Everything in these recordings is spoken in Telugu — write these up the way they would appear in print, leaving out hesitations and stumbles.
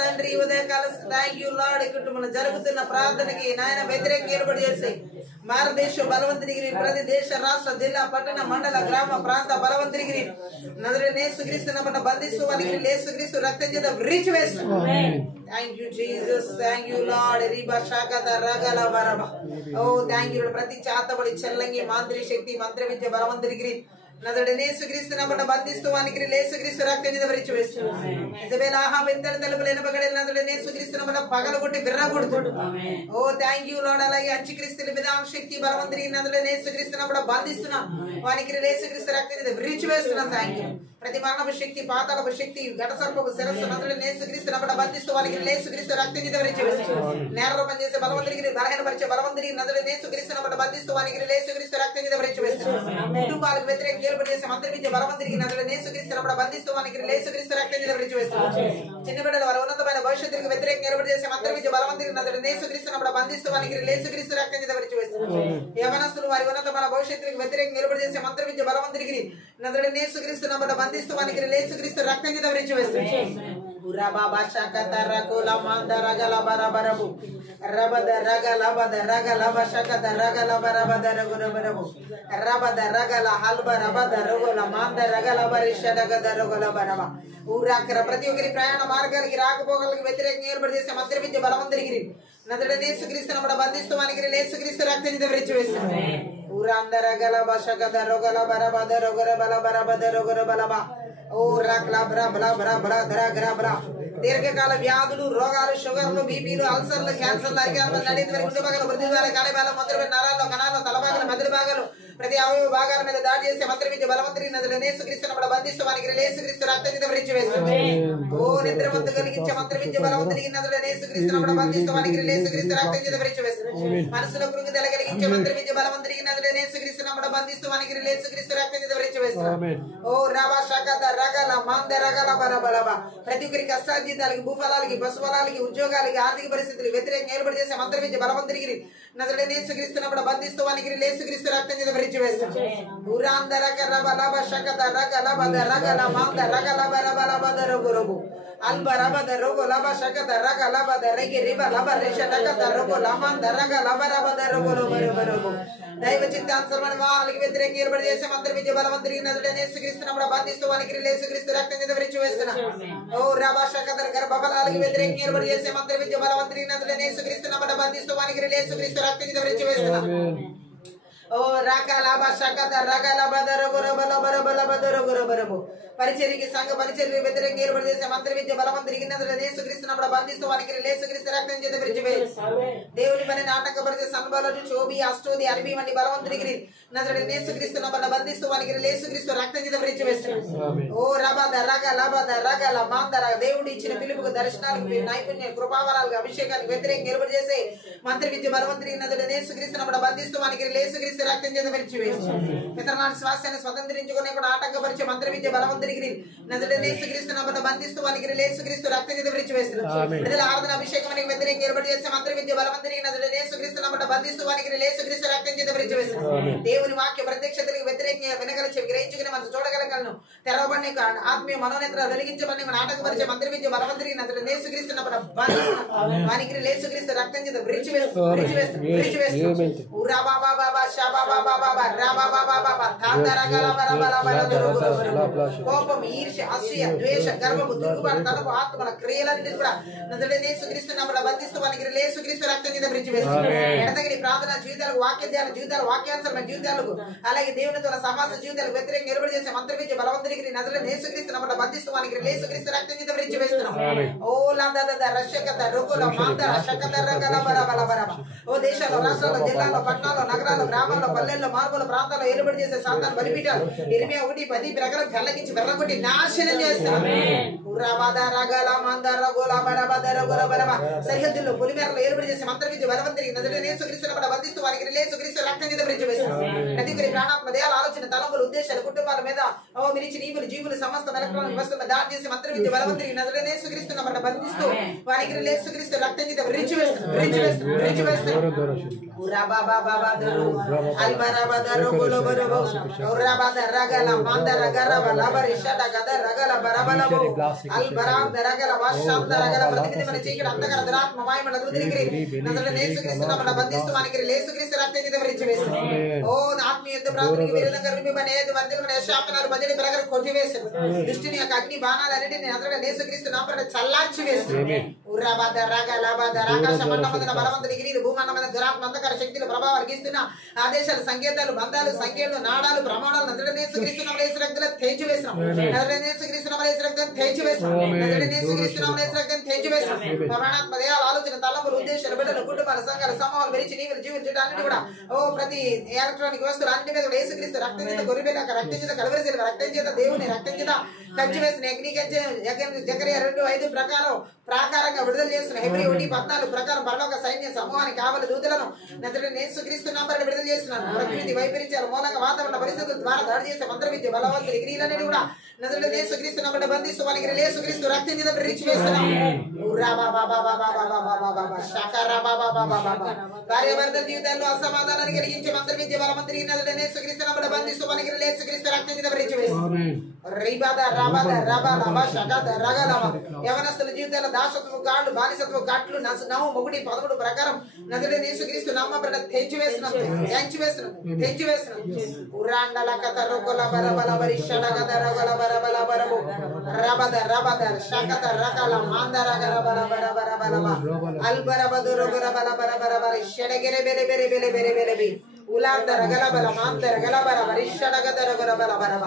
తండ్రి ఉదయకాల థ్యాంక్ యూ లార్డ్. ఇక్కడ మనం జరుగుతున్న ప్రార్థనకి నాయన వ్యతిరేకంగా ఏర్పాటు చేసి భారతదేశ బలవంతుడిగిరి ప్రతి దేశ రాష్ట్ర జిల్లా పట్టణ మండల గ్రామ ప్రాంత బలవంతుడిగిరి నజరేయుడైన యేసుక్రీస్తుని బంధిస్తూ వారికి యేసుక్రీస్తు రక్తం చేత విరిచి వేస్తున్నాం. Thank you Jesus, thank you Lord. రీబా శాఖత రగల బరబ. Oh thank you. ప్రతి చాతబడి చెల్లంగి మాంత్రి శక్తి మంత్ర విద్య బలవంతుడిగిరి నజరేయుడైన యేసుక్రీస్తుని బంధిస్తూ వారికి యేసుక్రీస్తు రక్తం చేత విరిచి వేస్తున్నాం. ఇజబెల్ ఆహా వెంతలు తలుపులు ఎనపగడే నజరేయుడైన యేసుక్రీస్తుని పగలగొట్టి బిర్రగొడుతుడు. ఓ థ్యాంక్ యూ లార్డ్. అలాగే అంత్యక్రీస్తుల విధాన శక్తి బలవంతుడిని నజరేయుడైన యేసుక్రీస్తుని బంధిస్తున్నాం. వారికి యేసుక్రీస్తు రక్తం చేత విరిచి వేస్తున్నాం. Thank you. ప్రతి మానవ శక్తి పాతాళపు శక్తి ఘటసర్పపు శిరస్సు నజరేయుడైన యేసుక్రీస్తుని బంధిస్తూ వారికి యేసుక్రీస్తు రక్తం చేత విరిచి వేస్తున్నాం. నేరరూపం చేసే బలవంతుడిని బలహీనపరిచే బలవంతుడిని నజరేయుడైన యేసుక్రీస్తుని బంధిస్తూ వారికి యేసుక్రీస్తు రక్తం చేత విరిచి వేస్తున్నాం. కుటుంబాలకు వ్యతిరేకంగా ఏర్పాటు చేసే మంత్రవిద్య బలవంతుడికి నజరేయుడైన యేసుక్రీస్తుని బంధిస్తూ వారికి యేసుక్రీస్తు రక్తం చేత విరిచి వేస్తున్నాం. చిన్న బిడ్డల వారి ఉన్నతమైన భవిష్యత్తుకు వ్యతిరేకంగా ఏర్పాటు చేసే మంత్రవిద్య బలవంతుడికి నజరేయుడైన యేసుక్రీస్తుని బంధిస్తూ వారికి యేసుక్రీస్తు రక్తం చేత విరిచి వేస్తున్నాం. యవనస్తులు వారి ఉన్నతమైన భవిష్యత్తుకు వ్యతిరేకంగా ఏర్పాటు చేసే మంత్రవిద్య బలవంతుడికి నజరేయుడైన యేసుక్రీస్తుని బంధిస్తూ వారికి యేసుక్రీస్తు రక్తం చేత విరిచి వేస్తున్నాం. Urababa shakata rakula manda ragala barabarabu rabada ragala bada ragala bashakata ragala barabada ragurabu rabada ragala halba rabada ragula manda ragala barisha ragada ragula baraba ఊరాకర ప్రతి ఒక్కరి ప్రయాణ మార్గాలకి రాకపోకలకి వ్యతిరేకంగా ఏర్పాటు చేసే మంత్రి విద్య బలవంతుడికి నజరేయుడైన యేసుక్రీస్తుని బంధిస్తూ వారికి యేసుక్రీస్తు రక్తం చేత విరిచి వేస్తున్నాం. ఊరాందరగల బషగద రొగల బరబద రొగర బల బరబద రొగర బలబా ఓ రాక్లా బ్రా బ్రా బ్రా బ్రా ధరా గ్రా బ్రా దీర్ఘకాల వ్యాధులు రోగాలు షుగర్లు బీపీలు అల్సర్లు క్యాన్సర్లు అరికాలు నడిత గుండె భాగాలు వృద్ధి ద్వారా కాళీబాల మొదలు నరాల్లో కణాల్లో తల భాగాలు మెదడు భాగాలు ప్రతి అవయవ భాగాల మీద దాడి చేసే మంత్రి విద్య బలవంతుడికి నజరేయుడైన యేసుక్రీస్తుని బంధిస్తూ వారికి యేసుక్రీస్తు రక్తం చేత విరిచి వేస్తున్నాం. ఓ నిద్రమత్తు కలిగించే మంత్రి విద్య బలవంతుడికి నజరేయుడైన యేసుక్రీస్తుని బంధిస్తూ వారికి యేసుక్రీస్తు రక్తం చేత విరిచి వేస్తున్నాం. మనసులో కృంగిదల కలిగించే మంత్రి విద్య బలవంతుడికి నజరేయుడైన యేసుక్రీస్తుని బంధిస్తూ వారికి యేసుక్రీస్తు రక్తం చేత విరిచి వేస్తున్నాం. ఓ రాబా శాఖత రగల మాంద రగల బరబలబ ప్రతి ఒక్కరి కష్టార్జితాలకి భూఫలాలకి పశుఫలాలకి ఉద్యోగాలకి ఆర్థిక పరిస్థితులు వ్యతిరేకంగా ఏర్పాటు చేసే మంత్రి విద్య బలవంతుడికి నజరేయుడైన యేసుక్రీస్తుని బంధిస్తూ వారికి యేసుక్రీస్తు రక్తం చేత విరిచి వేస్తున్నాం. ఊరాందర రబలబ శకత రగల బద రగల మాంద రగల బరబల బద రొగరొగు అల్బరబద రొగు లబ శకత రగల బద రెగి రిబ లబ రేష రగత రొగు లమంద రగల బరబద రొగరొగు దైవ చిత్తానుసరమైన వాళ్ళకి వ్యతిరేకంగా ఏర్పాటు చేసే మంత్రి విద్య బలవంతుడికి నజరేయుడైన యేసుక్రీస్తుని బంధిస్తూ వారికి యేసుక్రీస్తు రక్తం చేత విరిచి వేస్తున్నాం. ఓ రబ శకత గర్భఫలాలకి వ్యతిరేకంగా ఏర్పాటు చేసే మంత్రి విద్య బలవంతుడికి నజరేయుడైన యేసుక్రీస్తుని బంధిస్తూ వారికి యేసుక్రీస్తు రక్తం చేత విరిచి వేస్తున్నాం. ఓ రకాల బషకత రకాల బదరబరబరబరబరబరబరబు పరిచర్యకి సంఘ పరిచర్యకి వ్యతిరేకంగా ఏర్పాటు చేసే మంత్రి విద్య బలవంతుడికి నజరేయుడైన యేసుక్రీస్తుని బంధిస్తూ వారికి యేసుక్రీస్తు రక్తం చేత విరిచి వేస్తున్నాం. దేవుని పని నాటకపరిచే సంబలలు చోబి అష్టోది అరబి వంటి బలవంతుడికి నజరేయుడైన యేసుక్రీస్తుని బంధిస్తూ వారికి యేసుక్రీస్తు రక్తం చేత విరిచి వేస్తున్నాం. ఓ రబద రగల బద రగల మాందర దేవుడు ఇచ్చిన పిలుపుకు దర్శనాలకు నైపుణ్య కృపావరాలకు అభిషేకానికి వ్యతిరేకంగా ఏర్పాటు చేసే మంత్రి విద్య బలవంతుడికి నజరేయుడైన యేసుక్రీస్తుని బంధిస్తూ వారికి యేసుక్రీస్తు రక్తం చేత విరిచి వేస్తున్నాం. పితరుల శ్వాసాన్ని స్వతంత్రించుకునే కూడా ఆటంకపరిచే మంత్రి విద్య బలవంతుడికి నజరేయుడైన యేసుక్రీస్తుని బంధిస్తూ వారికి యేసుక్రీస్తు రక్తం చేత విరిచి వేస్తున్నాం. విడుదల ఆరాధన అభిషేకానికి వ్యతిరేకంగా ఏర్పాటు చేసే మంత్రి విద్య బలవంతుడికి నజరేయుడైన యేసుక్రీస్తుని బంధిస్తూ వారికి యేసుక్రీస్తు రక్తం చేత విరిచి వేస్తున్నాం. దేవుని వాక్య ప్రత్యక్షతలకు వ్యతిరేకంగా వినగల గ్రహించుకుని మనం చూడగలగలను తెరవబడి ఆత్మీయ మనోనేత్ర వెలిగించబడి మన ఆటంకపరిచే మంత్రి విద్య బలవంతుడికి నజరేయుడైన యేసుక్రీస్తుని బంధిస్తున్నాం. వారికి యేసుక్రీస్తు రక్తం చేత విరిచి వేస్తున్నాం. కోపం ఈర్ష్య అసూయ ద్వేష గర్వము తిరుగుబాటు తలపు ఆత్మల క్రియలన్నీ కూడా నజరేయుడైన యేసుక్రీస్తుని బంధిస్తూ వారికి యేసుక్రీస్తు రక్తం చేత విరిచి వేస్తున్నాం. ఎడతగిరి ప్రార్థన జీవితాలకు వాక్య ధ్యాన జీవితాలు వాక్యానుసరమైన జీవితాలకు అలాగే దేవునితో సహవాస జీవితాలకు వ్యతిరేకంగా ఏర్పాటు చేసే మంత్రి విద్య బలవంతుడికి నజరేయుడైన యేసుక్రీస్తుని బంధిస్తూ వారికి యేసుక్రీస్తు రక్తం చేత విరిచి వేస్తున్నాం. ఓ లాదద రషకత రొగుల మాందర శకత రగల బరబల బరబ ఓ దేశాల్లో రాష్ట్రాల్లో జిల్లాల్లో పట్టణాల్లో నగరాల్లో గ్రామాల్లో పల్లెల్లో మార్పుల ప్రాంతాల్లో ఏర్పాటు చేసే సాతాను బలిపీఠాలు ఇర్మియా 1:10 ప్రకారం కళ్ళకించి వెర్రగొట్టి నాశనం చేస్తున్నాం. సరిహద్దుల్లో పొలిమేరలో ఏర్పాటు చేసే మంత్రి విద్య బలవంతుడికి నజరేయుడైన యేసుక్రీస్తుని బంధిస్తూ వారికి యేసుక్రీస్తు రక్తం చేత విరిచి వేస్తున్నాం. ప్రతి ఒక్కరి ప్రాణాత్మ దేహాల ఆలోచన తలంపులు ఉద్దేశాలు కుటుంబాల మీద మీరు ఇచ్చిన జీవులు సమస్త ఎలక్ట్రానిక్ వ్యవస్థ దాడి చేసి మంత్ర విద్య బలవంతుడికి నజరేయుడైన యేసుక్రీస్తు నామమున బంధిస్తూ వారికి యేసుక్రీస్తు రక్తం చేత రిచివేస్తున్నారు ఉరాబా బాబా దరు అల్బరాబా దరు బోలో బరబో ఉరాబా దరగల మందర గరబ లబరిషడ గద రగల బరబలబో అల్బరా దరగల వాషం దరగల ప్రతినిధిమని చీకటి అంతకర దురాత్మ మాయమల దూదిరికి నజరేయుడైన యేసుక్రీస్తు నామమున బంధిస్తూ వారికి యేసుక్రీస్తు రక్తం చేత రిచివేస్తున్నారు ఓ ఆత్మీయ యుద్ధ ప్రార్థనకి విరుద్ధంగా రిమిబనేది వర్ధనమైన శాపనాలు బదిలీ ప్రకారం కొట్టివేశారు దుష్టుని యొక్క అగ్ని బాణాలన్నిటిని నజరేయుడైన యేసుక్రీస్తు నామమున చల్లార్చి వేశారు ఉరాబా దరగల ఆకాశ మండపమున బలవంతుడికి నీరు భూమండపమున దురాత్మ అంతకర శక్తుల ప్రభావాలు గీస్తున్న ఆదేశాలు సంకేతాలు బంధాలు సంఖ్యలు నాడాలు ప్రమాణాలు నజరేయుడైన యేసుక్రీస్తు నామమున యేసు రక్తంలో తెంచివేస్తున్నాం నజరేయుడైన యేసుక్రీస్తు నామమున యేసు రక్తం తెంచివేస్తున్నాం నజరేయుడైన యేసుక్రీస్తు నామమున యేసు రక్తం తెంచివేస్తున్నాం ప్రాణాత్మ దేహాల ఆలోచన తలంపులు ఉద్దేశాలు బిడ్డలు కుటుంబాల సంఘాల సమూహాలు విరిచి నీవులు జీవించడం అన్నిటి కూడా ఓ ప్రతి ఎలక్ట్రానిక్ వస్తువులు అన్నిటి మీద కూడా యేసుక్రీస్తు రక్తం చేత గొర్రెపిల్ల రక్తం చేత కలవరి శిలువ రక్తం చేత దేవుని రక్తం చేత కంచి వేసిన జకరియా 2:5 ప్రాకారంగా విడుదల చేస్తున్న హెబ్రీ 1:14 ప్రకారం పరలోక సైన్య సమూహానికి కావలి దూతలను నజరేయుడైన యేసుక్రీస్తు నామమున విడుదల చేస్తున్నాను ప్రకృతి వైపరీత్యాల మూలంగా వాతావరణ పరిస్థితుల ద్వారా దాడి చేసే మంత్ర విద్య బలవంతులు డిగ్రీలన్నీ కూడా నజరేయుడైన యేసుక్రీస్తు నామమున బంధిస్తూ వారికి యేసుక్రీస్తు రక్తం చేత రిచివేస్తున్నాం భార్యాభర్తల జీవితాల్లో అసమాధానాన్ని కలిగించే మంత్ర విద్య బలవంతుడికి నజరేయుడైన యేసుక్రీస్తు నామమున బంధిస్తూ వారికి యేసుక్రీస్తు రక్తం చేత రిచివేస్తున్నాం యవనస్తుల జీవితాల దాసత్వము కాళ్ళు బానిసత్వ కాట్లు నవు 1:13 ప్రకారం నజరేయుడైన యేసుక్రీస్తు నామమున తెంచివేస్తున్నాం ఉరాండల కథ రొగల బరబల బరిషడ గద రగల బరబల బరబు రబద శకత రకల మాందర గల బరబల బరబల అల్బరబదు రొగల బల బరబల బరిషడగెరె బెరె బెరె బెరె బెరె బెరె ఉలాందర గలబల మాందర గలబల బరిషడగదర గలబల బరబ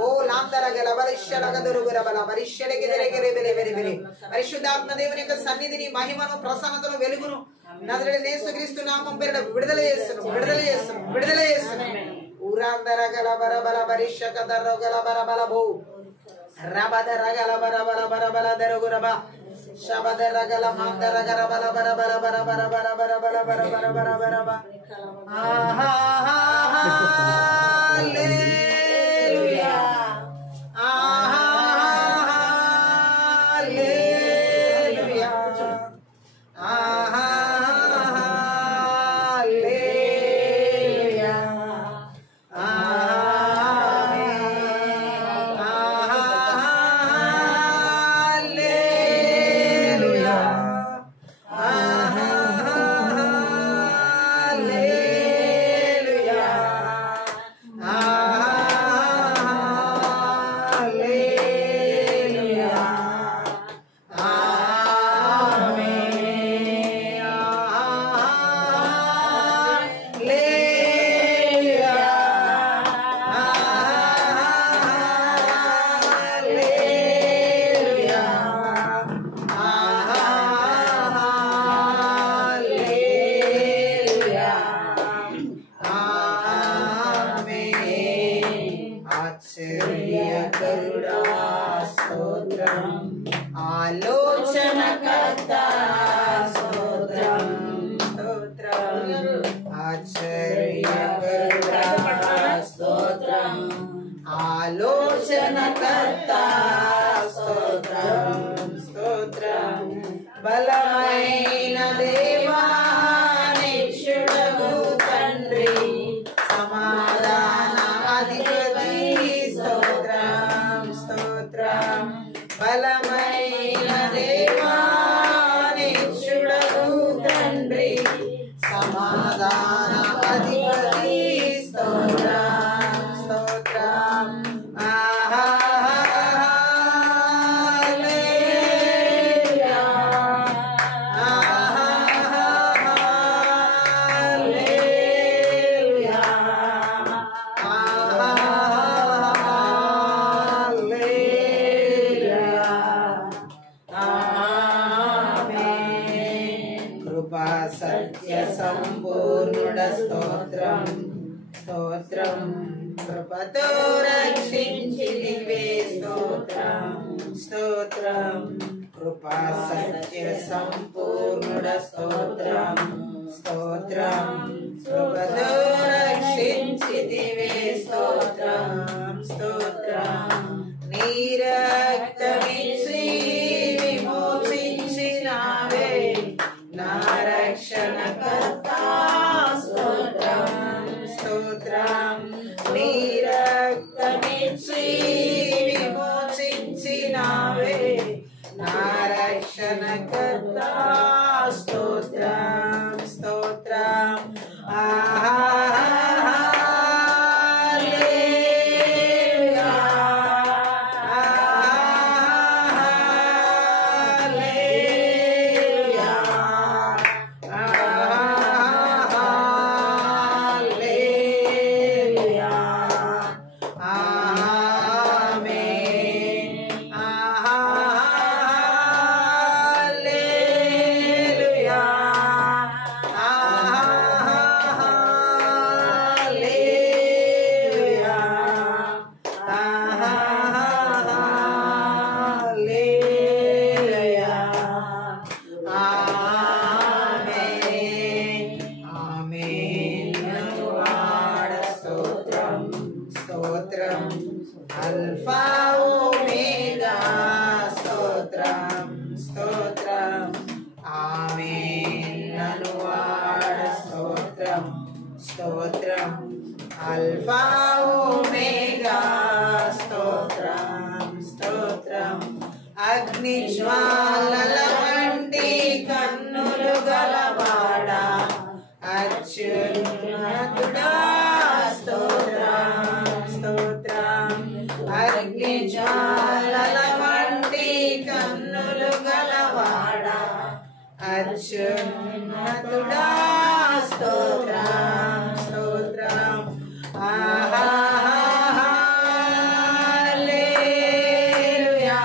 ఓ లాందర గల బరిషడగదరు గలబల బరిషడగెరె బెరె బెరె బెరె పరిశుద్ధాత్మ దేవుని యొక్క సన్నిధిని మహిమను ప్రసన్నతను వెలుగును నజరేయుడైన యేసుక్రీస్తు నామం పేరిట విడుదల చేస్తున్నాం ఉరాందర గల బరబల బరిషకదర గలబల బలబో రబదర గల బరబల బరబల దరుగురబ శబదర గల మాందర గరబల బరబల బరబల బరబల బరబల బరబల బరబల హల్లెలూయా హల్లెలూయా ఆలోచనకర్తా స్తోత్రం బలమైన దేవా నిత్యుడగు తండ్రి సమాధాన అధిపతి స్తోత్రం బలమైన దేవా నిత్యుడగు తండ్రి సమాధాన అధిపతి స్తోత్రం సంపూర్ణుడ స్తోత్రం కృపతో రక్షించితివే స్తోత్రం కృపా సత్య సంపూర్ణుడ స్తోత్రం కృపతో రక్షించితివే స్తోత్రం కర్తా స్తోత్రం స్తోత్రం అల్ఫా ఓమేగా స్తోత్రం స్తోత్రం ఆమేన్ ననువాడ స్తోత్రం స్తోత్రం అల్ఫా ఓమేగా స్తోత్రం స్తోత్రం అగ్ని జ్వాలల వంటి కన్నులు గలవాడా అత్యున్నతుడా స్తోత్రం స్తోత్రం అగ్ని జ్వాలల వంటి కన్నులు గలవాడా అత్యున్నతుడా స్తోత్రం స్తోత్రం హల్లెలూయా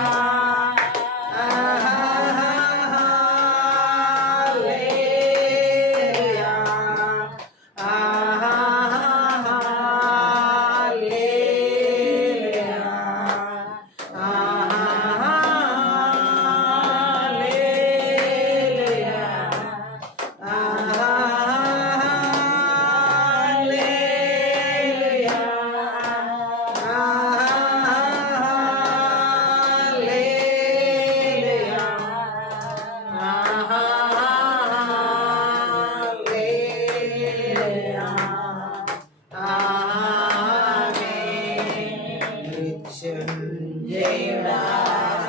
మృత్యుంజయుడా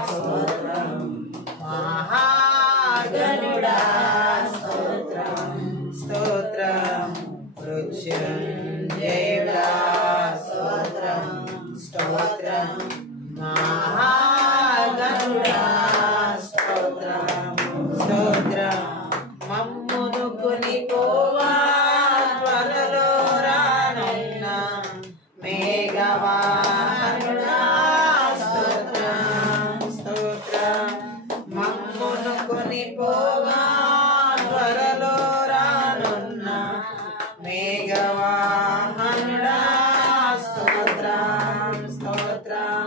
స్తోత్రం మహాగణుడా స్తోత్రం స్తోత్రం మృత్యుంజయుడా స్తోత్రం స్తోత్రం మహాగణుడా స్తోత్రం స్తోత్రం మమ్మును కొనిపోవా త్వరలో రానున్న మేఘవాహనుడా స్తోత్రం స్తోత్రం మమ్మును కొనిపోవా త్వరలో రానున్న మేఘవాహనుడా స్తోత్రం స్తోత్రం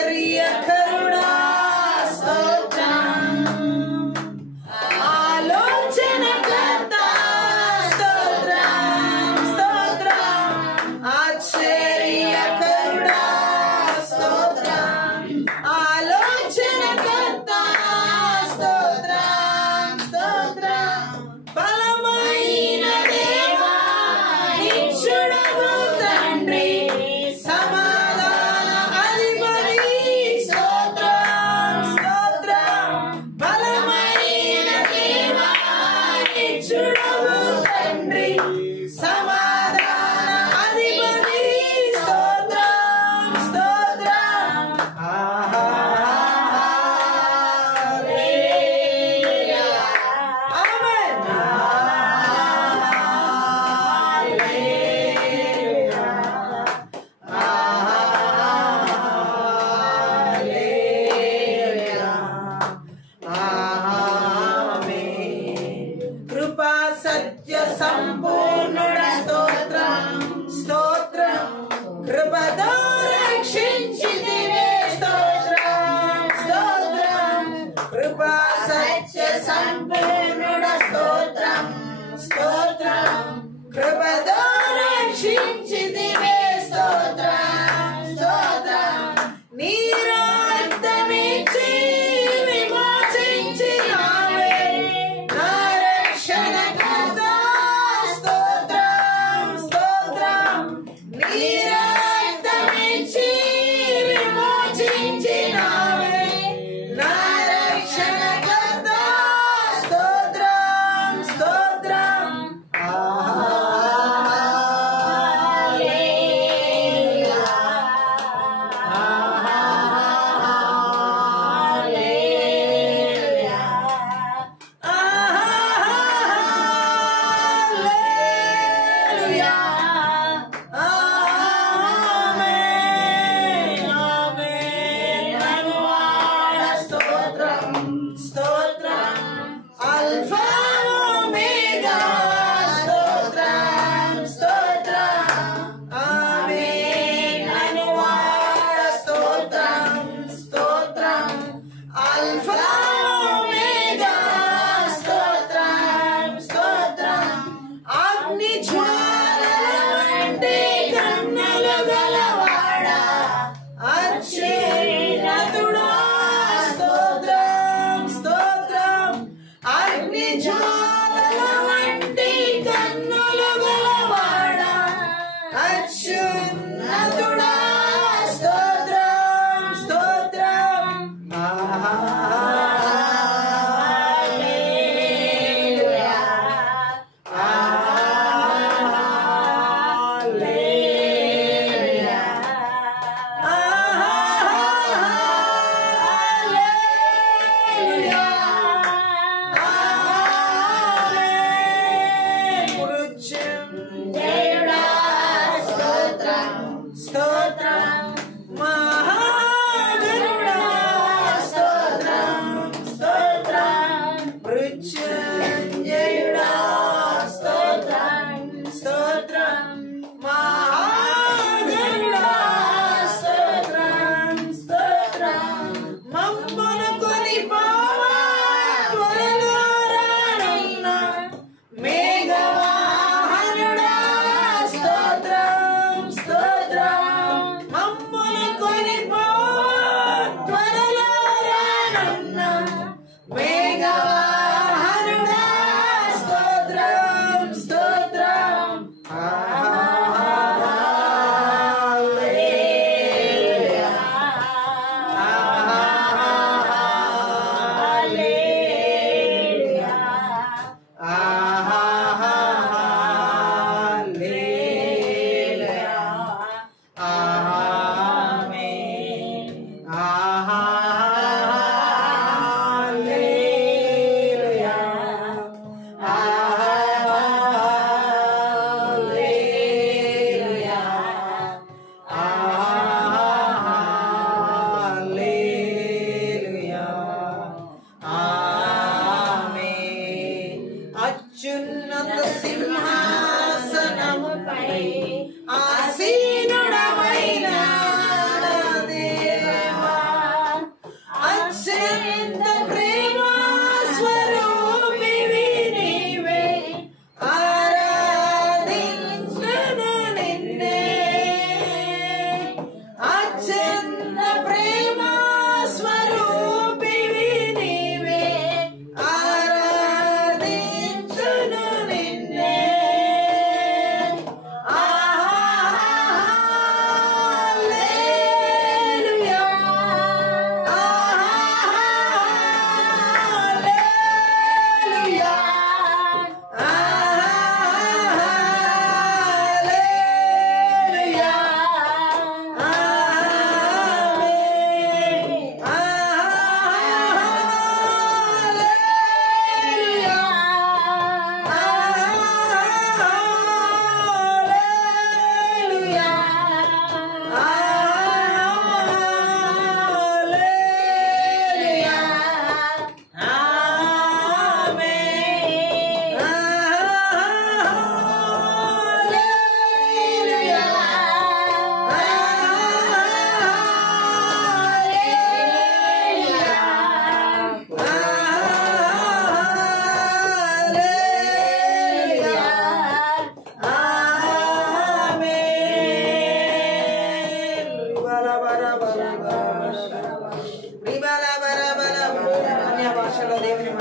ఆశ్చర్యకరుడా స్తోత్రం అత్యున్నతుడా స్తోత్రం స్తోత్రం అగ్ని జ్వాలల వంటి కన్నులు గలవాడా అత్యున్నతుడా స్తోత్రం స్తోత్రం స్తోత్రం మహాగరుడా స్తోత్రం స్తోత్రం మృత్యుంజయుడా స్తోత్రం స్తోత్రం మహాగరుడా స్తోత్రం స్తోత్రం మమ్మను కొనిపోవా త్వరలో రానున్న మేఘవాహనుడా స్తోత్రం స్తోత్రం మమ్మను కొనిపోవా త్వరలో రానున్న మేఘవాహనుడా స్తోత్రం స్తోత్రం హల్లెలూయా అత్యున్నత సింహాసనముపై ఆసీనుడవైన దేవా అత్యంత ప్రేమ స్వరూపివి నీవే ఆరాధించును నిన్నే అత్యంత ప్రేమ స్వరూపివి నీవే ఆరాధించును నిన్నే హల్లెలూయా హల్లెలూయా హల్లెలూయా అన్య భాషలో దేవుని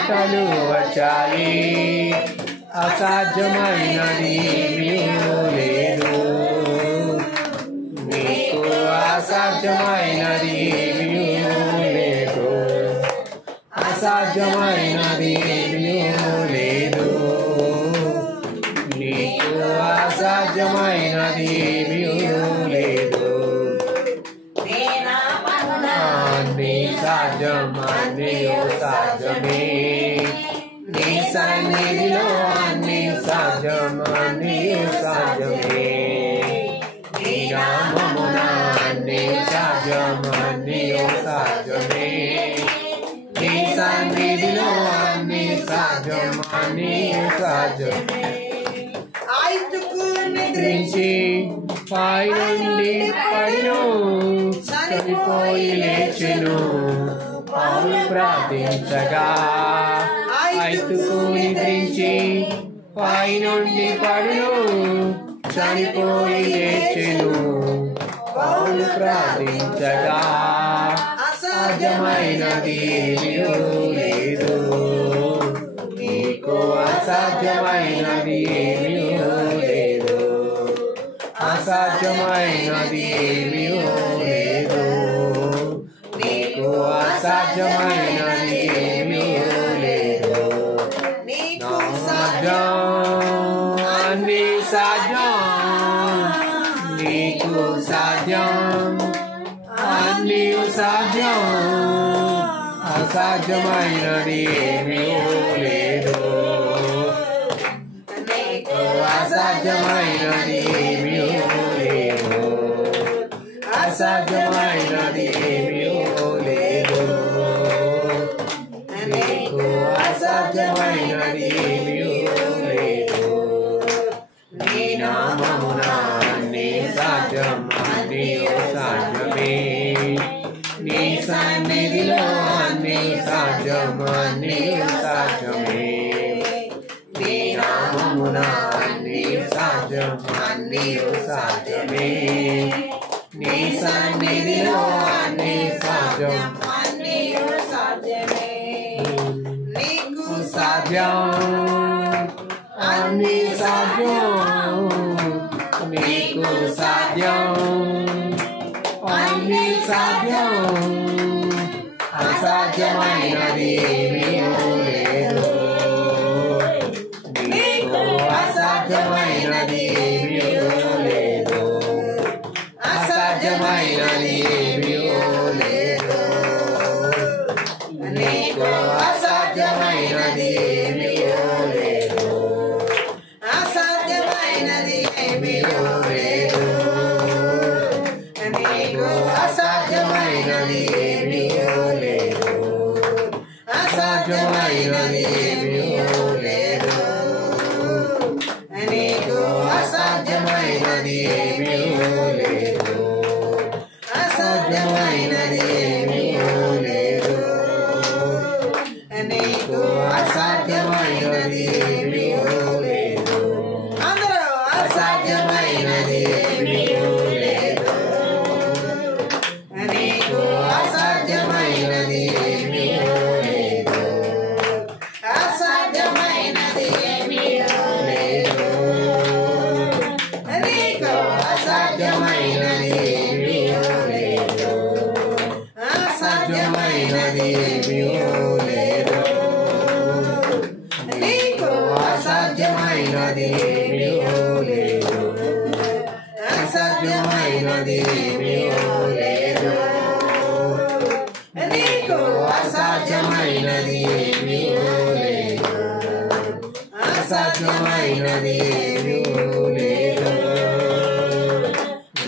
మాటలు వచ్చాయి అసాధ్యమైనది లేదు నీకు అసాధ్యమైనది లేదు అసాధ్యమైనది లేదు నీకు అసాధ్యమైనది లేదు సాధ్యమని సాధ్యమే నీ సన్నిధిలో అన్ని సాధ్యమని సాధ్యమే నీ నామమున అన్ని సాధ్యమని సాధ్యమే నీ సన్నిధిలో అన్ని సాధ్యమని సాధ్యమే ఐదుకు నిద్రించి పై నుండి పడిను చనిపోయి లేచెను పౌలు ప్రార్థించగా ఐదుకు నిద్రించి పై నుండి పడిను చనిపోయి లేచెను పౌలు ప్రార్థించగా అసాధ్యమైనది లేదు నీకు అసాధ్యమైనది లేదు అసాధ్యమైనది లేదు నీకు అసాధ్యమైనది లేదు సాధ్యం అన్ని సాధ్యం నీకు సాధ్యం అన్ని సాధ్యం అసాధ్యమైనది ఏమీ లేదు నీకు అసాధ్యమైనది ఏమీ లేదు అసాధ్యమైనది ఏమీ లేదు నీకు అసాధ్యమైనది ఏమీ లేదు నీ నామమున అన్నీ సాధ్యం అన్నీ సాధ్యమే నీ సన్నిధిలో అన్నీ సాధ్యం అన్నీ సాధ్యమే నీ నామమున అన్నీ సాధ్యం అన్నీ సాధ్యమే నీ సన్నిధిలో అన్నీ సాధ్యం అన్నీ సాధ్యమే నీకు సాధ్యం అన్నీ సాధ్యం నీకు సాధ్యం అన్నీ సాధ్యం అసాధ్యమైనది ఏమీ లేదు నీకు అసాధ్యమైనది ఏమీ లేదు అసాధ్యమైనది ఏమీ లేదు నీకు అసాధ్యమైనది ఏమీ లేదు అసాధ్యమైనది ఏమీ లేదు నీకు అసాధ్యమైనది ఏమీ లేదు అసాధ్యమైనది ఏమీ లేదు నీకు అసాధ్యమైనది ఏమీ లేదు అసాధ్యమైనది ఏమీ లేదు నీకు అసాధ్యమైనది ఏమీ లేదు అందరూ అసాధ్యమైనది ఏమీ లేదు నీకు అసాధ్యమైనది ఏమీ లేదు అసాధ్యమైనది ఏమీ లేదు నీకు అసాధ్యమైనది ఏమీ లేదు అసాధ్యమైనది ఏమీ లేదు నీకు అసాధ్యమైనది ఏమీ లేదు అసాధ్యమైనది ఏమీ లేదు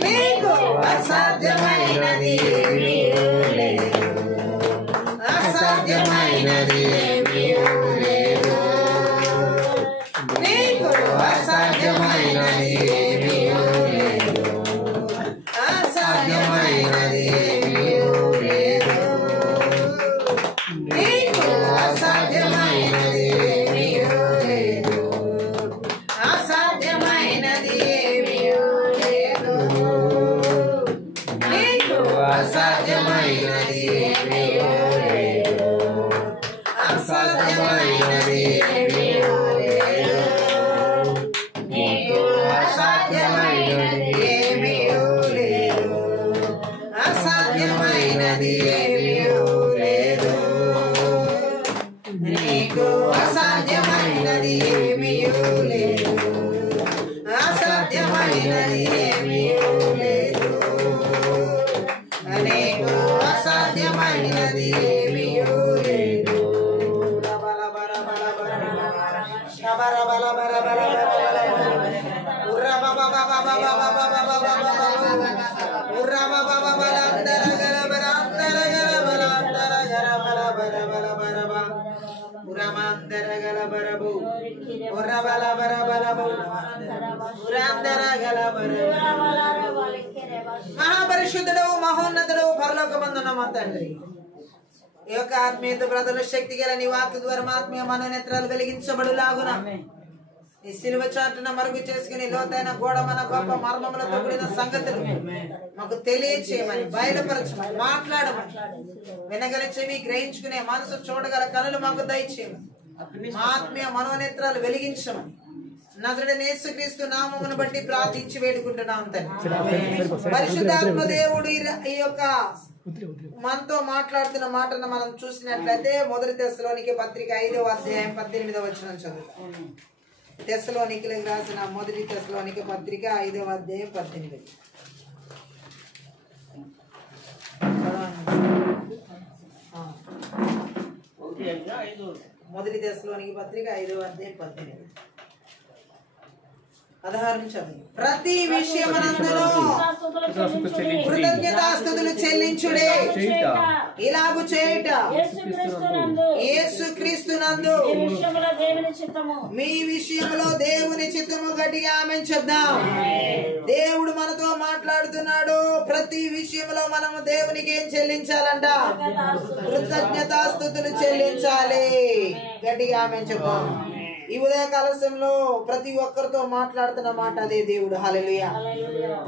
నీకు అసాధ్యమైనది ఏమీ లేదు అసాధ్యమైనది ఏమీ లేదు నీకు అసాధ్యమైనది ఏమీ లేదు అసాధ్యమైనది ఏమీ లేదు నీకు అసాధ్యమైనది ఏమీ లేదు అసాధ్యమైనది ఏమీ లేదు నీకు అసాధ్యమైనది ఏమీ లేదు అసాధ్యమైనది ఏమీ లేదు నీకు అసాధ్యమైనది ఏమీ లేదు అసాధ్యమైనది ఏమీ లేదు నీకు అసాధ్యమైనది ఏమీ లేదు అసాధ్యమైనది ఏమీ లేదు నీకు అసాధ్యమైనది ఏమీ లేదు అసాధ్యమైనది ఏమీ లేదు నీకు అసాధ్యమైనది ఏమీ లేదు మహాపరిశుద్ధుడు మహోన్నతుడు పరలోకమందున్న మా తండ్రి ఈ యొక్క ఆత్మీయత బ్రదలు శక్తి గల నీ వాక్కు ద్వారా ఆత్మీయ మనోనేత్రాలు వెలిగించబడులాగున ఈ సిలువ చాటున మరుగు చేసుకుని లోతైన గోడమన గొప్ప మర్మములతో కూడిన సంగతులు మాకు తెలియచేయమని బయలుపరచమని మాట్లాడమని వినగల చెవి గ్రహించుకునే మనసు చూడగల కనులు మాకు దయచేయమని మా ఆత్మీయ మనోనేత్రాలు వెలిగించమని నజరుడైన యేసుక్రీస్తు నామమును బట్టి ప్రార్థించి వేడుకుంటున్నాం తండ్రి. పరిశుద్ధాత్మ దేవుడు ఈ యొక్క మనతో మాట్లాడుతున్న మాటను మనం చూసినట్లయితే మొదటి తెస్సలోనికే పత్రిక 5వ అధ్యాయం 18వ వచనం చదువుతాం. తెస్సలోనికలకు రాసిన మొదటి తెస్సలోనికే పత్రిక 5వ అధ్యాయం 18. మొదటి దశలోనికి పత్రిక 5:18 16 చదువు. ప్రతి విషయమునందును కృతజ్ఞతాస్తుతులు చెల్లించుడే, ఇలాగు చేయుట యేసుక్రీస్తునందు మీ విషయంలో దేవుని చిత్తము. గట్టిగా ఆమేన్ చెప్దాం. దేవుడు మనతో మాట్లాడుతున్నాడు. ప్రతి విషయంలో మనము దేవునికి ఏం చెల్లించాలంట? కృతజ్ఞతాస్తుతులు చెల్లించాలి. గట్టిగా ఆమేన్ చెప్దాం. ఈ ఉదయకాల సమయంలో ప్రతి ఒక్కరితో మాట్లాడుతున్న మాట అదే దేవుడు. హల్లెలూయా.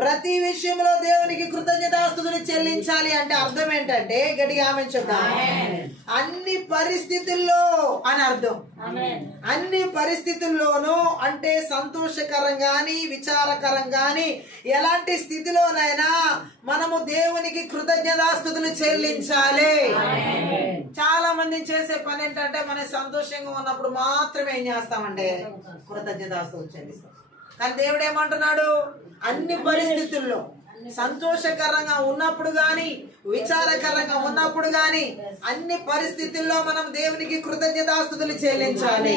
ప్రతి విషయంలో దేవునికి కృతజ్ఞతాస్తుతులు చెల్లించాలి అంటే అర్థం ఏంటంటే, గట్టిగా ఆమేన్ చెప్దాం, అన్ని పరిస్థితుల్లో అని అర్థం. అన్ని పరిస్థితుల్లోనూ అంటే సంతోషకరం గాని విచారకరం గాని ఎలాంటి స్థితిలోనైనా మనము దేవునికి కృతజ్ఞతాస్తుతులు చెల్లించాలి. చాలా మంది చేసే పని ఏంటంటే, మనం సంతోషంగా ఉన్నప్పుడు మాత్రమే ఏం చేస్తామంటే కృతజ్ఞతాస్తుతులు చెల్లిస్తాం. కానీ దేవుడు ఏమంటున్నాడు? అన్ని పరిస్థితుల్లో సంతోషకరంగా ఉన్నప్పుడు గాని విచారకరంగా ఉన్నప్పుడు గాని అన్ని పరిస్థితుల్లో మనం దేవునికి కృతజ్ఞతాస్తుతులు చెల్లించాలి.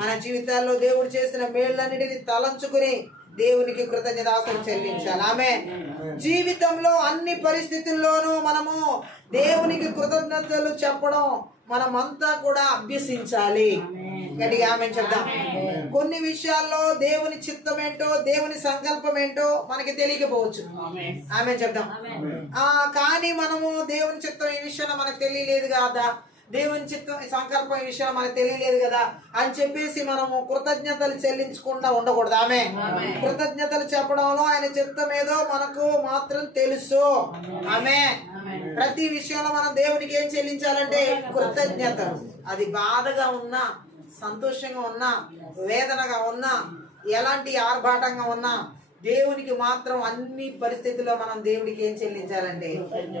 మన జీవితాల్లో దేవుడు చేసిన మేళ్ళన్నిటిని తలంచుకుని దేవునికి కృతజ్ఞతాస్తుతులు చెల్లించాలి. ఆమె జీవితంలో అన్ని పరిస్థితుల్లోనూ మనము దేవునికి కృతజ్ఞతలు చెప్పడం మనమంతా కూడా అభ్యసించాలి. గట్టిగా ఆమేన్ చెప్దాం. కొన్ని విషయాల్లో దేవుని చిత్తం ఏంటో దేవుని సంకల్పం ఏంటో మనకి తెలియకపోవచ్చు. ఆమేన్ చెప్దాం. కానీ మనము దేవుని చిత్తం ఈ విషయంలో మనకు తెలియలేదు కదా, దేవుని చిత్తం సంకల్పం ఈ విషయం మనకు తెలియలేదు కదా అని చెప్పేసి మనము కృతజ్ఞతలు చెల్లించకుండా ఉండకూడదు. ఆమె కృతజ్ఞతలు చెప్పడంలో ఆయన చిత్తం ఏదో మనకు మాత్రం తెలుసు. ఆమె ప్రతి విషయంలో మనం దేవునికి ఏం చెల్లించాలంటే కృతజ్ఞతలు. అది బాధగా ఉన్నా, సంతోషంగా ఉన్నా, వేదనగా ఉన్నా, ఎలాంటి ఆర్భాటంగా ఉన్నా దేవునికి మాత్రం అన్ని పరిస్థితుల్లో మనం దేవుడికి ఏం చెల్లించాలంటే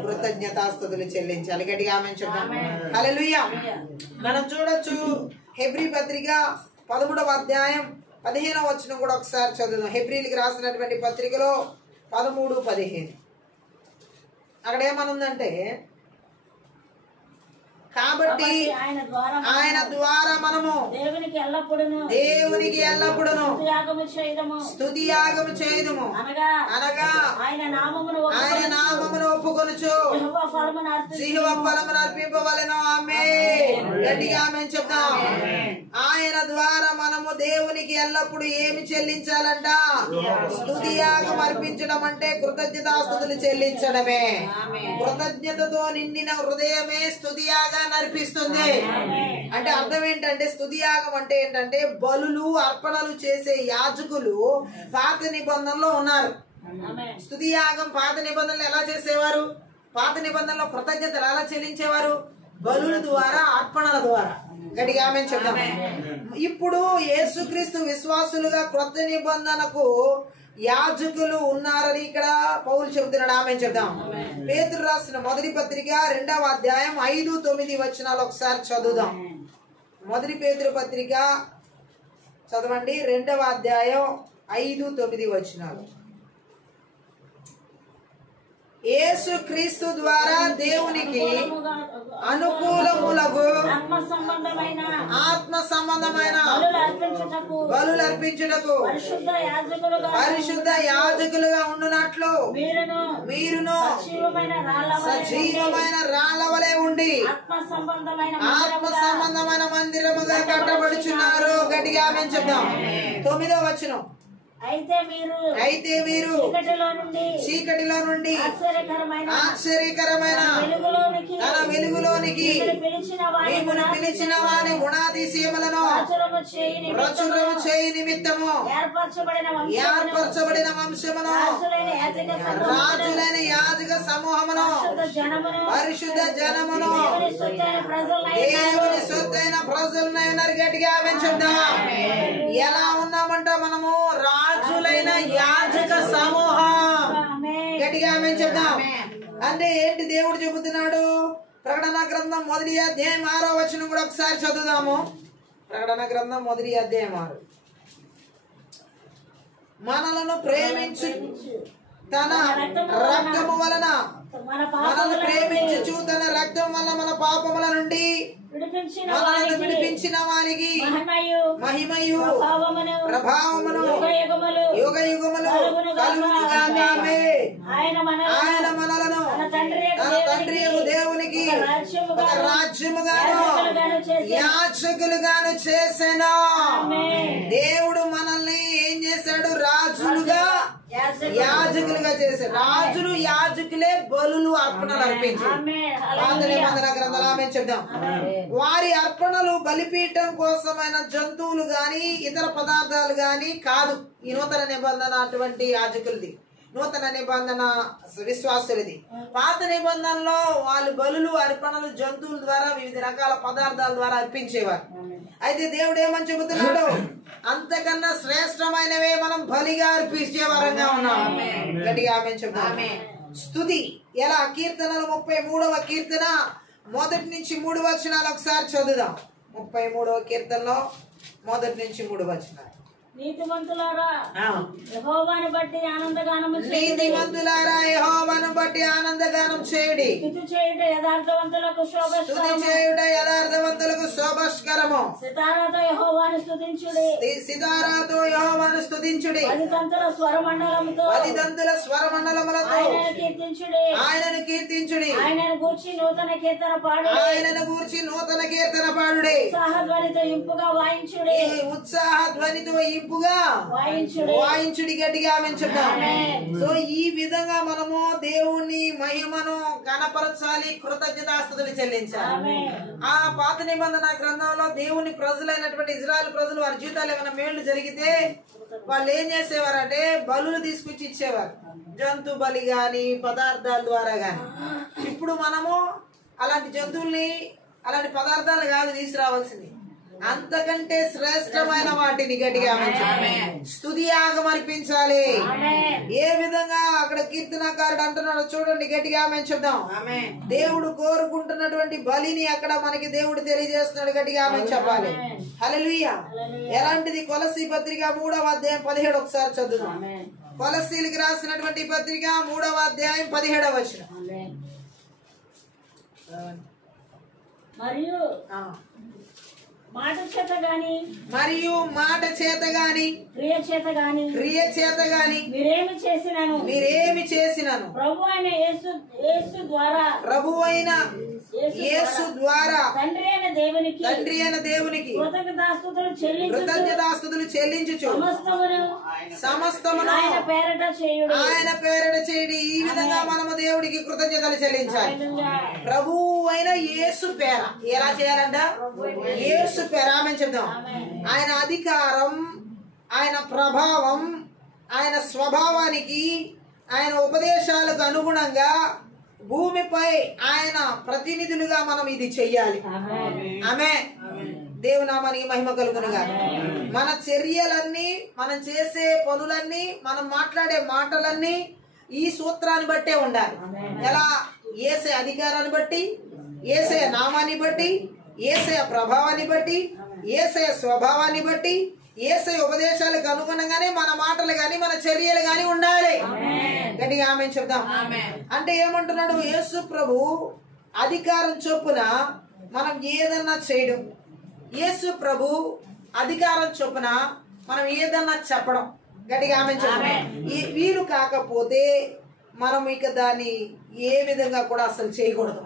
కృతజ్ఞతాస్తుతులు చెల్లించాలి. గట్టిగా ఆమేన్ చెప్దాం. హల్లెలూయా. మనం చూడొచ్చు హెబ్రీ పత్రిక 13వ అధ్యాయం 15వ వచనం కూడా ఒకసారి చదువుదాం. హెబ్రీలకు రాసినటువంటి పత్రికలో 13:15 అక్కడ ఏమనుందంటే, కాబట్టి ఆయన ద్వారా మనము దేవునికి ఎల్లప్పుడూ స్తుతి యాగము చేయదుము, అనగా ఆయన నామమును ఒప్పుకొనుచు జీవ ఫలమును అర్పింపవలెను. ఆమేన్. గట్టిగా ఆమేన్ చెప్దాం. ఆయన ద్వారా మనము దేవునికి ఎల్లప్పుడు ఏమి చెల్లించాలంట? స్తుతి యాగం అర్పించడం అంటే కృతజ్ఞతాస్తుతులు చెల్లించడమే. కృతజ్ఞతతో నిండిన హృదయమే స్తుతి యాగం అర్పిస్తుంది. అంటే అర్థం ఏంటంటే, స్తుతి యాగం అంటే ఏంటంటే బలులు అర్పణలు చేసే యాజకులు పాత నిబంధనలో ఉన్నారు. స్తుతి యాగం పాత నిబంధనలు ఎలా చేసేవారు? పాత నిబంధనలో కృతజ్ఞతలు ఎలా చెల్లించేవారు? బలుల ద్వారా, అర్పణల ద్వారా. గట్టిగా ఆమేన్ చెప్దాం. ఇప్పుడు యేసుక్రీస్తు విశ్వాసులుగా క్రొత్త నిబంధనకు యాజకులు ఉన్నారని ఇక్కడ పౌలు చెబుతున్నాడు. ఆమేన్ చెప్దాం. పేతురు రాసిన మొదటి పత్రిక 2వ అధ్యాయం 5-9 వచనాలు ఒకసారి చదువుదాం. మొదటి పేతురు పత్రిక చదవండి, 2వ అధ్యాయం 5-9 వచనాలు. యేసు క్రీస్తు ద్వారా దేవునికి అనుకూలములకు ఆత్మ సంబంధమైన బలులు అర్పించుటకు పరిశుద్ధ యాజకులుగా ఉండునట్లు మీరును సజీవమైన రాళ్ల వలె ఉండి ఆత్మ సంబంధమైన మందిరముగా కట్టబడుచున్నారు. గట్టిగా ఆమేన్ చెప్దాం. 9వ వచనం. అయితే మీరు చీకటిలో నుండి ఆశ్చర్యకరమైన తన వెలుగులోనికి మిమ్మును పిలిచిన వాని గుణాతిశయములను ప్రచురము చేయి నిమిత్తము ఏర్పరచబడిన వంశమును, రాజులైన యాజక సమూహమును, పరిశుద్ధ జనమును, దేవుని సొత్తైన ప్రజలను ఉన్నారు. గట్టిగా ఆమేన్ చెప్దాం. ఎలా ఉన్నామంట మనము? రాజులైన యాజక సమూహం. గట్టిగా ఆమేన్ చెప్దాం. అంటే ఏంటి దేవుడు చెబుతున్నాడు? ప్రకటన గ్రంథం 1వ అధ్యాయం 6వ వచనం కూడా ఒకసారి చదువుదాము. ప్రకటన గ్రంథం 1వ అధ్యాయం 6. మనలను ప్రేమించు తన రక్తము వలన, మనల్ని ప్రేమించు తన రక్తం వలన మన పాపముల నుండి మనలను విడిపించిన వారికి మహిమయు ప్రభావమును యుగ యుగములు కలుగునుగాక. ఆమేన్. ఆయన మనలను తన తండ్రి దేవునికి ఒక రాజ్యముగాను యాజకులుగాను చేసెను. దేవుడు మనల్ని ఏం చేశాడు? రాజులుగా యాజకులుగా చేశాడు. రాజులు యాజకులే బలులు అర్పణలు అర్పించారు. పాత నిబంధన గ్రంథాలు ఆమేన్ చెప్దాం. వారి అర్పణలు బలిపీఠం కోసమైన జంతువులు గాని ఇతర పదార్థాలు గాని కాదు. ఈ నూతన నిబంధన అటువంటి యాజకులది, నూతన నిబంధన విశ్వాసులది. పాత నిబంధనలో వాళ్ళు బలులు అర్పణలు జంతువుల ద్వారా వివిధ రకాల పదార్థాల ద్వారా అర్పించేవారు. అయితే దేవుడు ఏమని చెబుతున్నాడు? అంతకన్నా శ్రేష్టమైనవే మనం బలిగా అర్పించే వారంగా ఉన్నాం. గట్టిగా ఆమేన్ చెప్తాం. స్తుతి ఎలా? కీర్తనలు 33వ కీర్తన 1 నుంచి 3 వచనాలు ఒకసారి చదువుదాం. 33వ కీర్తనలో 1 నుంచి 3 వచనాలు. నీతిమంతులారా యెహోవాను బట్టి ఆనందగానము చేయుడి. నీతిమంతులారా యెహోవాను బట్టి ఆనందగానం చేయుడి. స్తుతి చేయుట యథార్థవంతులకు శోభస్కరము. స్తుతి చేయుట యథార్థవంతులకు శోభస్కరము. సితారాతో యెహోవాను స్తుతించుడి. సితారాతో యెహోవాను స్తుతించుడి. 10 తంతుల స్వరమండలముతో 10 తంతుల స్వరమండలములతో ఆయనను కీర్తించుడి. ఆయనను కీర్తించుడి. ఆయనను గూర్చి నూతన కీర్తన పాడుడి. ఆయనను గూర్చి నూతన కీర్తన పాడుడి. ఉత్సాహధ్వనితో ఇంపుగా వాయించుడి. ఉత్సాహ ధ్వనితో ఇంపుగా వాయించుడి. గట్టిగా ఆమేన్ చెప్దాం. సో ఈ విధంగా మనము దేవుని మహిమను కనపరచాలి, కృతజ్ఞతాస్తుతులు చెల్లించాలి. ఆ పాత నిబంధన గ్రంథంలో దేవుని ప్రజలైనటువంటి ఇజ్రాయెల్ ప్రజలు వారి జీవితాలు ఏమైనా మేళ్లు జరిగితే వాళ్ళు ఏం చేసేవారంటే బలులు తీసుకొచ్చి ఇచ్చేవారు, జంతు బలి గాని పదార్థాల ద్వారా గాని. ఇప్పుడు మనము అలాంటి జంతువుల్ని అలాంటి పదార్థాలు కాదు తీసుకురావాల్సింది, అంతకంటే శ్రేష్టమైన వాటిని గట్టిగా స్తుతి యాగం అర్పించాలి. ఏ విధంగా అక్కడ కీర్తనకారుడు అంటున్నాడు చూడండి, గట్టిగా ఆమె చెప్దాం. దేవుడు కోరుకుంటున్నటువంటి బలిని అక్కడ మనకి దేవుడు తెలియజేస్తున్నాడు. గట్టిగా ఆమె చెప్పాలి. హల్లెలూయా. ఎలాంటిది? కొలసీ పత్రిక 3వ అధ్యాయం 17 ఒకసారి చదువుదాం. కొలసీలకు రాసినటువంటి పత్రిక 3వ అధ్యాయం 17వ వచనం. మరియు మాట చేత గాని క్రియ చేత గాని మీరేమి చేసినాను ప్రభు అయిన యేసు ద్వారా తండ్రి అయిన దేవునికి కృతజ్ఞతాస్తుతులు చెల్లించుచు సమస్తమును ఆయన పేరట చేయుడి. ఈ విధంగా మనము దేవుడికి కృతజ్ఞతలు చెల్లించాలి. ప్రభు అయిన యేసు పేర ఎలా చేయాలంట? యేసు పేర ఆమె చెప్దాం. ఆయన అధికారం, ఆయన ప్రభావం, ఆయన స్వభావానికి, ఆయన ఉపదేశాలకు అనుగుణంగా భూమిపై ఆయన ప్రతినిధులుగా మనం ఇది చెయ్యాలి. ఆమె దేవునామానికి మహిమ కలుగునుగా. మన చర్యలన్నీ, మనం చేసే పనులన్నీ, మనం మాట్లాడే మాటలన్నీ ఈ సూత్రాన్ని బట్టే ఉండాలి. ఎలా? యేసే అధికారాన్ని బట్టి, యేసే నామాన్ని బట్టి, యేసయ్య ప్రభావాన్ని బట్టి, యేసయ్య స్వభావాన్ని బట్టి, యేసయ్య ఉపదేశాలకు అనుగుణంగానే మన మాటలు గాని మన చర్యలు గాని ఉండాలి. గట్టిగా ఆమేన్ చెప్దాం. అంటే ఏమంటున్నాడు? యేసు ప్రభు అధికారం చొప్పున మనం ఏదన్నా చేయడం, యేసు ప్రభు అధికారం చొప్పున మనం ఏదన్నా చెప్పడం. గట్టిగా ఆమేన్ చెప్దాం. వీలు కాకపోతే మనం ఇక దాన్ని ఏ విధంగా కూడా అసలు చేయకూడదు.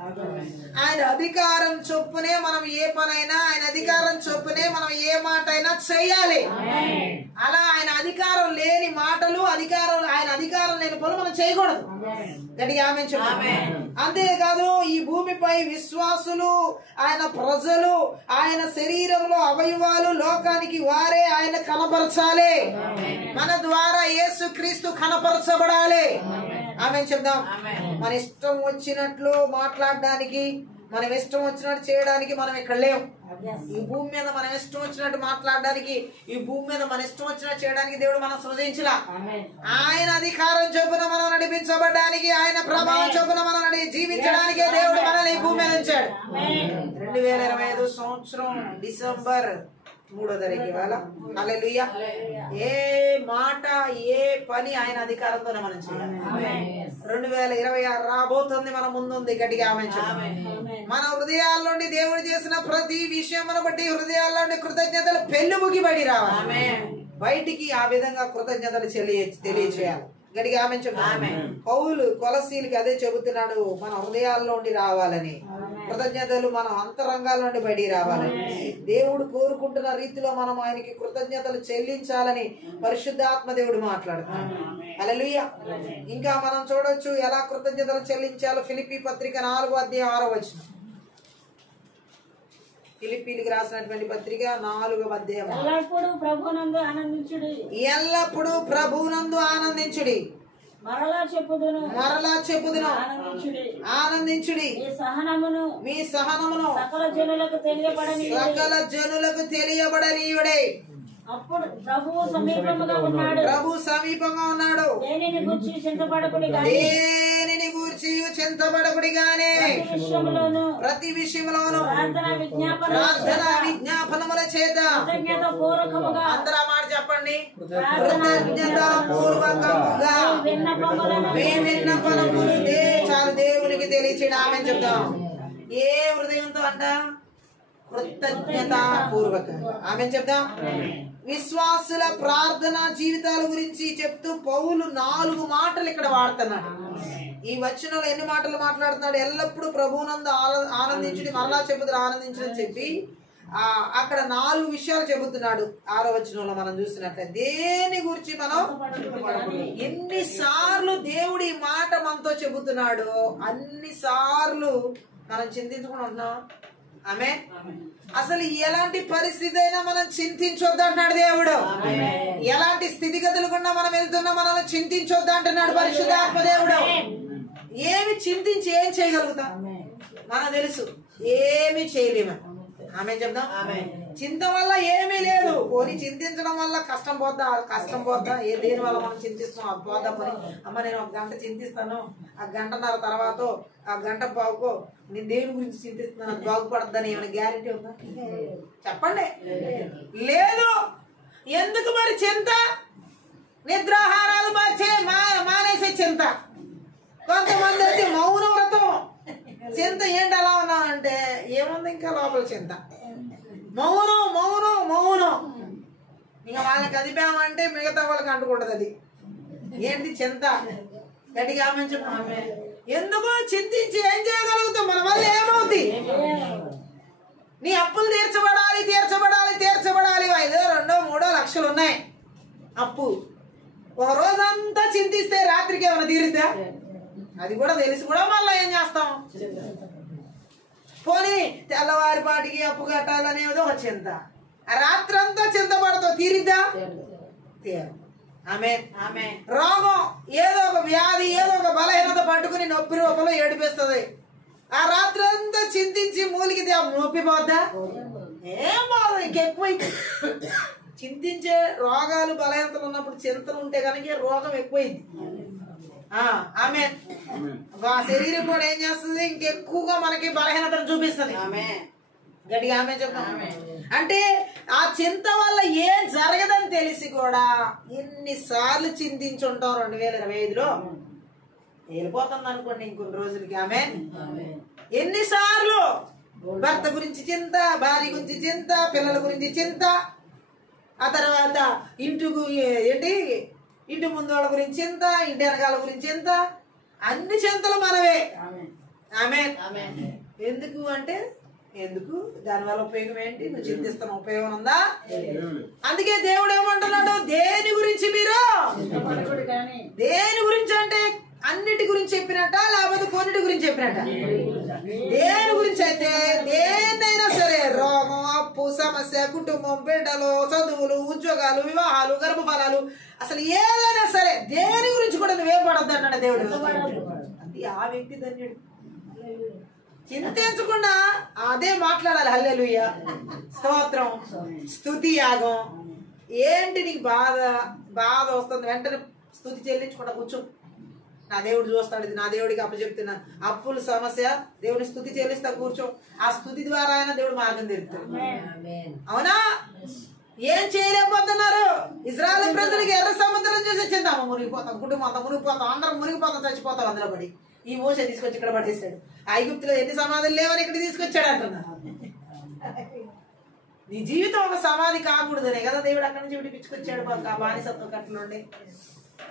ఆయన అధికారం చొప్పునే మనం ఏ పనైనా, ఆయన అధికారం చొప్పునే మనం ఏ మాట అయినా చెయ్యాలి. అలా ఆయన అధికారం లేని మాటలు, ఆయన అధికారం లేని పనులు మనం చేయకూడదు. గట్టిగా ఆమేన్ చెప్తాం. అంతేకాదు ఈ భూమిపై విశ్వాసులు, ఆయన ప్రజలు, ఆయన శరీరంలో అవయవాలు లోకానికి వారే ఆయన కనపరచాలి. మన ద్వారా యేసు క్రీస్తు కనపరచబడాలి. ఆమేన్ చెప్దాం. మన ఇష్టం వచ్చినట్లు మాట్లాడడానికి, మనం ఇష్టం వచ్చినట్టు చేయడానికి మనం ఇక్కడ లేవు. ఈ భూమి మీద మనం ఇష్టం వచ్చినట్టు మాట్లాడడానికి, ఈ భూమి మీద మన ఇష్టం వచ్చినట్టు చేయడానికి దేవుడు మనం సృజించలా. ఆయన అధికారం చొప్పున మనం నడిపించబడడానికి, ఆయన ప్రభావం చొప్పున మనం జీవించడానికే దేవుడు మనల్ని ఈ భూమి మీద ఉంచాడు. 2025 సంవత్సరం డిసెంబర్ 3వ తారీఖు ఇవాళ. హల్లెలూయా. ఏ మాట ఏ పని ఆయన అధికారంతోనే మనం చేయాలి. 2026 రాబోతుంది, మన ముందుంది. గట్టిగా ఆమేన్ చెప్పండి. మన హృదయాల నుండి దేవుడు చేసిన ప్రతి విషయం బట్టి హృదయాల నుండి కృతజ్ఞతలు పెళ్ళుబుకి బయటికి రావాలి. బయటికి ఆ విధంగా కృతజ్ఞతలు తెలియచేయాలి. గట్టిగా ఆమేన్ చెప్పండి. పౌలు కొలసీలకి అదే చెబుతున్నాడు, మన హృదయాల్లో నుండి రావాలని. కృతజ్ఞతలు మన అంతరంగాల నుండి బయటికి రావాలని, దేవుడు కోరుకుంటున్న రీతిలో మనం ఆయనకి కృతజ్ఞతలు చెల్లించాలని పరిశుద్ధాత్మ దేవుడు మాట్లాడుతున్నాడు. హల్లెలూయా. ఇంకా మనం చూడొచ్చు ఎలా కృతజ్ఞతలు చెల్లించాలో. ఫిలిప్పీ పత్రిక 4వ అధ్యాయం 6వ వచనం. ఫిలిప్పీలకు రాసినటువంటి పత్రిక 4వ అధ్యాయం. ఎల్లప్పుడూ ప్రభువునందు ఆనందించుడి. ఎల్లప్పుడూ ప్రభువునందు ఆనందించుడి. మరలా చెప్పుదును ఆనందించుడి. మీ సహనమును సకల జనులకు తెలియబడనీయుడే. అప్పుడు ప్రభువు సమీపంగా ఉన్నాడు. దేనిని గూర్చి చింతపడకుడి గాని ప్రతి విషయంలోను ప్రార్థన విజ్ఞాపనముల చేత అందరూ మాట చెప్పండి. కృతజ్ఞతాపూర్వకముగా మీ విన్నపములు చాలు దేవునికి తెలియచేయడం. ఆమేన్ చెప్తాం. ఏ హృదయంతో అంట? కృతజ్ఞతాపూర్వకంగా. ఆమేన్ చెప్తాం. విశ్వాసుల ప్రార్థన జీవితాల గురించి చెప్తూ పౌలు 4 మాటలు ఇక్కడ వాడుతున్నాడు. ఈ వచనంలో ఎన్ని మాటలు మాట్లాడుతున్నాడు? ఎల్లప్పుడూ ప్రభువునందు ఆనందించుడి, మరలా చెబుతారు ఆనందించడం చెప్పి అక్కడ 4 విషయాలు చెబుతున్నాడు. 6వ వచనంలో మనం చూస్తున్నట్లయితే దేని గురించి మనం ఎన్నిసార్లు దేవుడు ఈ మాట మనతో చెబుతున్నాడో అన్నిసార్లు మనం చింతించుకుని ఉంటున్నాం. ఆమె అసలు ఎలాంటి పరిస్థితి అయినా మనం చింతించొద్దు అంటున్నాడు దేవుడు. ఎలాంటి స్థితిగతులు కూడా మనం వెళ్తున్నా మనల్ని చింతించొద్దు అంటున్నాడు పరిశుద్ధాత్మ దేవుడు. ఏమి చింతించి ఏం చేయగలుగుతాం? మనకు తెలుసు ఏమి చేయలేము. ఆమె చెప్దాం. చింత వల్ల ఏమీ లేదు. పోనీ చింతించడం వల్ల కష్టం పోద్దా? దేని వల్ల మనం చింతిస్తున్నాం? అది పోదాం పని. అమ్మ నేను 1 గంట చింతిస్తాను, ఆ గంటన్నర తర్వాత ఆ గంట బాగుకో నేను దేవుని గురించి చింతిస్తున్నాను, అది బాగుపడద్దని ఏమైనా గ్యారెంటీ ఉందా? చెప్పండి. లేదు. ఎందుకు మరి చింత? నిద్రాహారాలు మానేసే చింత. కొంతమంది అయితే మౌన వ్రతం. చింత ఏంటి అలా ఉన్నా అంటే ఏముంది, ఇంకా లోపల చింత. మౌనం మౌనం మౌనం. ఇంకా వాళ్ళని కదిపామంటే మిగతా వాళ్ళకి అంటుకుంటది. అది ఏంటి? చింత. గట్టిగా ఆమె చెప్పామే. ఎందుకు చింతించి ఏం చేయగలుగుతాం? మన వల్ల ఏమవుతుంది? నీ అప్పులు తీర్చబడాలి. 5, 2, 3 లక్షలు ఉన్నాయి అప్పు. ఒక రోజంతా చింతిస్తే రాత్రికి ఏమైనా తీరుద్దా? అది కూడా తెలిసి కూడా మళ్ళీ ఏం చేస్తాం? పోనీ తెల్లవారిపాటికి అప్పు కట్టాలనేది ఒక చింత. రాత్రంతా చింతపడతావు, తీరిద్దా? ఆమె రోగం, ఏదో ఒక వ్యాధి, ఏదో ఒక బలహీనత పట్టుకుని నొప్పి రూపంలో ఏడిపిస్తుంది. ఆ రాత్రి అంతా చింతించి మూలికి నొప్పి పోద్దా? ఏం బాధ ఇంకెక్కువైంది. చింతించే రోగాలు బలహీనతలు ఉన్నప్పుడు చింతలు ఉంటే కనుక రోగం ఎక్కువైంది. ఆమె శరీరం కూడా ఏం చేస్తుంది? ఇంకెక్కువగా మనకి బలహీనతను చూపిస్తుంది. గట్టిగా ఆమె చెప్తాం. అంటే ఆ చింత వల్ల ఏం జరగదని తెలిసి కూడా ఎన్నిసార్లు చింతించి ఉంటాం. 2025లో వెళ్ళిపోతుంది అనుకోండి ఇంకొన్ని రోజులకి. ఆమె ఎన్నిసార్లు భర్త గురించి చింత, భార్య గురించి చింత, పిల్లల గురించి చింత, ఆ తర్వాత ఇంటి ముందు వాళ్ళ గురించి చింత, ఇంటి వెనకాల గురించి చింత. అన్ని చింతలు మనవే. ఆమె ఎందుకు అంటే ఎందుకు? దానివల్ల ఉపయోగం ఏంటి? నువ్వు చింతిస్తున్న ఉపయోగం ఉందా? అందుకే దేవుడు ఏమంటున్నాడు? దేని గురించి మీరు దేని గురించి అంటే అన్నిటి గురించి చెప్పినట్ట, లేకపోతే కొన్నిటి గురించి చెప్పినట్ట? దేని గురించి అయితే దేన్నైనా సరే, రోగం, అప్పు, సమస్య, కుటుంబం, బిడ్డలు, చదువులు, ఉద్యోగాలు, వివాహాలు, గర్భఫలాలు, అసలు ఏదైనా సరే దేని గురించి కూడా నువ్వేం పడద్దు అన్నాడు దేవుడు. అది ఆ వ్యక్తి ధన్యుడు. చింతించకుండా అదే మాట్లాడాలి. హల్లెలూయా, స్తోత్రం, స్తుతి యాగం. ఏంటి నీకు బాధ వస్తుంది? వెంటనే స్తుతి చెల్లించకుండా కూర్చో. నా దేవుడు చూస్తాడు, ఇది నా దేవుడికి అప్పచెప్తున్నాను. అప్పుల సమస్య, దేవుని స్తుతి చెల్లిస్తా కూర్చో. ఆ స్తుతి ద్వారా ఆయన దేవుడు మార్గం తెరుస్తాడు. అవునా? ఏం చేయలేకపోతున్నారు? ఇజ్రాయెల్ ప్రజలకి ఎర్ర సముద్రం చూసి వచ్చిందామా మునిగిపోతాం, కుటుంబం అంతా మునిగిపోతాం, అందరం మునిగిపోతాం, చచ్చిపోతాం అందులో పడి. ఈ మోసే తీసుకొచ్చి ఇక్కడ పడేసాడు. ఐగుప్తులో ఎన్ని సమాధులు లేవని ఇక్కడ తీసుకొచ్చాడు అంటున్నారు. నీ జీవితం ఒక సమాధి కాకూడదనే కదా దేవుడు అక్కడి నుంచి విడిపించుకొచ్చాడు. ఆ బానిసత్వ కట్టలుండి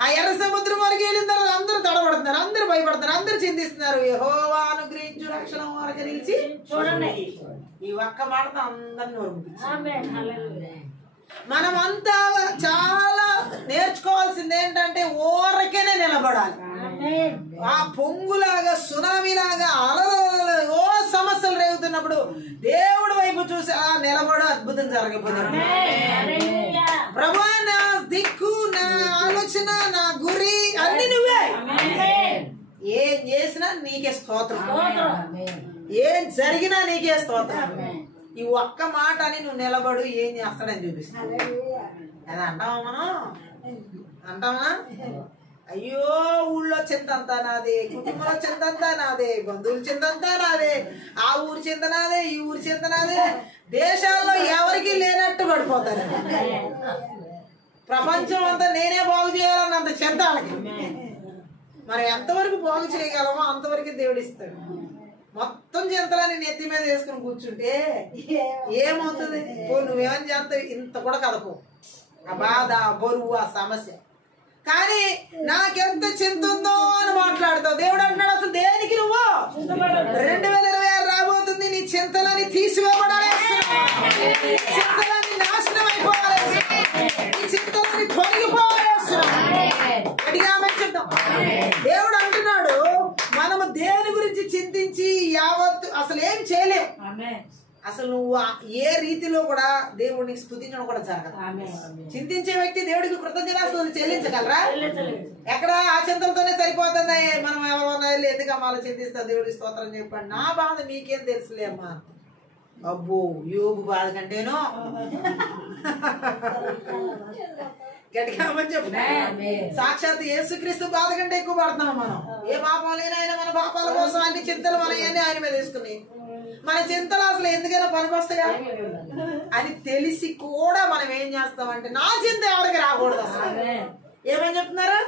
ఆ ఎర్ర సముద్రం వరకు వెళ్ళిన తర్వాత అందరూ తడబడుతున్నారు, అందరూ భయపడుతున్నారు, అందరూ చింతిస్తున్నారు. యెహోవా అనుగ్రహించు రక్షణ వరకు నిలిచి చూడండి. ఈ ఒక్క మాటతో అందరిని పంపించారు. మనమంతా చాలా నేర్చుకోవాల్సింది ఏంటంటే ఊరకేనే నిలబడాలి. ఆ పొంగులాగా సునామీలాగా అలలు ఓ సమస్యలు రేగుతున్నప్పుడు దేవుడి వైపు చూసి ఆ నిలబడు, అద్భుతం జరగబోతుంది. ప్రభా నా దిక్కు, నా ఆలోచన, నా గురి అన్ని నువ్వే. ఏం చేసినా నీకే స్తోత్రం, ఏం జరిగినా నీకే స్తోత్రం. ఈ ఒక్క మాట అని నువ్వు నిలబడు, ఏం చేస్తాడని చూపిస్తాడు. అది అంటావా మనం? అంటావా? అయ్యో ఊళ్ళో చింతంతా నాదే, కుటుంబంలో చింతంతా నాదే, బంధువుల చింతంతా నాదే, ఆ ఊరి చింత నాదే, ఈ ఊరి చింత నాదే. దేశాల్లో ఎవరికి లేనట్టు పడిపోతారు. ప్రపంచం అంతా నేనే బాగు చేయాలన్నంత చింత వాళ్ళకి. మనం ఎంతవరకు బాగు చేయగలమో అంతవరకు దేవుడు ఇస్తాడు. మొత్తం చింతలని నెత్తి మీద వేసుకుని కూర్చుంటే ఏమవుతుంది? నువ్వేమని చేస్తావు? ఇంత కూడా కదపో ఆ బాధ, ఆ బరువు, ఆ సమస్య. కానీ నాకెంత చింత ఉందో అని మాట్లాడతావు. దేవుడు అంటున్నాడు, అసలు దేనికి నువ్వు 2026 రాబోతుంది, నీ చింతలని తీసివేయబడాలి, చింతలని నాశనం అయిపోవాలి, నీ చింతలని తొలగిపోవాలి. చెప్తాం. దేవుడు అంటున్నాడు మనము దేని గురించి చింతించి యావత్తు అసలు ఏం చేయలేం. అసలు నువ్వు ఏ రీతిలో కూడా దేవుడిని స్తుతించడం కూడా జరగదు. చింతించే వ్యక్తి దేవుడికి కృతజ్ఞతాస్తుతులు చెల్లించగలరా? ఎక్కడ ఆ చింతలతోనే సరిపోతుంది. మనం ఎవరైనా ఎందుకు అమ్మాలో చింతిస్తా దేవుడికి స్తోత్రం చెప్పండి. నా బాధ మీకేం తెలుసులే అమ్మా. అబ్బో యోబు బాధ కంటేనో గట్టిగా చెప్పు. సాక్షాత్ యేసుక్రీస్తు బాధ కంటే ఎక్కువ పడుతున్నాం మనం. ఏ పాపం లేని ఆయన మన పాపాల కోసం అన్ని చింతలు మన ఆయన మీద వేసుకుని మన చింతలు అసలు ఎందుకైనా పనికొస్తాయా అని తెలిసి కూడా మనం ఏం చేస్తామంటే నా చింత ఎవరికి రాకూడదు. అసలు ఏమని చెప్తున్నారు?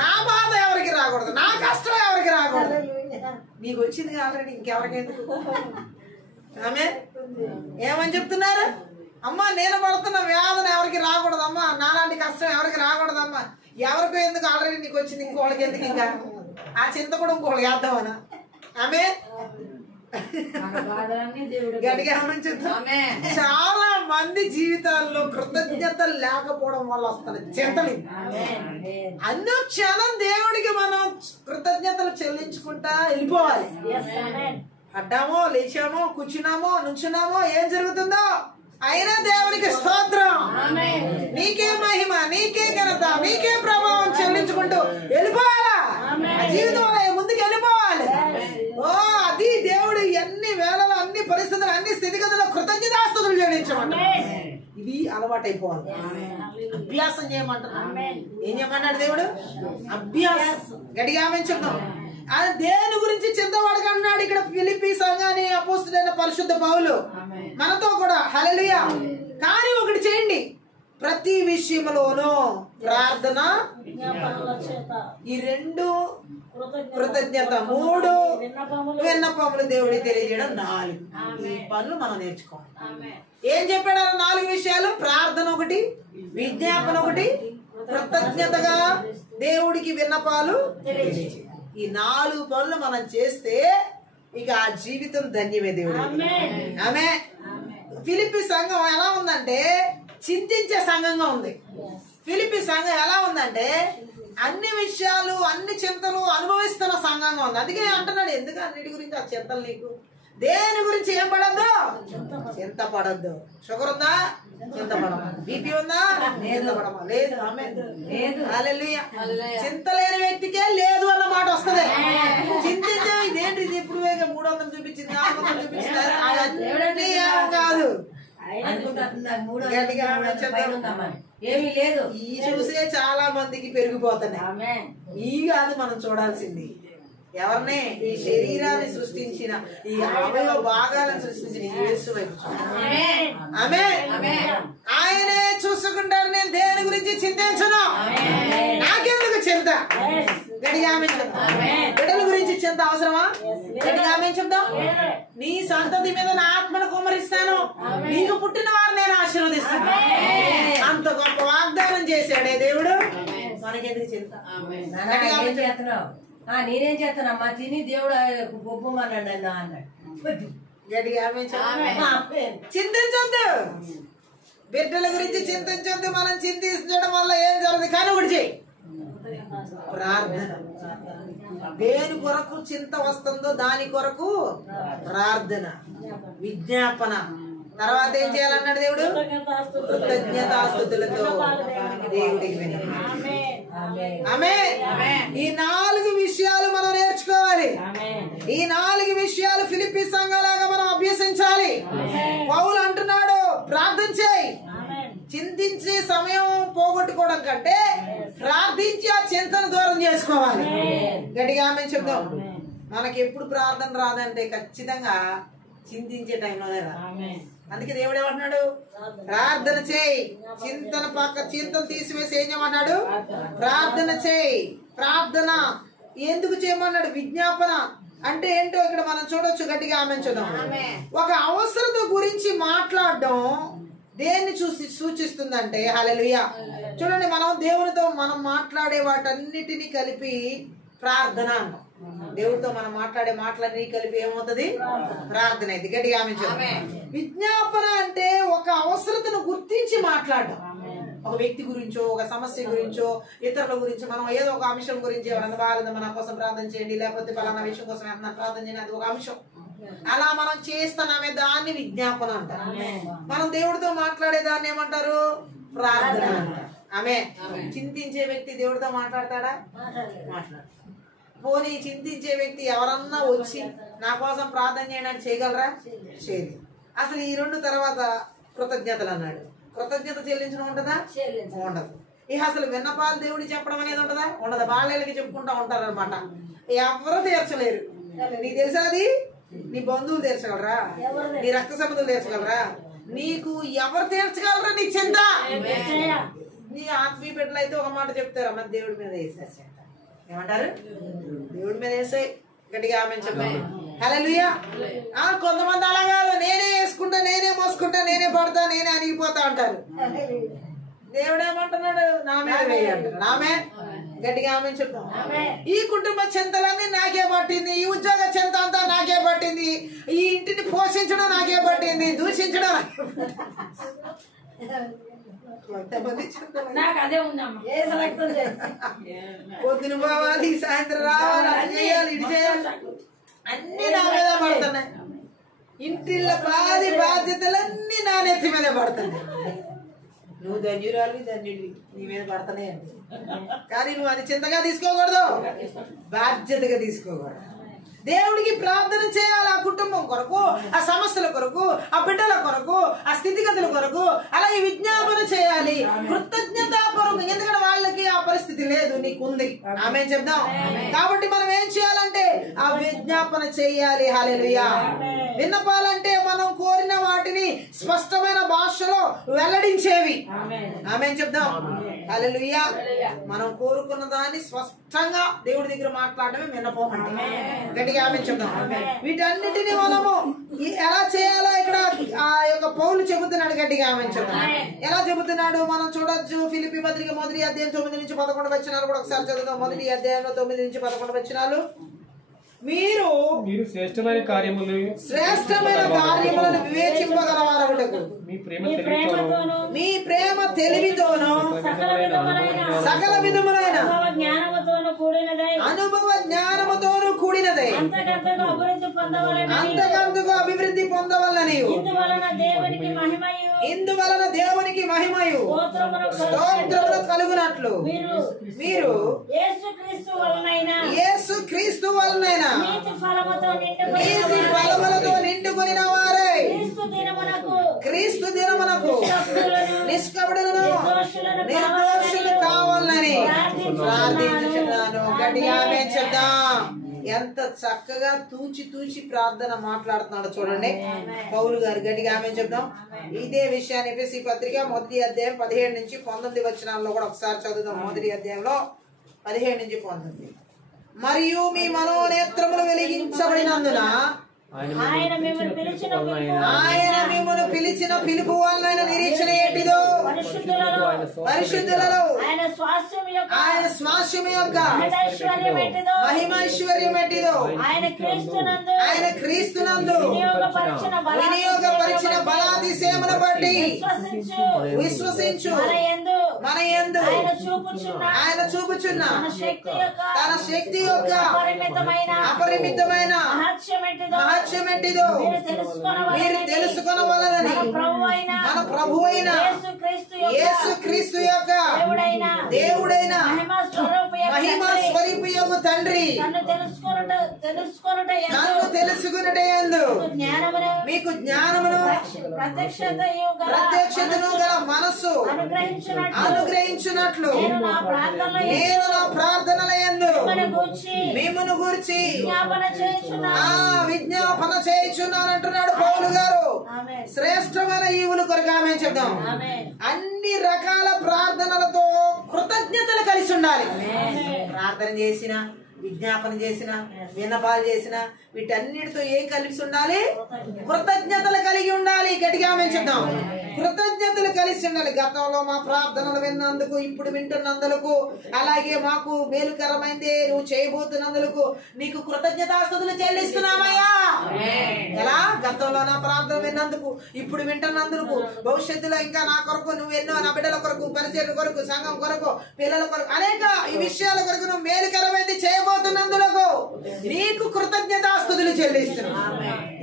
నా బాధ ఎవరికి రాకూడదు, నా కష్టం ఎవరికి రాకూడదు. నీకు వచ్చింది ఆల్రెడీ, ఇంకెవరికెందుకు? ఆమె ఏమని చెప్తున్నారు? అమ్మా నేను పడుతున్న వేదన ఎవరికి రాకూడదమ్మా, నాలాంటి కష్టం ఎవరికి రాకూడదమ్మా. ఎవరికో ఎందుకు, ఆల్రెడీ నీకు వచ్చింది, ఇంకోళ్ళకి ఎందుకు? ఇంకా ఆ చింత కూడా ఇంకోళ్ళకి వేద్దామనా? ఆమె గట్టిగా చాలా మంది జీవితాల్లో కృతజ్ఞత లేకపోవడం వల్ల వస్తుంది చింతలు. అన్నో క్షణం దేవుడికి మనం కృతజ్ఞతలు చెల్లించుకుంటా వెళ్ళిపోవాలి. అడ్డామో, లేచామో, కూర్చున్నామో, నుంచున్నామో, ఏం జరుగుతుందో అయినా దేవునికి స్తోత్రం, నీకే మహిమ, నీకే ఘనత, నీకే ప్రభావం చెల్లించుకుంటూ వెళ్ళిపోవాలా. జీవితంలో ముందుకు వెళ్ళిపోవాలి. ఓ అది దేవుడు అన్ని వేళలో, అన్ని పరిస్థితులు, అన్ని స్థితిగతుల్లో కృతజ్ఞతాస్తుతులు చెల్లించమంటాడు. ఇది అలవాటు అయిపోవాలి. అభ్యాసం చేయమంటున్నాడు. ఏం చేయమన్నాడు దేవుడు? అభ్యాసం. గట్టిగా చెప్తాం. ఆయన దేని గురించి చింతపడకన్నాడు ఇక్కడ ఫిలిప్పీ సంఘాన్ని అపోస్తులైన పరిశుద్ధ పౌలు మనతో కూడా. హల్లెలూయా. కానీ ఒకటి చేయండి, ప్రతి విషయంలోనూ ప్రార్థన, ఈ 2 కృతజ్ఞత, 3 విన్నపములు దేవుడికి తెలియజేయడం, 4 ఈ పనులు మనం నేర్చుకోవాలి. ఏం చెప్పాడు? 4 విషయాలు. ప్రార్థన ఒకటి, విజ్ఞాపన ఒకటి, కృతజ్ఞతగా దేవుడికి విన్నపాలు తెలియజేయాలి. ఈ 4 పనులు మనం చేస్తే ఇక ఆ జీవితం ధన్యమే. దేవుడు ఆమె. ఫిలిప్పీ సంఘం ఎలా ఉందంటే చింతించే సంఘంగా ఉంది. ఫిలిప్పీ సంఘం ఎలా ఉందంటే అన్ని విషయాలు, అన్ని చింతలు అనుభవిస్తున్న సంఘంగా ఉంది. అందుకే అంటున్నాడు, ఎందుకు అన్నిటి గురించి ఆ చింతలు నీకు? దేని గురించి ఏం పడద్దు? చింత పడద్దు. షుగర్ ఉందా? చింత పడమా. బీపీ ఉందా? చింత పడమా. లేదు. హల్లెలూయా. చింత లేని వ్యక్తికే లేదు అన్న మాట వస్తుంది. చింతించే ఇదేంటి, ఇది ఇప్పుడు 300 చూపించింది, 400 చూపించింది కాదు. ఏమీ లేదు. ఈ చూసే చాలా మందికి పెరిగిపోతున్నాయి. ఈ కాదు మనం చూడాల్సింది ఎవరినే, ఈ శరీరాన్ని సృష్టించిన, ఈ అవయవ భాగాలను సృష్టించిన యేసు వైపు చూడాలి. ఆయనే చూసుకుంటాడు. నేను దేని గురించి చింతించను, నాకెందుకు చింత. గట్టిగా ఆమె చెప్తాం. బిడ్డల గురించి చింత అవసరమా? గట్టిగా ఆమె చెప్తాం. నీ సంతతి మీద నా ఆత్మను కుమ్మరిస్తాను, నీకు పుట్టిన వారు నేను ఆశీర్వదిస్తాను. అంత గొప్ప వాగ్దానం చేశాడే దేవుడు, మనకెందుకు చింత? నేనేం చేస్తానమ్మా, తిని దేవుడు గొప్పమన్నాడు అన్నాడు. గట్టిగా ఆమె చింతించొద్దు, బిడ్డల గురించి చింతించొద్దు. మనం చింతించడం వల్ల ఏం జరుగుతుంది? కానీ ఒకటి చేయి, ప్రార్థన. దేని కొరకు చింత వస్తుందో దాని కొరకు ప్రార్థన, విజ్ఞాపన. తర్వాత ఏం చేయాలన్నాడు దేవుడు? కృతజ్ఞతాస్తుతులతో దేవుడికి వినండి. ఈ 4 విషయాలు మనం నేర్చుకోవాలి. ఈ 4 విషయాలు ఫిలిప్పీ సంఘాలాగా మనం అభ్యసించాలి. పౌలు అంటున్నాడు, ప్రార్థన చేయి. చింతించే సమయం పోగొట్టుకోవడం కంటే ప్రార్థించి ఆ చింతను దూరం చేసుకోవాలి. గట్టిగా ఆమె చెప్తాం. మనకి ఎప్పుడు ప్రార్థన రాదంటే ఖచ్చితంగా చింతించే టైంలోనే రా. అందుకే దేవుడు ఏమంటున్నాడు? ప్రార్థన చేయి. చింతను తీసివేసి ఏం చేయమన్నాడు? ప్రార్థన చేయి. ప్రార్థన ఎందుకు చేయమన్నాడు? విజ్ఞాపన అంటే ఏంటో ఇక్కడ మనం చూడొచ్చు. గట్టిగా ఆమె చూద్దాం. ఒక అవసరత గురించి మాట్లాడడం దేన్ని సూచిస్తుందంటే, హల్లెలూయా, చూడండి, మనం దేవునితో మనం మాట్లాడే వాటన్నిటినీ కలిపి ప్రార్థన అంటాం. దేవుడితో మనం మాట్లాడే మాటలన్నీ కలిపి ఏమవుతుంది? ప్రార్థన అయితే. గట్టిగా ఆమె విజ్ఞాపన అంటే ఒక అవసరతను గుర్తించి మాట్లాడడం. ఒక వ్యక్తి గురించో, ఒక సమస్య గురించో, ఇతరుల గురించి, మనం ఏదో ఒక అంశం గురించి, ఎవరన్నా బాగా మన కోసం ప్రార్థన చేయండి, లేకపోతే పలానా విషయం కోసం ఏమన్నా ప్రార్థన చేయండి, అది ఒక అంశం. అలా మనం చేస్తున్నామే, దాన్ని విజ్ఞాపన అంటారు. మనం దేవుడితో మాట్లాడే దాన్ని ఏమంటారు? ప్రార్థన అంటారు. ఆమె చింతించే వ్యక్తి దేవుడితో మాట్లాడతాడా? మాట్లాడు. పోనీ చింతించే వ్యక్తి ఎవరన్నా వచ్చి నా కోసం ప్రార్థన చేయడానికి చేయగలరా? చేయలేదు. అసలు ఈ 2 తర్వాత కృతజ్ఞతలు అన్నాడు. కృతజ్ఞత చెల్లించడం ఉంటుందా? ఉండదు. ఇక అసలు విన్నపాలు దేవుడి చెప్పడం అనేది ఉంటుందా? ఉండదు. బాలలకి చెప్పుకుంటా ఉంటారు అనమాట. ఎవరు తీర్చలేరు. నీకు తెలుసా? అది నీ బంధువులు తీర్చగలరా? నీ రక్త సంబంధులు తీర్చగలరా? నీకు ఎవరు తీర్చగలరా నీ చింత? నీ ఆత్మీయ బిడ్డలు అయితే ఒక మాట చెప్తారు, అమ్మ దేవుడి మీద వేసేసి. ఏమంటారు? దేవుడి మీద వేసాయి. గట్టిగా ఆమె చెప్పాలి. హల్లెలూయా. కొంతమంది అలా కాదు, నేనే వేసుకుంటా, నేనే మోసుకుంటా, నేనే పడతా, నేనే అనిగిపోతా అంటారు. దేవుడు ఏమంటున్నాడు? నా మీద వేయండి. నామే గట్టిగా ఆమె చెప్తాం. ఈ కుటుంబ చింతలన్నీ నాకే పట్టింది, ఈ ఉద్యోగ చింత అంతా నాకే పట్టింది, ఈ ఇంటిని పోషించడం నాకే పట్టింది, దూషించడం పొద్దున పోవాలి, సాయంత్రం రావాలి, అది చేయాలి, ఇది చేయాలి, అన్ని నా మీద పడుతున్నాయి. ఇంటిలో బాధ్యతలన్నీ నా నెత్తి మీద పడుతున్నాయి. నువ్వు ధన్యురాలు, ధన్యుడివి, నీ మీద పడతానే అంటే. కానీ నువ్వు అది చింతగా తీసుకోకూడదు, బాధ్యతగా తీసుకోకూడదు. దేవుడికి ప్రార్థన చేయాలి. ఆ కుటుంబం కొరకు, ఆ సమస్యల కొరకు, ఆ బిడ్డల కొరకు, ఆ స్థితిగతుల కొరకు అలాగే విజ్ఞాపన చేయాలి. కృతజ్ఞతాపూర్వకం. ఎందుకంటే వాళ్ళకి ఆ పరిస్థితి లేదు, నీకుంది. ఆమె చెప్దాం. కాబట్టి మనం ఏం చేయాలంటే ఆ విజ్ఞాపన చేయాలి. హల్లెలూయా. విన్నపాలంటే మనం కోరిన వాటిని స్పష్టమైన భాషలో వెల్లడించేవి. ఆమె చెప్దాం. హల్లెలూయా. మనం కోరుకున్న దాన్ని స్పష్టంగా దేవుడి దగ్గర మాట్లాడటమే విన్నపం అంటే. గట్టిగా ఆమె చెప్దాం. వీటన్నిటిని మనము ఎలా చేయాలో ఇక్కడ ఆ యొక్క పౌలు చెబుతున్నాడు. గట్టిగా ఆమె చెప్దాం. ఎలా చెబుతున్నాడు మనం చూడొచ్చు. ఫిలిప్పీ పత్రిక 1వ అధ్యాయం 9 నుంచి 11 వచనాలు కూడా ఒకసారి చదువుదాం. 1వ అధ్యాయంలో 9 నుంచి 11 వచనాలు. మీరు శ్రేష్టమైన కార్యములను వివేచింపగలవారగుటకు మీ ప్రేమ తెలివితోను సకల విధములైన అనుభవ జ్ఞానముతోను కూడినదై అంతకంతకు అభివృద్ధి పొందవలనని ఇందువలన దేవునికి మహిమయు స్తోత్రములు కలుగునట్లు మీరు యేసుక్రీస్తు వలనైనా నీతి ఫలములతో నిండుకొనిన వారై క్రీస్తు దినమునకు నిష్కపటులను నిర్దోషులు కావాలని ప్రార్థించుచున్నాను. గట్టిగా ఆమేన్ చెప్దాం. ఎంత చక్కగా తూచి తూచి ప్రార్థన మాట్లాడుతున్నాడు చూడండి పౌలు గారు. గట్టిగా ఆమేన్ చెప్దాం. ఇదే విషయాన్ని ఎఫెసీ పత్రిక 1వ అధ్యాయం 17 నుంచి 19 వచనాల్లో కూడా ఒకసారి చదువుదాం. 1వ అధ్యాయంలో 17 నుంచి 19. మరియు మీ మనోనేత్రములు వెలిగించబడినందున ఆయన మిమ్మల్ని పిలిచిన పిలుపు వలన నిరీక్షణ ఏంటిదో పరిశుద్ధులలో ఆయన స్వాస్యం యొక్క మహిమైశ్వర్యం ఏంటిదో ఆయన క్రీస్తునందు వినియోగపరిచిన బలాతిశయమును బట్టి విశ్వసించు మన యందు ఆయన చూపుచున్న తన శక్తి యొక్క అపరిమితమైన మహత్యమేంటిదో మీరు తెలుసుకొనవలెనని మన ప్రభువు అయిన యేసుక్రీస్తు యొక్క దేవుడైన మహిమా స్వరూపియగు తండ్రి నన్ను తెలుసుకొనుట యందు మీకు జ్ఞానమును ప్రత్యక్షతను గల మనస్సు అనుగ్రహించున్నట్లు నేను నా ప్రార్థనల యందు మిమ్మును గూర్చి విజ్ఞాపన చేయుచున్నాను అంటున్నాడు పౌలు గారు. శ్రేష్టమైన ఈవులు కొరకు ఆమేన్ చెప్దాం. అన్ని రకాల ప్రార్థనలతో కృతజ్ఞతలు కలిసి ఉండాలి. ప్రార్థన చేసిన, విజ్ఞాపన చేసిన, విన్నపాలు చేసిన వీటన్నిటితో ఏం కలిసి ఉండాలి? కృతజ్ఞతలు కలిగి ఉండాలి. గట్టిగా ఆమేన్ చెప్దాం. కృతజ్ఞతలు కలిసి ఉండాలి. గతంలో మా ప్రార్థనలు విన్నందుకు, ఇప్పుడు వింటున్నందుకు, అలాగే మాకు మేలుకరమైందే నువ్వు చేయబోతున్నందుకు నీకు కృతజ్ఞతాస్తుతులు చెల్లిస్తున్నామయ్యా. ఎలా? గతంలో నా ప్రార్థన విన్నందుకు, ఇప్పుడు వింటున్నందుకు, భవిష్యత్తులో ఇంకా నా కొరకు నువ్వు ఎన్నో, నా బిడ్డల కొరకు, పరిచర్య కొరకు, సంఘం కొరకు, పిల్లల కొరకు, అనేక ఈ విషయాల కొరకు నువ్వు మేలుకరమైంది చేయబోతున్నందుకు నీకు కృతజ్ఞతాస్తుతులు చెల్లిస్తున్నావు.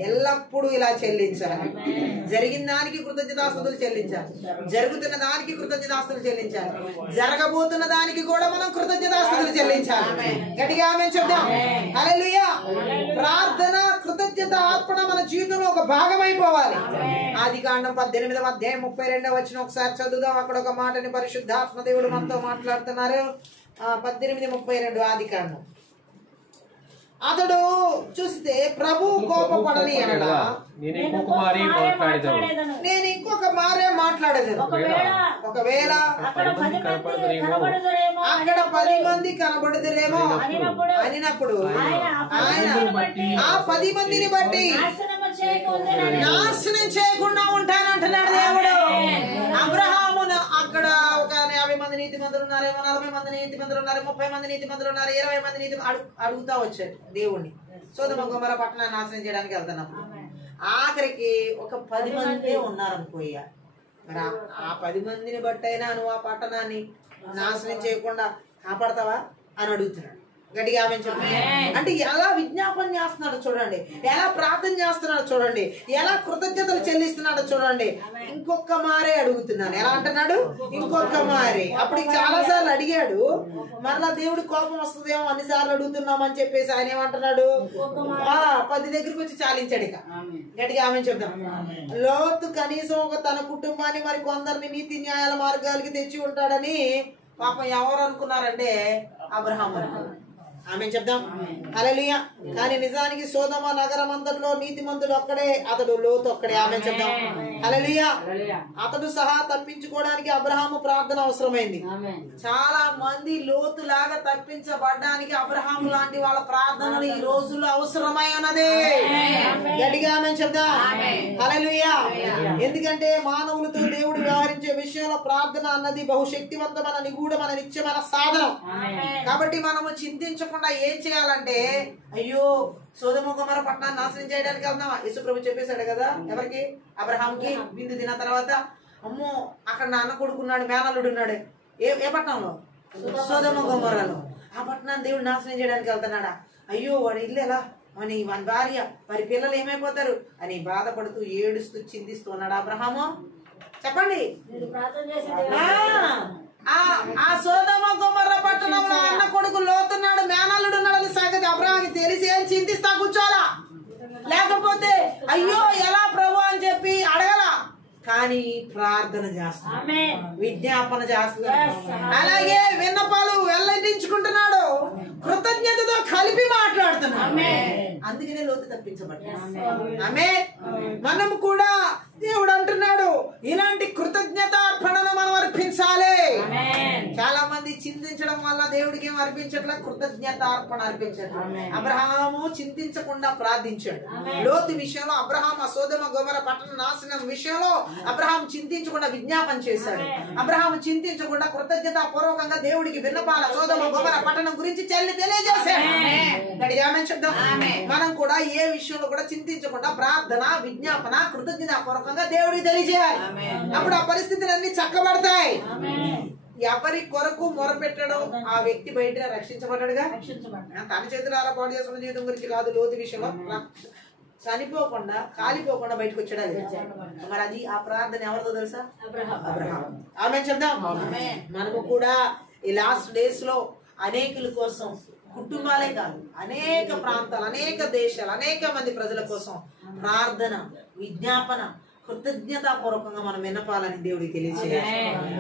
ఎల్లప్పుడూ ఇలా చెల్లించాలి. జరిగిన దానికి కృతజ్ఞతాస్తుతులు చెల్లించాలి, జరుగుతున్న దానికి కృతజ్ఞతాస్తుతులు చెల్లించాలి, జరగబోతున్న దానికి కూడా మనం కృతజ్ఞతాస్తుతులు చెల్లించాలి. గట్టిగా ఆమేన్ చెప్దాం. హల్లెలూయా. ప్రార్థన, కృతజ్ఞత అర్పణ మన జీవితంలో ఒక భాగం అయిపోవాలి. ఆదికాండం 18వ అధ్యాయం 32వ వచనం ఒకసారి చదువుదాం. అక్కడ ఒక మాటని పరిశుద్ధాత్మ దేవుడు మనతో మాట్లాడుతున్నారు. 18:32 ఆదికాండం. అతడు చూస్తే ప్రభు కోపపడని అనగా నేను ఇంకొక మారే మాట్లాడేదాను. ఒకవేళ అక్కడ 10 మంది కనబడుదురేమో అనినప్పుడు ఆయన ఆ 10 మందిని బట్టి నాశనం చేయకుండా ఉంటానంటున్నాడు దేవుడు. అబ్రహామును అక్కడ ఒక 50 మంది నీతి మందులు ఉన్నారేమో, 40 మంది నీతి మందులు ఉన్నారు, 30 మంది నీతి మందులు ఉన్నారు, 20 మంది నీతి అడుగుతా వచ్చాడు దేవుణ్ణి. సొదొమ గొమొర్రా పట్టణాన్ని నాశనం చేయడానికి వెళ్తున్నప్పుడు ఆఖరికి ఒక 10 మంది ఉన్నారనుకోయ్యా. మరి ఆ 10 మందిని బట్టైనా నువ్వు ఆ పట్టణాన్ని నాశనం చేయకుండా కాపాడతావా అని అడుగుతున్నాడు. గట్టిగా ఆమేన్ చెప్పండి. అంటే ఎలా విజ్ఞాపన చేస్తున్నాడు చూడండి, ఎలా ప్రార్థన చేస్తున్నాడు చూడండి, ఎలా కృతజ్ఞతలు చెల్లిస్తున్నాడు చూడండి. ఇంకొక మారే అడుగుతున్నాను. ఎలా అంటున్నాడు? ఇంకొక మారే. అప్పటికి చాలా సార్లు అడిగాడు, మరలా దేవుడి కోపం వస్తుందేమో అన్నిసార్లు అడుగుతున్నామని చెప్పేసి ఆయన ఏమంటున్నాడు? 10 దగ్గరికి వచ్చి చాలించాడు. ఇక గట్టిగా ఆమేన్ చెప్దాం. లోతు కనీసం ఒక తన కుటుంబాన్ని మరి కొందరిని నీతి న్యాయాల మార్గాలకి తెచ్చి ఉంటాడని పాపం ఎవరు అనుకున్నారంటే అబ్రహాము అనుకున్నాడు. ఆమేన్ చెప్దాం. హల్లెలూయా. కానీ నిజానికి సొదొమ నగరం అంతట్లో నీతిమంతుడు ఒక్కడే, అతడు లోతు ఒక్కడే. ఆమేన్ చెప్దాం. హల్లెలూయా. అతడు సహా తప్పించుకోవడానికి అబ్రహాము ప్రార్థన అవసరమైంది. చాలా మంది లోతు లాగా తప్పించబడ్డానికి అబ్రహాము లాంటి వాళ్ళ ప్రార్థనలు ఈ రోజుల్లో అవసరమై ఉన్నది. గట్టిగా ఆమేన్ చెప్దాం. హల్లెలూయా. ఎందుకంటే మానవులతో దేవుడు వ్యవహరించే విషయంలో ప్రార్థన అన్నది బహుశక్తివంతమైన నిగూఢమైన నిత్యమైన సాధనం. కాబట్టి మనము చింతించకుండా ఏం చేయాలంటే, అయ్యో సొదొమ గొమొర్రా పట్టణాన్ని నాశనం చేయడానికి వెళ్దామా? యేసు ప్రభు చెప్పేశాడు కదా ఎవరికి? అబ్రహాంకి. విందు తిన్న తర్వాత అమ్మో అక్కడ నా అన్న కొడుకున్నాడు, మేనల్లుడు ఉన్నాడు. ఏ పట్టణంలో? సొదొమ గొమొర్రాలో. ఆ పట్టణాన్ని దేవుడు నాశనం చేయడానికి వెళ్తున్నాడా? అయ్యో వాడి ఇల్లు ఎలా, వాని భార్య, వారి పిల్లలు ఏమైపోతారు అని బాధపడుతూ ఏడుస్తూ చింతిస్తూ ఉన్నాడు అబ్రహాము. చెప్పండి. ఆ సోదమ గొమొర్ర పట్టణంలో అన్న కొడుకు లోతున్నాడు, మేనల్లుడు ఉన్నాడు సంగతి అబ్రహాముకి తెలిసి ఏం చింతిస్తా కూర్చోాలా, లేకపోతే అయ్యో ఎలా ప్రభు అని చెప్పి అడగల, కానీ ప్రార్థన చేస్తున్నాడు, విజ్ఞాపన చేస్తున్నాడు. అలాగే విన్నపాలు వెల్లడించుకుంటున్నాడు, కృతజ్ఞతతో కలిపి మాట్లాడుతున్నాడు. అందుకనే లోతు తప్పించబడ్డాడు. ఆమె మనం కూడా దేవుడు అంటున్నాడు ఇలాంటి కృతజ్ఞత అర్పణను మనం అర్పించాలి. చాలా మంది చింతించడం వల్ల దేవుడికి ఏం అర్పించట్లా, కృతజ్ఞత అర్పణ అర్పించట్లా. అబ్రహాము చింతించకుండా ప్రార్థించాడు. లోతు విషయంలో అబ్రహాము సోదమ గొమొర్ర పట్టణ నాశనం విషయంలో అబ్రహాం చింతించకుండా విజ్ఞాపన చేశాడు. అబ్రహాము చింతించకుండా కృతజ్ఞత పూర్వకంగా దేవుడికి విన్నపాల సోదమ గొమొర్ర పట్టణం గురించి తెలియజేశాడు. మనం కూడా ఏ విషయంలో కూడా చింతించకుండా ప్రార్థన, విజ్ఞాపన, కృతజ్ఞత పూర్వకంగా దేవుడికి తెలియజేయాలి. అప్పుడు ఆ పరిస్థితులన్నీ చక్కబడతాయి. ఎవరి కొరకు మొరపెట్టడం ఆ వ్యక్తి బయట రక్షించబడ్డాడుగా. తన చేతులారా పాడు చేసుకున్న జీవితం గురించి కాదు, లోతు విషయంలో చనిపోకుండా కాలిపోకుండా బయటకు వచ్చాడు. మరి అది ఆ ప్రార్థన ఎవరితో తెలుసా? అబ్రహాం. ఆమె చెప్దాం. మనకు కూడా ఈ లాస్ట్ డేస్ లో అనేకుల కోసం, కుటుంబాలే కాదు అనేక ప్రాంతాలు, అనేక దేశాలు, అనేక మంది ప్రజల కోసం ప్రార్థన, విజ్ఞాపన, కృతజ్ఞతా పూర్వకంగా మనం విన్నపాలని దేవుడికి తెలియజేయాలి.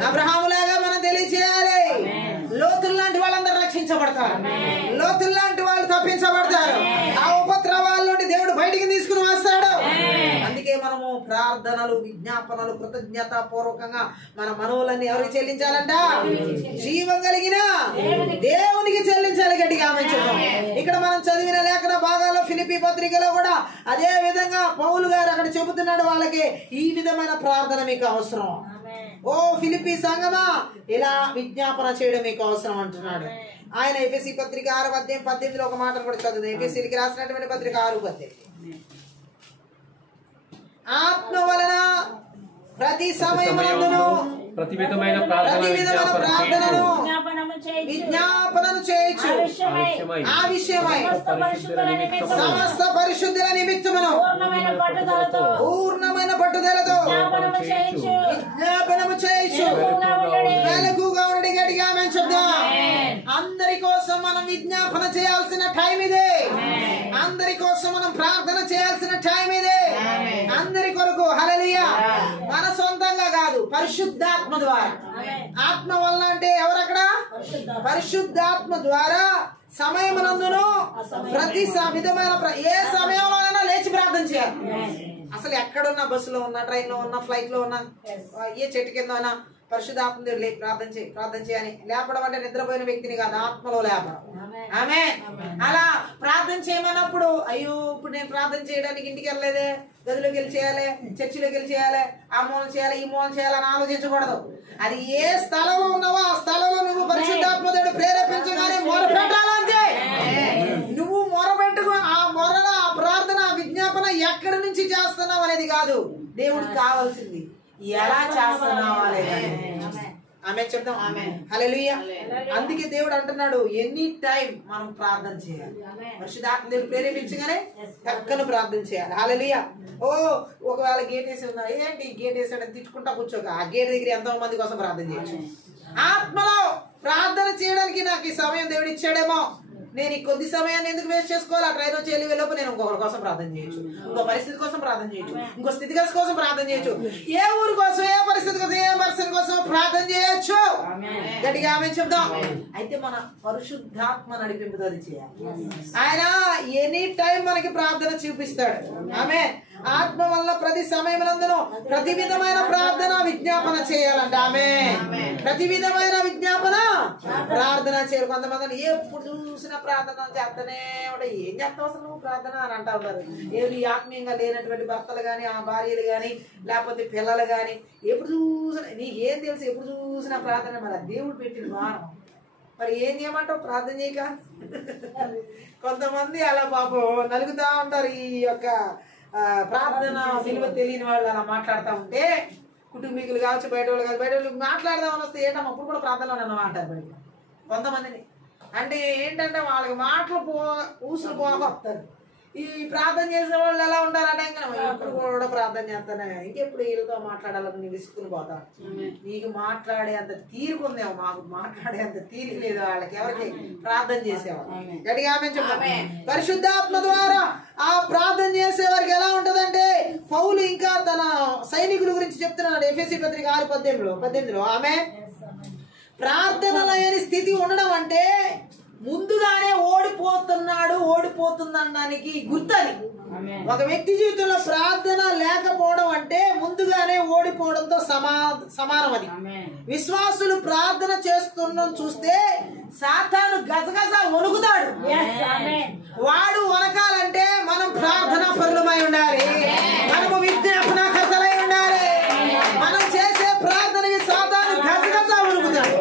అబ్రహాములాగా మనం తెలియజేయాలి. లోతులు లాంటి వాళ్ళందరూ రక్షించబడతారు, లోతులు లాంటి వాళ్ళు తప్పించబడతారు. ఆ ఉపద్రవాల నుండి దేవుడు బయటికి తీసుకుని వస్తాడు. అందుకే మనము ప్రార్థనలు, విజ్ఞాపనలు, కృతజ్ఞత పూర్వకంగా మన మనవులన్నీ ఎవరికి చెల్లించాలంట? జీవం కలిగిన దేవునికి చెల్లించాలి. గట్టిగా ఆమె ఇక్కడ మనం చదివిన లేఖన భాగాల్లో ఫిలిప్పీ పత్రికలో కూడా అదే విధంగా పౌలు గారు అక్కడ చెబుతున్నాడు, వాళ్ళకి ఈ విధమైన ప్రార్థన మీకు అవసరం. ఓ ఫిలిప్పీ సంఘమా, ఇలా విజ్ఞాపన చేయడం మీకు అవసరం అంటున్నాడు ఆయన. ఎఫెసీ పత్రిక 6:18 ఒక మాట కూడా చదువు. ఎఫెసీకి రాసినటువంటి పత్రిక 6:18 ఆత్మ వలన ప్రతి సమయమునందును ప్రతి విధమైన ప్రార్థనను విజ్ఞాపనను చేయొచ్చు. ఆ విషయమై సమస్త పరిశుద్ధుల నిమిత్తమును పూర్ణమైన పట్టుదలతో విజ్ఞాపనము చేయొచ్చు. వెలుగుగా ఉండి గట్టిగా మేము చెప్దాం. అందరి కోసం మనం విజ్ఞాపన చేయాల్సిన టైం ఇదే. అందరి కోసం మనం ప్రార్థన చేయాల్సిన టైం ఇదే. అందరి కొరకు. హల్లెలూయా. మన సొంతంగా కాదు, పరిశుద్ధాత్మ ద్వారా. ఆత్మ వలన అంటే ఎవరక్కడ? పరిశుద్ధాత్మ ద్వారా సమయమునందును ప్రతి విధమైన ఏ సమయంలోనైనా లేచి ప్రార్థన చేయాలి. అసలు ఎక్కడున్నా, బస్సులో ఉన్నా, ట్రైన్ లో ఉన్నా, ఫ్లైట్ లో ఉన్నా, ఏ చెట్టు కింద ఉన్నా పరిశుద్ధాత్మ దేవుడు ప్రార్థన చేయని. లేపడం అంటే నిద్రపోయిన వ్యక్తిని కాదు, ఆత్మలో లేపడం. ఆమె అలా ప్రార్థన చేయమన్నప్పుడు అయ్యో ఇప్పుడు నేను ప్రార్థన చేయడానికి ఇంటికి వెళ్ళలేదే, గదిలోకి వెళ్ళి చేయాలి, చర్చిలోకి వెళ్ళి చేయాలి, ఆ మూలం చేయాలి, ఈ మూలం చేయాలని ఆలోచించకూడదు. అది ఏ స్థలంలో ఉన్నావో ఆ స్థలంలో నువ్వు పరిశుద్ధాత్మ దేవుడు ప్రేరేపించగానే మొరపెట్టాలంటే నువ్వు మొరపెట్టుకు ఆ మొరన, ఆ ప్రార్థన, ఆ విజ్ఞాపన ఎక్కడి నుంచి చేస్తున్నావు అనేది కాదు, దేవుడికి కావాల్సింది ఎలా చేస్తున్నావు అనేది. ఆమె చెప్తాం. హల్లెలూయా. అందుకే దేవుడు అంటున్నాడు ఎనీ టైం మనం ప్రార్థన చేయాలి. పరిశుద్ధాత్మ దేవుడు ప్రేరేపించగానే చక్కగా ప్రార్థన చేయాలి. హల్లెలూయా. ఓ ఒకవేళ గేట్ వేసి ఉన్నా, ఏంటి గేట్ వేసాడని తిట్టుకుంటా కూర్చోక, ఆ గేట్ దగ్గర ఎంతో మంది కోసం ప్రార్థన చేయొచ్చు. ఆత్మలో ప్రార్థన చేయడానికి నాకు ఈ సమయం దేవుడు ఇచ్చాడేమో, నేను ఈ కొద్ది సమయాన్ని ఎందుకు వేస్ట్ చేసుకోవాలి? ఆ ట్రైన్ వచ్చి వెళ్ళిలోపు నేను ఇంకొకరి కోసం ప్రార్థన చేయొచ్చు, ఇంకో పరిస్థితి కోసం ప్రార్థన చేయొచ్చు, ఇంకో స్థితిగతి కోసం ప్రార్థన చేయొచ్చు, ఏ ఊరు కోసం, ఏ పరిస్థితి కోసం, ఏ పర్సన్ కోసం ప్రార్థన చేయొచ్చు. గట్టిగా ఆమె చెప్దాం. అయితే మన పరిశుద్ధాత్మ నడిపింపుతో అది చేయాలి. ఆయన ఎనీ టైం మనకి ప్రార్థన చూపిస్తాడు. ఆమె ఆత్మ వల్ల ప్రతి సమయమునందును ప్రతి విధమైన ప్రార్థన, విజ్ఞాపన చేయాలంట. ఆమె ప్రతి విధమైన విజ్ఞాపన, ప్రార్థన చేయాలి. కొంతమంది ఎప్పుడు చూసినా ప్రార్థన చేస్తూనే ఉంటాయి. ఏం చేస్తావు అసలు నువ్వు ప్రార్థన అని అంటా ఉంటారు. ఏమి ఆత్మీయంగా లేనటువంటి భర్తలు గాని, ఆ భార్యలు గాని, లేకపోతే పిల్లలు గాని, ఎప్పుడు చూసినా నీకేం తెలుసు, ఎప్పుడు చూసినా ప్రార్థన. మరి దేవుడు పెట్టిన వారం, మరి ఏం చేయమంటావు? ప్రార్థన చేయక. కొంతమంది అలా పాపం నలుగుతా ఉంటారు. ఈ యొక్క ప్రార్థన విలువ తెలియని వాళ్ళు అలా మాట్లాడుతూ ఉంటే, కుటుంబీకులు కావచ్చు, బయట వాళ్ళు కాదు, బయట వాళ్ళు మాట్లాడదామని వస్తే ఏంటమ్మా అప్పుడు కూడా ప్రార్థనలో అన్నమాట బయట కొంతమందిని. అంటే ఏంటంటే వాళ్ళకి మాటలు ఊసులు పోగొస్తారు. ఈ ప్రార్థన చేసే వాళ్ళు ఎలా ఉంటారంటే ఇంకా ఎప్పుడు కూడా ప్రార్థన చేస్తానే ఇంకెప్పుడు వీళ్ళతో మాట్లాడాలని నీ విసుకుని పోతా. నీకు మాట్లాడే అంత తీరుకుందేమో, మాకు మాట్లాడే అంత తీరిక లేదు. వాళ్ళకి ఎవరికి ప్రార్థన చేసేవాళ్ళు గట్టిగా ఆమె చెప్పాలి. పరిశుద్ధాత్మ ద్వారా ఆ ప్రార్థన చేసేవారికి ఎలా ఉంటదంటే పౌలు ఇంకా తన సైనికుల గురించి చెప్తున్నాడు. ఎఫెసీ పత్రిక 6:18 ఆమె ప్రార్థన లేని స్థితి ఉండడం అంటే ముందుగానే ఓడిపోతుందనడానికి గుర్తది. ఒక వ్యక్తి జీవితంలో ప్రార్థన లేకపోవడం అంటే ముందుగానే ఓడిపోవడంతో సమానం. అది విశ్వాసులు ప్రార్థన చేస్తున్నాం చూస్తే సాతాను గజగజ వణుకుతాడు. వాడు వనకాలంటే మనం ప్రార్థనా పరులమై ఉండాలి, మనము విజ్ఞాపనకర్తలై ఉండాలి. మనం చేసే ప్రార్థనకి సాతాను గజగజ వణుకుతాడు.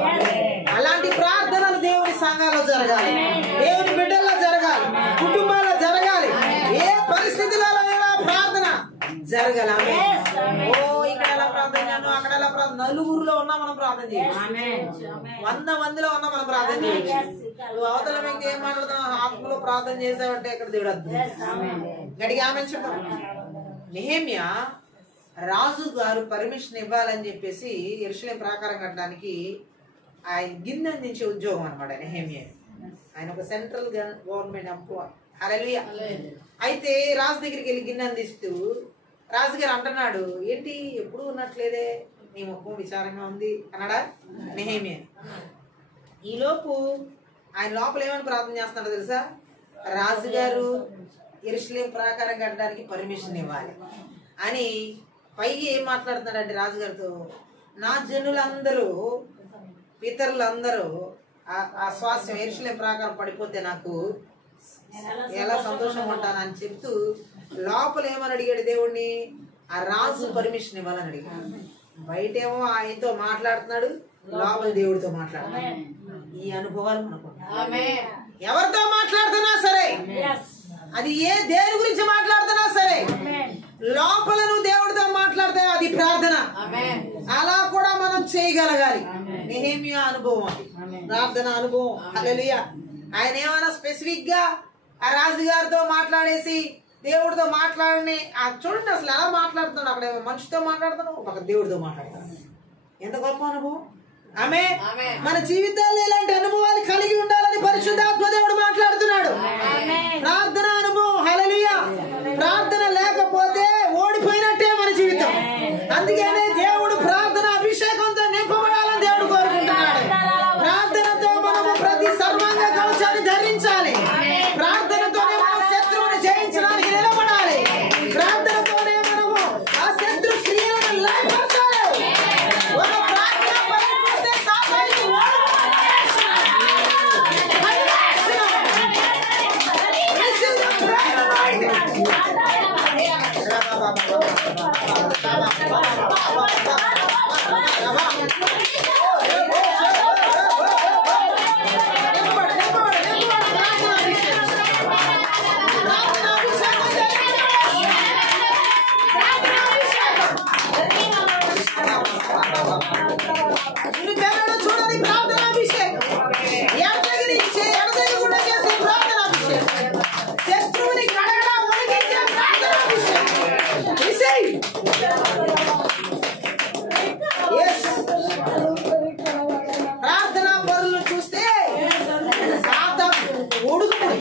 అలాంటి ప్రార్థనలు దేవుని సంఘాల్లో జరగాలి, దేవుని బిడ్డల్లో జరగాలి, కుటుంబాల్లో జరగాలి. ఏ పరిస్థితిలో ప్రార్థన జరగాలి. ఓ ఇక్కడ ఎలా ప్రార్థన చేయను, అక్కడ ఎలా ప్రార్థన, నలుగురులో ఉన్నా మనం ప్రార్థన చేయొచ్చు, 100 మందిలో ఉన్నా మనం ప్రార్థన చేయొచ్చు. నువ్వు అవతల వ్యక్తి ఏం మాట్లాడుతున్నావు, ఆత్మలో ప్రార్థన చేసావంటే ఇక్కడ దేవుడు గడిగా ఆమె చెప్పాను. నెహెమ్యా రాజు గారు పర్మిషన్ ఇవ్వాలని చెప్పేసి యెరూషలేము ప్రాకారం కట్టడానికి ఆయన గిన్నె అందించే ఉద్యోగం అనమాట నెహెమ్యా. ఆయన ఒక సెంట్రల్ గవర్నమెంట్ ఎంప్లాయ్. హల్లెలూయా. అయితే రాజు దగ్గరికి వెళ్ళి గిన్నె అందిస్తూ రాజుగారు అంటున్నాడు, ఏంటి ఎప్పుడు ఉన్నట్లేదే, నీ ముఖం విచారంగా ఉంది అన్నాడా నెహెమ్యా. ఈలోపు ఆయన లోపల ఏమని ప్రార్థన చేస్తున్నాడో తెలుసా, రాజుగారు యెరూషలేము ప్రాకారం కట్టడానికి పర్మిషన్ ఇవ్వాలి అని. పైకి ఏం మాట్లాడుతున్నాడంటే రాజుగారితో, నా జనులందరూ పితరులందరూ ఆ స్వాస్థ్యం యెరూషలేము ప్రాకారం పడిపోతే నాకు ఎలా సంతోషం ఉంటానని చెప్తూ లోపల ఏమని అడిగాడు దేవుడిని, ఆ రాజు పర్మిషన్ ఇవ్వాలని అడిగాడు. బయటేమో ఆయనతో మాట్లాడుతున్నాడు, లోపల దేవుడితో మాట్లాడుతున్నాడు. ఈ అనుభవాలు మనకు ఎవరితో మాట్లాడుతున్నా సరే, అది దేని గురించి మాట్లాడుతున్నా సరే, లోపల నువ్వు దేవుడితో మాట్లాడితే అది ప్రార్థన. అలా కూడా మనం చేయగలగాలి. నెహెమ్యా అనుభవం, ప్రార్థన అనుభవం. హల్లెలూయా. ఆయన ఏమైనా స్పెసిఫిక్ గా ఆ రాజుగారితో మాట్లాడేసి దేవుడితో మాట్లాడని చూడండి అసలు ఎలా మాట్లాడుతున్నాడు. అక్కడ మనిషితో మాట్లాడుతున్నావు, ఒక దేవుడితో మాట్లాడుతున్నాడు. ఎంత గొప్ప అనుభవం. ఆమె మన జీవితాల్లో ఇలాంటి అనుభవాలు కలిగి ఉండాలని పరిశుద్ధాత్మ దేవుడు మాట్లాడుతున్నాడు. ప్రార్థన అనుభవం. హల్లెలూయా. ప్రార్థన లేకపోతే ఓడిపోయినట్టే మన జీవితం. అందుకనే దేవుడు ప్రార్థన అభిషేకంతో నింపబడాలని దేవుడు కోరుకుంటున్నాడు. ప్రార్థనతో మనము ప్రతి సర్వాంగ కవచాన్ని ధరించాలి. ప్రార్థనతోనే మనం శత్రువుని జయించడానికి నిలబడాలి. ప్రార్థనతోనే మనము ఆ శత్రు క్రియలను లయపరచాలి. ఒక ప్రార్థన పనిచేస్తే సాతానుని చూడాలి. ప్రార్థనాభిషేకం ఎడతెగకుండా చేసే ప్రార్థనాభిషేకం, శత్రువుని గడగడ వణికించే ప్రార్థనాభిషేకం. ప్రార్థనా పరులను చూస్తే ఒడుగుతాడు,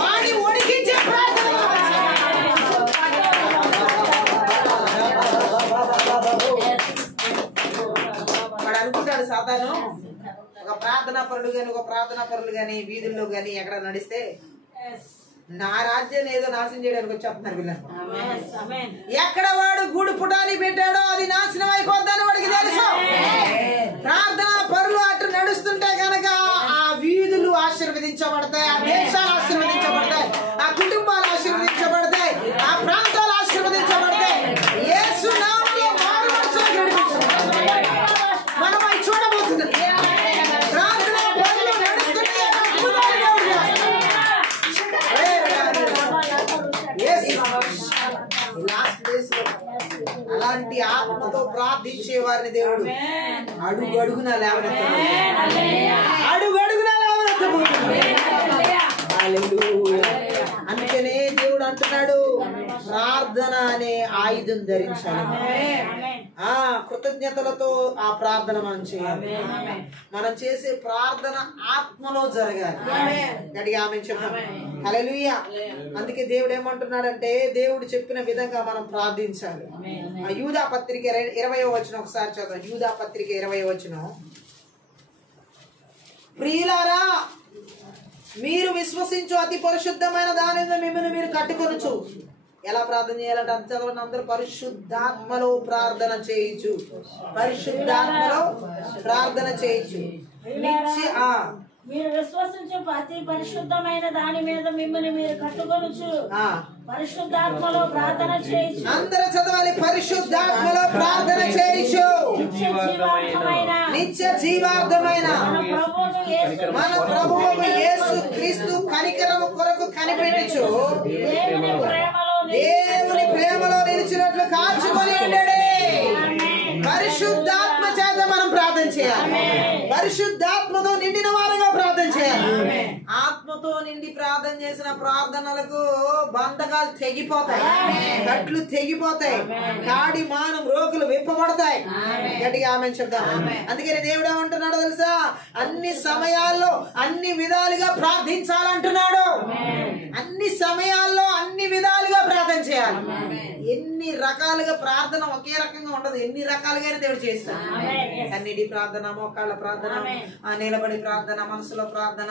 వాడిని ఒడికించే ప్రార్థన. వాడు అనుకుంటాడు సాతాను, ఒక ప్రార్థనా పరులు గాని వీధుల్లో గాని ఎక్కడ నడిస్తే నా రాజ్యాన్ని ఏదో నాశనం చేయడానికి వచ్చేస్తున్నారు వీళ్ళని. ఎక్కడ వాడు గూడు పుటాని పెట్టాడో అది నాశనం అయిపోద్దని వాడికి తెలుసు. ప్రార్థనా పరులు అటు నడుస్తుంటే కనుక ఆ వీధులు ఆశీర్వదించబడతాయి, ఆ దేశాలు ఆశీర్వదించబడతాయి, ఆ కుటుంబాలు ఆశీర్వదించబడతాయి, ఆ ప్రాంతాలు ఆశీర్వదించబడతాయి. యేసు నామములో మారు మనసులోకి నడిపించబడతాయి. మనం అవి చూడబోతున్నాం. ప్రార్థనా పరులు నడుస్తుంటే అలాంటి ఆత్మతో ప్రార్థించే వారిని దేవుడు అడుగడుగునా లేవనెత్తబోతున్నాడు. హల్లెలూయా. అందుకనే దేవుడు అంటున్నాడు ప్రార్థన అనే ఆయుధం ధరించాలి. కృతజ్ఞతలతో ఆ ప్రార్థన మనం చేయాలి. మనం చేసే ప్రార్థన ఆత్మలో జరగాలి. గట్టిగా ఆమె చెప్తాం. హల్లెలూయా. అందుకే దేవుడు ఏమంటున్నాడంటే దేవుడు చెప్పిన విధంగా మనం ప్రార్థించాలి. యూదా పత్రిక 20వ వచనం ఒకసారి చదువు. యూదా పత్రిక 20వ వచనం. ప్రియులారా, మీరు విశ్వసించు అతి పరిశుద్ధమైన దాని మిమ్మల్ని మీరు కట్టుకొనొచ్చు. ఎలా ప్రార్థన చేయాలంటే అంత చదవండి అందరూ. పరిశుద్ధాత్మలో ప్రార్థన చేయొచ్చు. పరిశుద్ధాత్మలో ప్రార్థన చేయొచ్చు. మీరు విశ్వసించు అతి పరిశుద్ధమైన దాని మీద మిమ్మల్ని మీరు కట్టుకొనొచ్చు. పరిశుద్ధాత్మలో ప్రార్థన చేయొచ్చు. అందరూ చదవాలి. పరిశుద్ధాత్మలో ప్రార్థన చేయొచ్చు. నిత్య జీవార్థమైన మన ప్రభువు యేసు క్రీస్తు కనికరము కొరకు కనిపెట్టచ్చు. దేవుని ప్రేమలో నిలిచినట్లు కాచుకొని ఉండడే. పరిశుద్ధాత్మ చేత మనం ప్రార్థన చేయాలి. పరిశుద్ధాత్మతో నిండిన వారుగా ప్రార్థన చేయాలి. ఆత్మతో నిండి ప్రార్థన చేసిన ప్రార్థనలకు బంధకాలు తెగిపోతాయి, కట్లు తెగిపోతాయి, కాడి మానం రోగులు విప్పబడతాయి. గట్టిగా ఆమె చెప్తాం. అందుకని దేవుడు ఏమంటున్నాడు తెలుసా? అన్ని సమయాల్లో అన్ని విధాలుగా ప్రార్థించాలంటున్నాడు. అన్ని సమయాల్లో అన్ని విధాలుగా ప్రార్థన చేయాలి. ఎన్ని రకాలుగా ప్రార్థన ఒకే రకంగా ఉండదు. ఎన్ని రకాలుగా దేవుడు చేస్తాడు. కన్నీటి ప్రార్థన, మోకాళ్ళ ప్రార్థన, నిలబడి ప్రార్థన, మనసులో ప్రార్థన,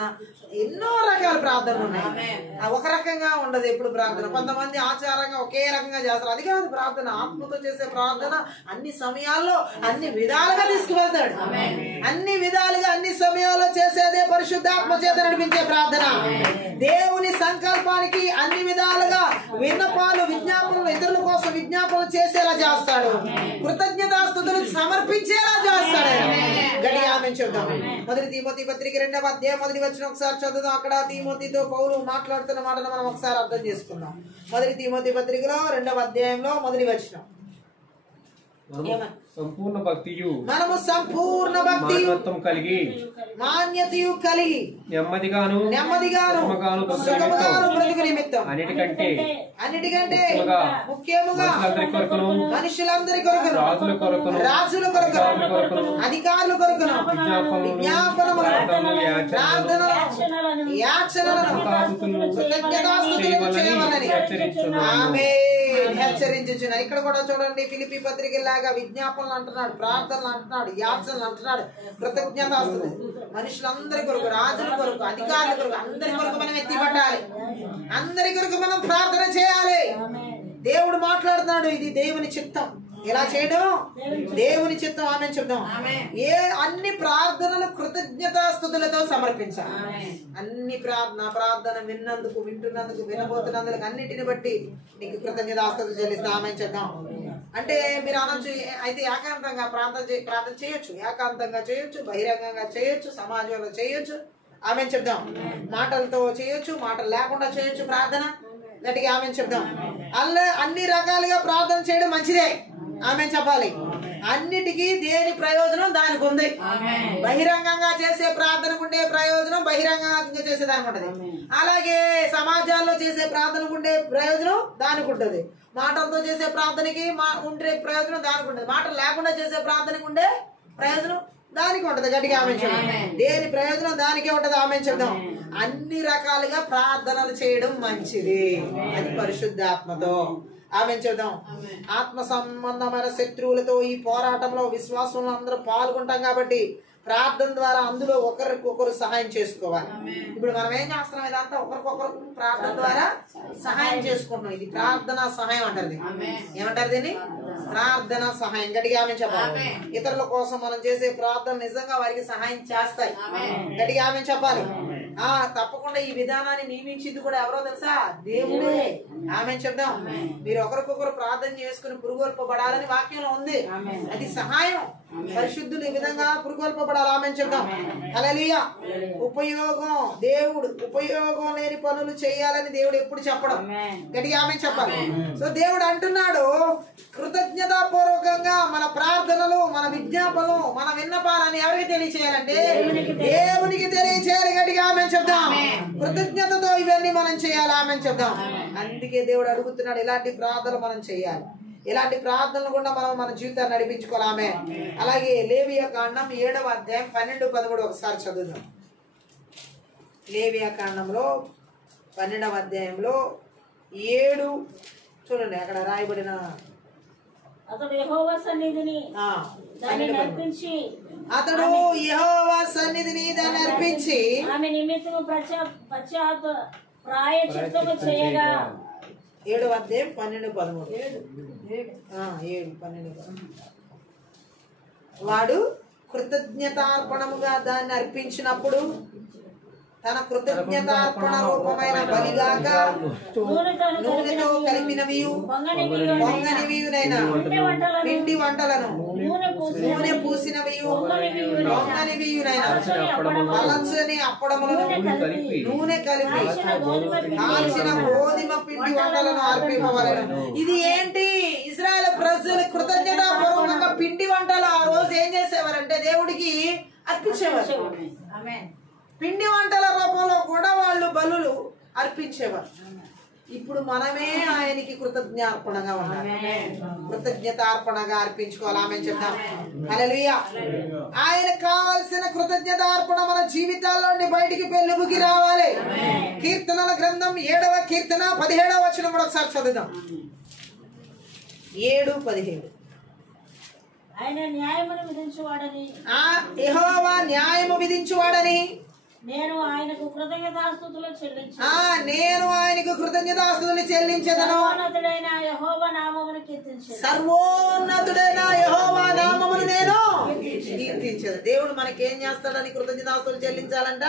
ఎన్నో రకాల ప్రార్థనలు ఉన్నాయి. ఒక రకంగా ఉండదు ఎప్పుడు ప్రార్థన. కొంతమంది ఆచారంగా ఒకే రకంగా చేస్తారు. అది కాదు ప్రార్థన. ఆత్మతో చేసే ప్రార్థన అన్ని సమయాల్లో అన్ని విధాలుగా తీసుకువెళ్తాడు. అన్ని విధాలుగా అన్ని సమయాల్లో చేసేదే పరిశుద్ధాత్మ చేత నడిపించే ప్రార్థన. దేవుని సంకల్పానికి అన్ని విధాలుగా విన్నపాలు, విజ్ఞాపనలు, ఇతరుల కోసం విజ్ఞాపనలు చేసేలా చేస్తాడు. కృతజ్ఞతాస్తుతులు సమర్పించేలా చేస్తాడు. గట్టిగా ఆమేన్ చెప్తాం. మొదటి తిమోతి పత్రిక 2వ అధ్యాయం 1వ వచనం ఒకసారి చదువుదాం. అక్కడ తిమోతితో పౌలు మాట్లాడుతున్న మాటను మనం ఒకసారి అర్థం చేసుకుందాం. మొదటి తిమోతి పత్రికలో 2వ అధ్యాయంలో 1వ వచనం. సంపూర్ణ భక్తియు మనము సంపూర్ణ భక్తి కలిగి మాన్యతయు కలిగి నెమ్మదిగాను సుఖముగాను బ్రతుకు నిమిత్తం అన్నిటికంటే ముఖ్యముగా మనుషులందరి కొరకును రాజుల కొరకును అధికారుల కొరకును విజ్ఞాపనములను ప్రార్థనలను యాచనలను కృతజ్ఞతాస్తుతులను చేయవలెనని ఆమేన్ హెచ్చరించుచున్నా. ఇక్కడ కూడా చూడండి, ఫిలిప్పీ పత్రిక లాగా విజ్ఞాపనలు అంటున్నాడు, ప్రార్థనలు అంటున్నాడు, యాచనలు అంటున్నాడు, కృతజ్ఞతాస్తుతులు. మనుషులందరి కొరకు, రాజుల కొరకు, అధికారుల కొరకు, అందరి కొరకు మనం ఎత్తిపట్టాలి. అందరి కొరకు మనం ప్రార్థన చేయాలి. దేవుడు మాట్లాడుతున్నాడు. ఇది దేవుని చిత్తం. ఎలా చేయడం? దేవుని చిత్తం. ఆమేన్ చెప్దాం. అన్ని ప్రార్థనలు కృతజ్ఞతాస్తుతులతో సమర్పించాలి. అన్ని ప్రార్థన విన్నందుకు, వింటున్నందుకు, వినబోతున్నందుకు అన్నిటిని బట్టి నీకు కృతజ్ఞతాస్తుతులు చెల్లిస్తా. ఆమేన్ చెప్దాం. అంటే మీరు అనొచ్చు, అయితే ఏకాంతంగా ప్రార్థన చేయొచ్చు. ఏకాంతంగా చేయొచ్చు, బహిరంగంగా చేయొచ్చు, సమాజంలో చేయొచ్చు. ఆమేన్ చెప్దాం. మాటలతో చేయొచ్చు, మాటలు లేకుండా చేయొచ్చు ప్రార్థన. గట్టిగా ఆమేన్ చెప్దాం. అన్ని రకాలుగా ప్రార్థన చేయడం మంచిదే. ఆమేన్ చెప్పాలి. అన్నిటికీ దేని ప్రయోజనం దానికి ఉంది. బహిరంగంగా చేసే ప్రార్థనకు ఉండే ప్రయోజనం బహిరంగంగా చేసేదానికి ఉంటది. అలాగే సమాజాల్లో చేసే ప్రార్థనకు ఉండే ప్రయోజనం దానికి ఉంటది. మాటలతో చేసే ప్రార్థనకి ఉండే ప్రయోజనం దానికి ఉంటది. మాటలు లేకుండా చేసే ప్రార్థనకు ఉండే ప్రయోజనం దానికి ఉంటది. గట్టిగా ఆమేన్ చెప్దాం. దేని ప్రయోజనం దానికే ఉంటది. ఆమేన్ చెప్దాం. అన్ని రకాలుగా ప్రార్థనలు చేయడం మంచిది. అది పరిశుద్ధాత్మతో. ఆమేన్ చెప్దాం. ఆత్మ సంబంధమైన శత్రువులతో ఈ పోరాటంలో విశ్వాసంలో అందరూ పాల్గొంటాం కాబట్టి ప్రార్థన ద్వారా అందులో ఒకరికొకరు సహాయం చేసుకోవాలి. ఇప్పుడు మనం ఏం చేస్తున్నాం? ఇదంతా ఒకరికొకరు ప్రార్థన ద్వారా సహాయం చేసుకుంటున్నాం. ఇది ప్రార్థనా సహాయం అంటారు. ఏమంటారు దీన్ని? ప్రార్థనా సహాయం. గట్టిగా ఆమేన్ చెప్పాలి. ఇతరుల కోసం మనం చేసే ప్రార్థన నిజంగా వారికి సహాయం చేస్తాయి. గట్టిగా ఆమేన్ చెప్పాలి. తప్పకుండా ఈ విధానాన్ని నియమించింది కూడా ఎవరో తెలుసా? దేవుడే. ఆమేన్ చెప్దాం. మీరు ఒకరికొకరు ప్రార్థన చేసుకుని పురుగొల్పబడాలని వాక్యంలో ఉంది. అది సహాయం. పరిశుద్ధులు ఈ విధంగా పురుగొల్పబడాలి. ఆమేన్ చెప్దాం. హల్లెలూయా. ఉపయోగం, దేవుడు ఉపయోగం లేని పనులు చేయాలని దేవుడు ఎప్పుడు చెప్పడం. గట్టిగా ఆమేన్ చెప్పాలి. సో దేవుడు అంటున్నాడు, కృతజ్ఞతాపూర్వకంగా మన ప్రార్థనలు, మన విజ్ఞాపనలు, మన విన్నపాలని ఎవరికి తెలియచేయాలంటే దేవునికి తెలియచేయాలి. గట్టిగా ఆమేన్ చెప్దాం. కృతజ్ఞతతో ఇవన్నీ మనం చేయాలి. ఆమేన్ చెప్దాం. అందుకే దేవుడు అడుగుతున్నాడు, ఇలాంటి ప్రార్థనలు మనం చేయాలి. ఇలాంటి ప్రార్థనలు కూడా మనం మన జీవితాన్ని నడిపించుకోవాలి. ఆమేన్. అలాగే లేవియా కాండం 7వ అధ్యాయం 12-13 ఒకసారి చదువుదాం. లేవియా కాండంలో 12వ అధ్యాయంలో 7 చూడండి, అక్కడ రాయబడిన అతడు యెహోవా సన్నిధిని దాన్ని అర్పించి ఆమె నిమిత్తము ప్రాయశ్చిత్తము చేయగా 7వ అధ్యాయం 12-13 వాడు కృతజ్ఞతార్పణముగా దాన్ని అర్పించినప్పుడు తన కృతజ్ఞతార్పణ రూపమైన బలిగాక నూనెతో కలిపినవియు పొంగనివియునైనా పిండి వంటలను నూనె పూసినవియు పొంగనివియునైనా పలచని అప్పడములను నూనె కలిపి కాల్చిన గోధుమ పిండి వంటలను అర్పింపవలెను. ఇది ఏంటి? ఇశ్రాయేలు ప్రజలు కృతజ్ఞతాపూర్వకంగా పిండి వంటలు ఆ రోజు ఏం చేసేవారంటే దేవుడికి అర్పించేవారు. పిండి వంటల రూపంలో కూడా వాళ్ళు బలులు అర్పించేవారు. ఇప్పుడు మనమే ఆయనకి కృతజ్ఞార్పణగా ఉండాలి. కృతజ్ఞతార్పణగా అర్పించుకోవాలి. ఆమె చెప్తాం. హల్లెలూయా. ఆయనకు కావాల్సిన కృతజ్ఞతార్పణ మన జీవితాల్లో నుండి బయటికి వెలుగుకి రావాలి. కీర్తనల గ్రంథం 7వ కీర్తన 17వ వచనం కూడా ఒకసారి చదువుదాం. 7:17 ఆయన న్యాయమును విధించువాడని, యెహోవా న్యాయము విధించువాడని నేను ఆయనకు కృతజ్ఞతాస్తుతులు చెల్లించెదను. సర్వోన్నతుడైన యెహోవా నామమును కీర్తించెదను. సర్వోన్నతుడైన యెహోవా నామమును నేను కీర్తించెదను. దేవుడు మనకి ఏం చేస్తాడని కృతజ్ఞతాస్తుతులు చెల్లించాలంట?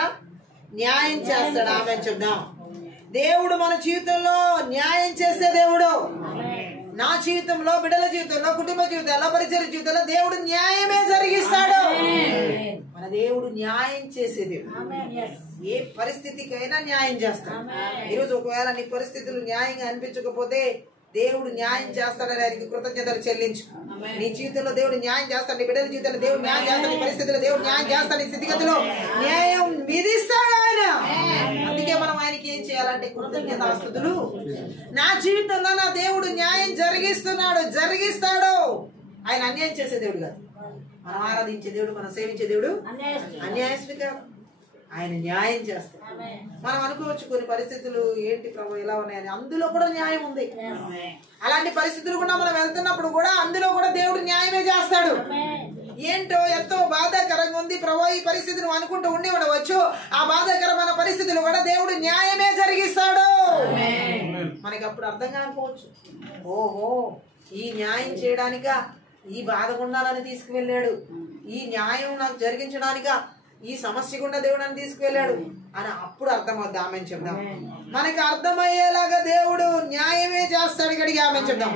న్యాయం చేస్తాడు. ఆమె చెప్దాం. దేవుడు మన జీవితంలో న్యాయం చేసే దేవుడు. నా జీవితంలో, బిడ్డల జీవితంలో, కుటుంబ జీవితంలో, పరిచయ జీవితంలో దేవుడు న్యాయమే జరిగిస్తాడు. మన దేవుడు న్యాయం చేసే దేవుడు. ఏ పరిస్థితికైనా న్యాయం చేస్తాడు. ఈరోజు ఒకవేళ నీ పరిస్థితులు న్యాయంగా అనిపించకపోతే దేవుడు న్యాయం చేస్తాడని ఆయనకి కృతజ్ఞతలు చెల్లించు. నీ జీవితంలో దేవుడు న్యాయం చేస్తాడు. నీ బిడ్డల జీవితంలో దేవుడు న్యాయం చేస్తాడు. నీ పరిస్థితుల్లో దేవుడు న్యాయం చేస్తాడు. నీ స్థితిగతిలో న్యాయం విధిస్తాడు ఆయన. అందుకే మనం ఆయనకి ఏం చేయాలంటే కృతజ్ఞతాస్తుతులు. నా జీవితంలో నా దేవుడు న్యాయం జరిగిస్తాడు. ఆయన అన్యాయం చేసే దేవుడు కాదు. మనం ఆరాధించే దేవుడు, మనం సేవించే దేవుడు అన్యాయస్తుడు కాదు. ఆయన న్యాయం చేస్తాడు. మనం అనుకోవచ్చు కొన్ని పరిస్థితులు ఏంటి ప్రభు ఇలా ఉన్నాయని, అందులో కూడా న్యాయం ఉంది. అలాంటి పరిస్థితులు కూడా మనం వెళ్తున్నప్పుడు కూడా అందులో కూడా దేవుడు న్యాయమే చేస్తాడు. ఏంటో ఎంతో బాధాకరంగా ఉంది ప్రభు ఈ పరిస్థితి నువ్వు అనుకుంటూ ఉండి ఉండవచ్చు. ఆ బాధాకరమైన పరిస్థితులు కూడా దేవుడు న్యాయమే జరిగిస్తాడు. మనకి అప్పుడు అర్థం కాకపోవచ్చు, ఓహో ఈ న్యాయం చేయడానికా ఈ బాధ గుండాలని తీసుకువెళ్ళాడు, ఈ న్యాయం నాకు జరిగించడానికా ఈ సమస్య గుండా దేవుడు అని తీసుకువెళ్ళాడు అని అప్పుడు అర్థమవుద్ది. ఆమె చెప్దాం. మనకి అర్థమయ్యేలాగా దేవుడు న్యాయమే చేస్తాడు. గడిగి ఆమె చెప్దాం.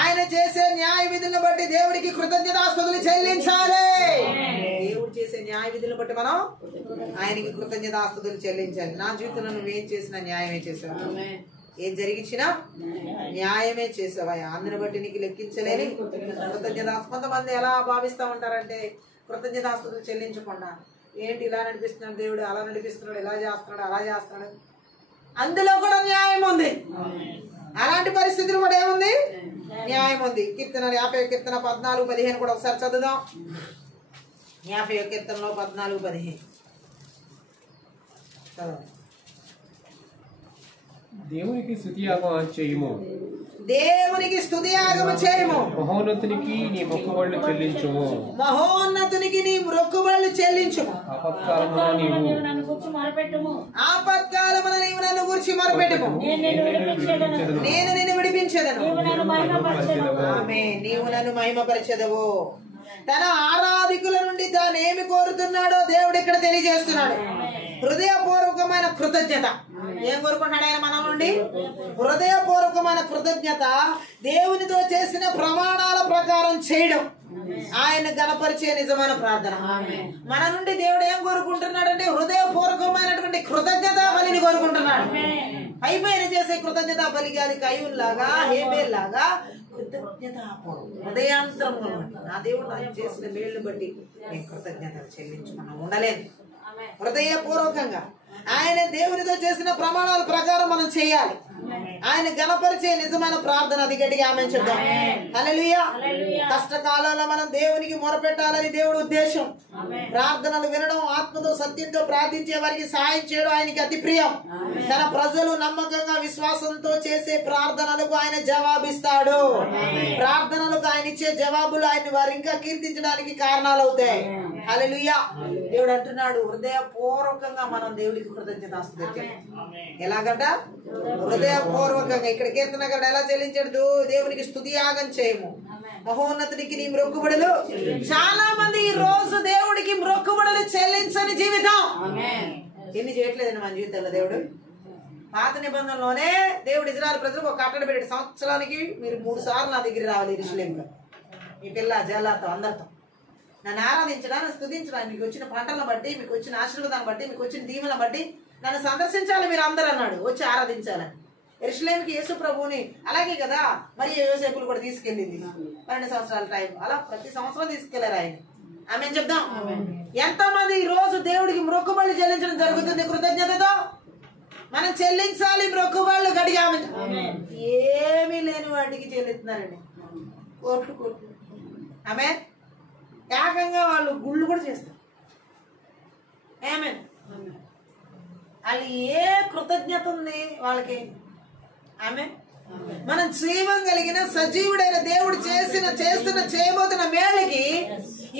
ఆయన చేసే న్యాయ విధులను బట్టి దేవుడికి కృతజ్ఞతాస్తుతులు చెల్లించాలి. దేవుడు చేసే న్యాయ విధులను బట్టి మనం ఆయనకి కృతజ్ఞతాస్తుతులు చెల్లించాలి. నా జీవితంలో నువ్వేం చేసినా న్యాయమే చేసావు. ఏం జరిగించినా న్యాయమే చేసావా. అందుని బట్టి నీకు లెక్కించలేని కృతజ్ఞత. కొంతమంది ఎలా భావిస్తూ ఉంటారంటే కృతజ్ఞతాస్తుతులు చెల్లించకుండా ఏంటి ఇలా నడిపిస్తున్నాడు దేవుడు, అలా నడిపిస్తున్నాడు, ఇలా చేస్తున్నాడు, అలా చేస్తున్నాడు. అందులో కూడా న్యాయం ఉంది. అలాంటి పరిస్థితులు కూడా ఏముంది? న్యాయం ఉంది. కీర్తన 50 కీర్తన 14-15 కూడా ఒకసారి చదువుదాం. 50 కీర్తనలో 14-15 దేవునికి స్తుతియాగం చేయము. దేవునికి స్తుతియాగము చేయము. మహోన్నతునికి నీ మొక్కుబడులు చెల్లించుము. మహోన్నతునికి నీ మొక్కుబడులు చెల్లించుము. ఆపత్కాలమున నీవు నన్ను గురించి మొరపెట్టుము. ఆపత్కాలమున నీవు నన్ను గురించి మొరపెట్టుము. నేను నిన్ను విడిపించెదను. ఆమేన్. నీవు నన్ను మహిమపరచెదవు. తన ఆరాధికుల నుండి తాను ఏమి కోరుతున్నాడో దేవుడు ఇక్కడ తెలియజేస్తున్నాడు. హృదయపూర్వకమైన కృతజ్ఞత. ఏం కోరుకుంటున్నాడు ఆయన మన నుండి? హృదయపూర్వకమైన కృతజ్ఞత. దేవునితో చేసిన ప్రమాణాల ప్రకారం చేయడం ఆయన గణపరిచే నిజమైన ప్రార్థన. మన నుండి దేవుడు ఏం కోరుకుంటున్నాడు అంటే హృదయపూర్వకమైనటువంటి కృతజ్ఞత బలిని కోరుకుంటున్నాడు. పైపైన చేసే కృతజ్ఞత బలి కాదు. కయ్యూన్ లాగా, హేబేల్ లాగా కృతజ్ఞతాపూర్వం హృదయాంతరంలో నా దేవుడు నాకు చేసిన మేళ్లు బట్టి నేను కృతజ్ఞతలు చెల్లించుకున్నా ఉండలేను. హృదయపూర్వకంగా ఆయన దేవునితో చేసిన ప్రమాణాల ప్రకారం మనం చేయాలి. ఆయన గణపరిచే నిజమైన ప్రార్థన అది గట్టిగా ఆమె చెప్తాం. హల్లెలూయా. కష్టకాలంలో మనం దేవునికి మొరపెట్టాలని దేవుడి ఉద్దేశం. ప్రార్థనలు వినడం, ఆత్మతో సత్యంతో ప్రార్థించే వారికి సహాయం చేయడం ఆయనకి అతి ప్రియం. తన ప్రజలు నమ్మకంగా విశ్వాసంతో చేసే ప్రార్థనలకు ఆయన జవాబిస్తాడు. ప్రార్థనలకు ఆయన ఇచ్చే జవాబులు ఆయన వారు ఇంకా కీర్తించడానికి కారణాలు అవుతాయి. హల్లెలూయా. దేవుడు అంటున్నాడు హృదయపూర్వకంగా మనం దేవుడికి కృతజ్ఞతాస్తుతి చెల్లించాలి. ఎలాగంట? హృదయపూర్వకంగా. ఇక్కడ కీర్తనగాడు ఎలా చెల్లించాడు? దేవునికి స్తుతి యాగం చేయము, మహోన్నతుడికి నీ మ్రొక్కుబడులు. చాలా మంది ఈ రోజు దేవుడికి మ్రొక్కుబడులు చెల్లించని జీవితం. ఎన్ని చేయట్లేదండి మన జీవితంలో. దేవుడు పాత నిబంధనలోనే దేవుడు ఇజ్రాయెల్ ప్రజలకు ఒక కట్టడి పెట్టాడు. సంవత్సరానికి మీరు 3 సార్లు నా దగ్గర రావాలి యెరూషలేములో, మీ పిల్ల జల్లాతో అందరితో నన్ను ఆరాధించడానికి, స్తుతించడానికి, మీకు వచ్చిన పంటలను బట్టి, మీకు వచ్చిన ఆశీర్వాదాన్ని బట్టి, మీకు వచ్చిన దీవెన బట్టి నన్ను సందర్శించాలి మీరు అందరూ అన్నాడు. వచ్చి ఆరాధించాలని యెరూషలేముకి యేసు ప్రభువుని. అలాగే కదా మరి యోసేపులు కూడా తీసుకెళ్ళింది 12 సంవత్సరాల టైం. అలా ప్రతి సంవత్సరం తీసుకెళ్లారు ఆయన. ఆమె చెప్దాం. ఎంతమంది ఈ రోజు దేవుడికి మ్రొక్కుబళ్ళు చెల్లించడం జరుగుతుంది కృతజ్ఞతతో? మనం చెల్లించాలి మ్రొక్కుబళ్ళు గడిగా. ఏమీ లేని వాటికి చెల్లిస్తున్నారండి కోట్లు. ఆమె ఏకంగా వాళ్ళు గుళ్ళు కూడా చేస్తారు. ఆమేన్. వాళ్ళు ఏ కృతజ్ఞత ఉంది వాళ్ళకి? ఆమేన్. మనం జీవం కలిగిన సజీవుడైన దేవుడు చేస్తున్న చేయబోతున్న మేళ్ళకి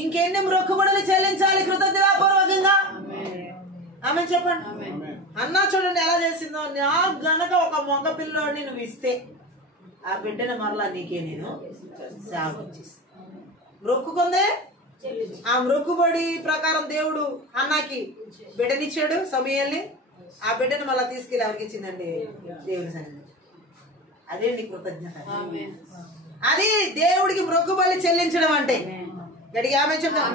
ఇంకెన్ని మ్రొక్కుబడులు చెల్లించాలి కృతజ్ఞతాపూర్వకంగా? ఆమె చెప్పండి. అన్నా చూడండి ఎలా చేసిందో. నాకు గనక ఒక మగ పిల్లోడిని నువ్వు ఇస్తే ఆ బిడ్డను మరలా నీకే నేను సాగుచేస్తాను. మ్రొక్కుకుందే. ఆ మ్రొక్కుబడి ప్రకారం దేవుడు అన్నాకి బిడ్డనిచ్చాడు సమూయేలుని. ఆ బిడ్డను మళ్ళా తీసుకెళ్ళి ఎవరికి ఇచ్చిందండి? దేవుని సన్నిధి. అదేంటి కృతజ్ఞత. అది దేవుడికి మ్రొక్కుబడి చెల్లించడం అంటే. గడికి ఆమె చెప్తాం.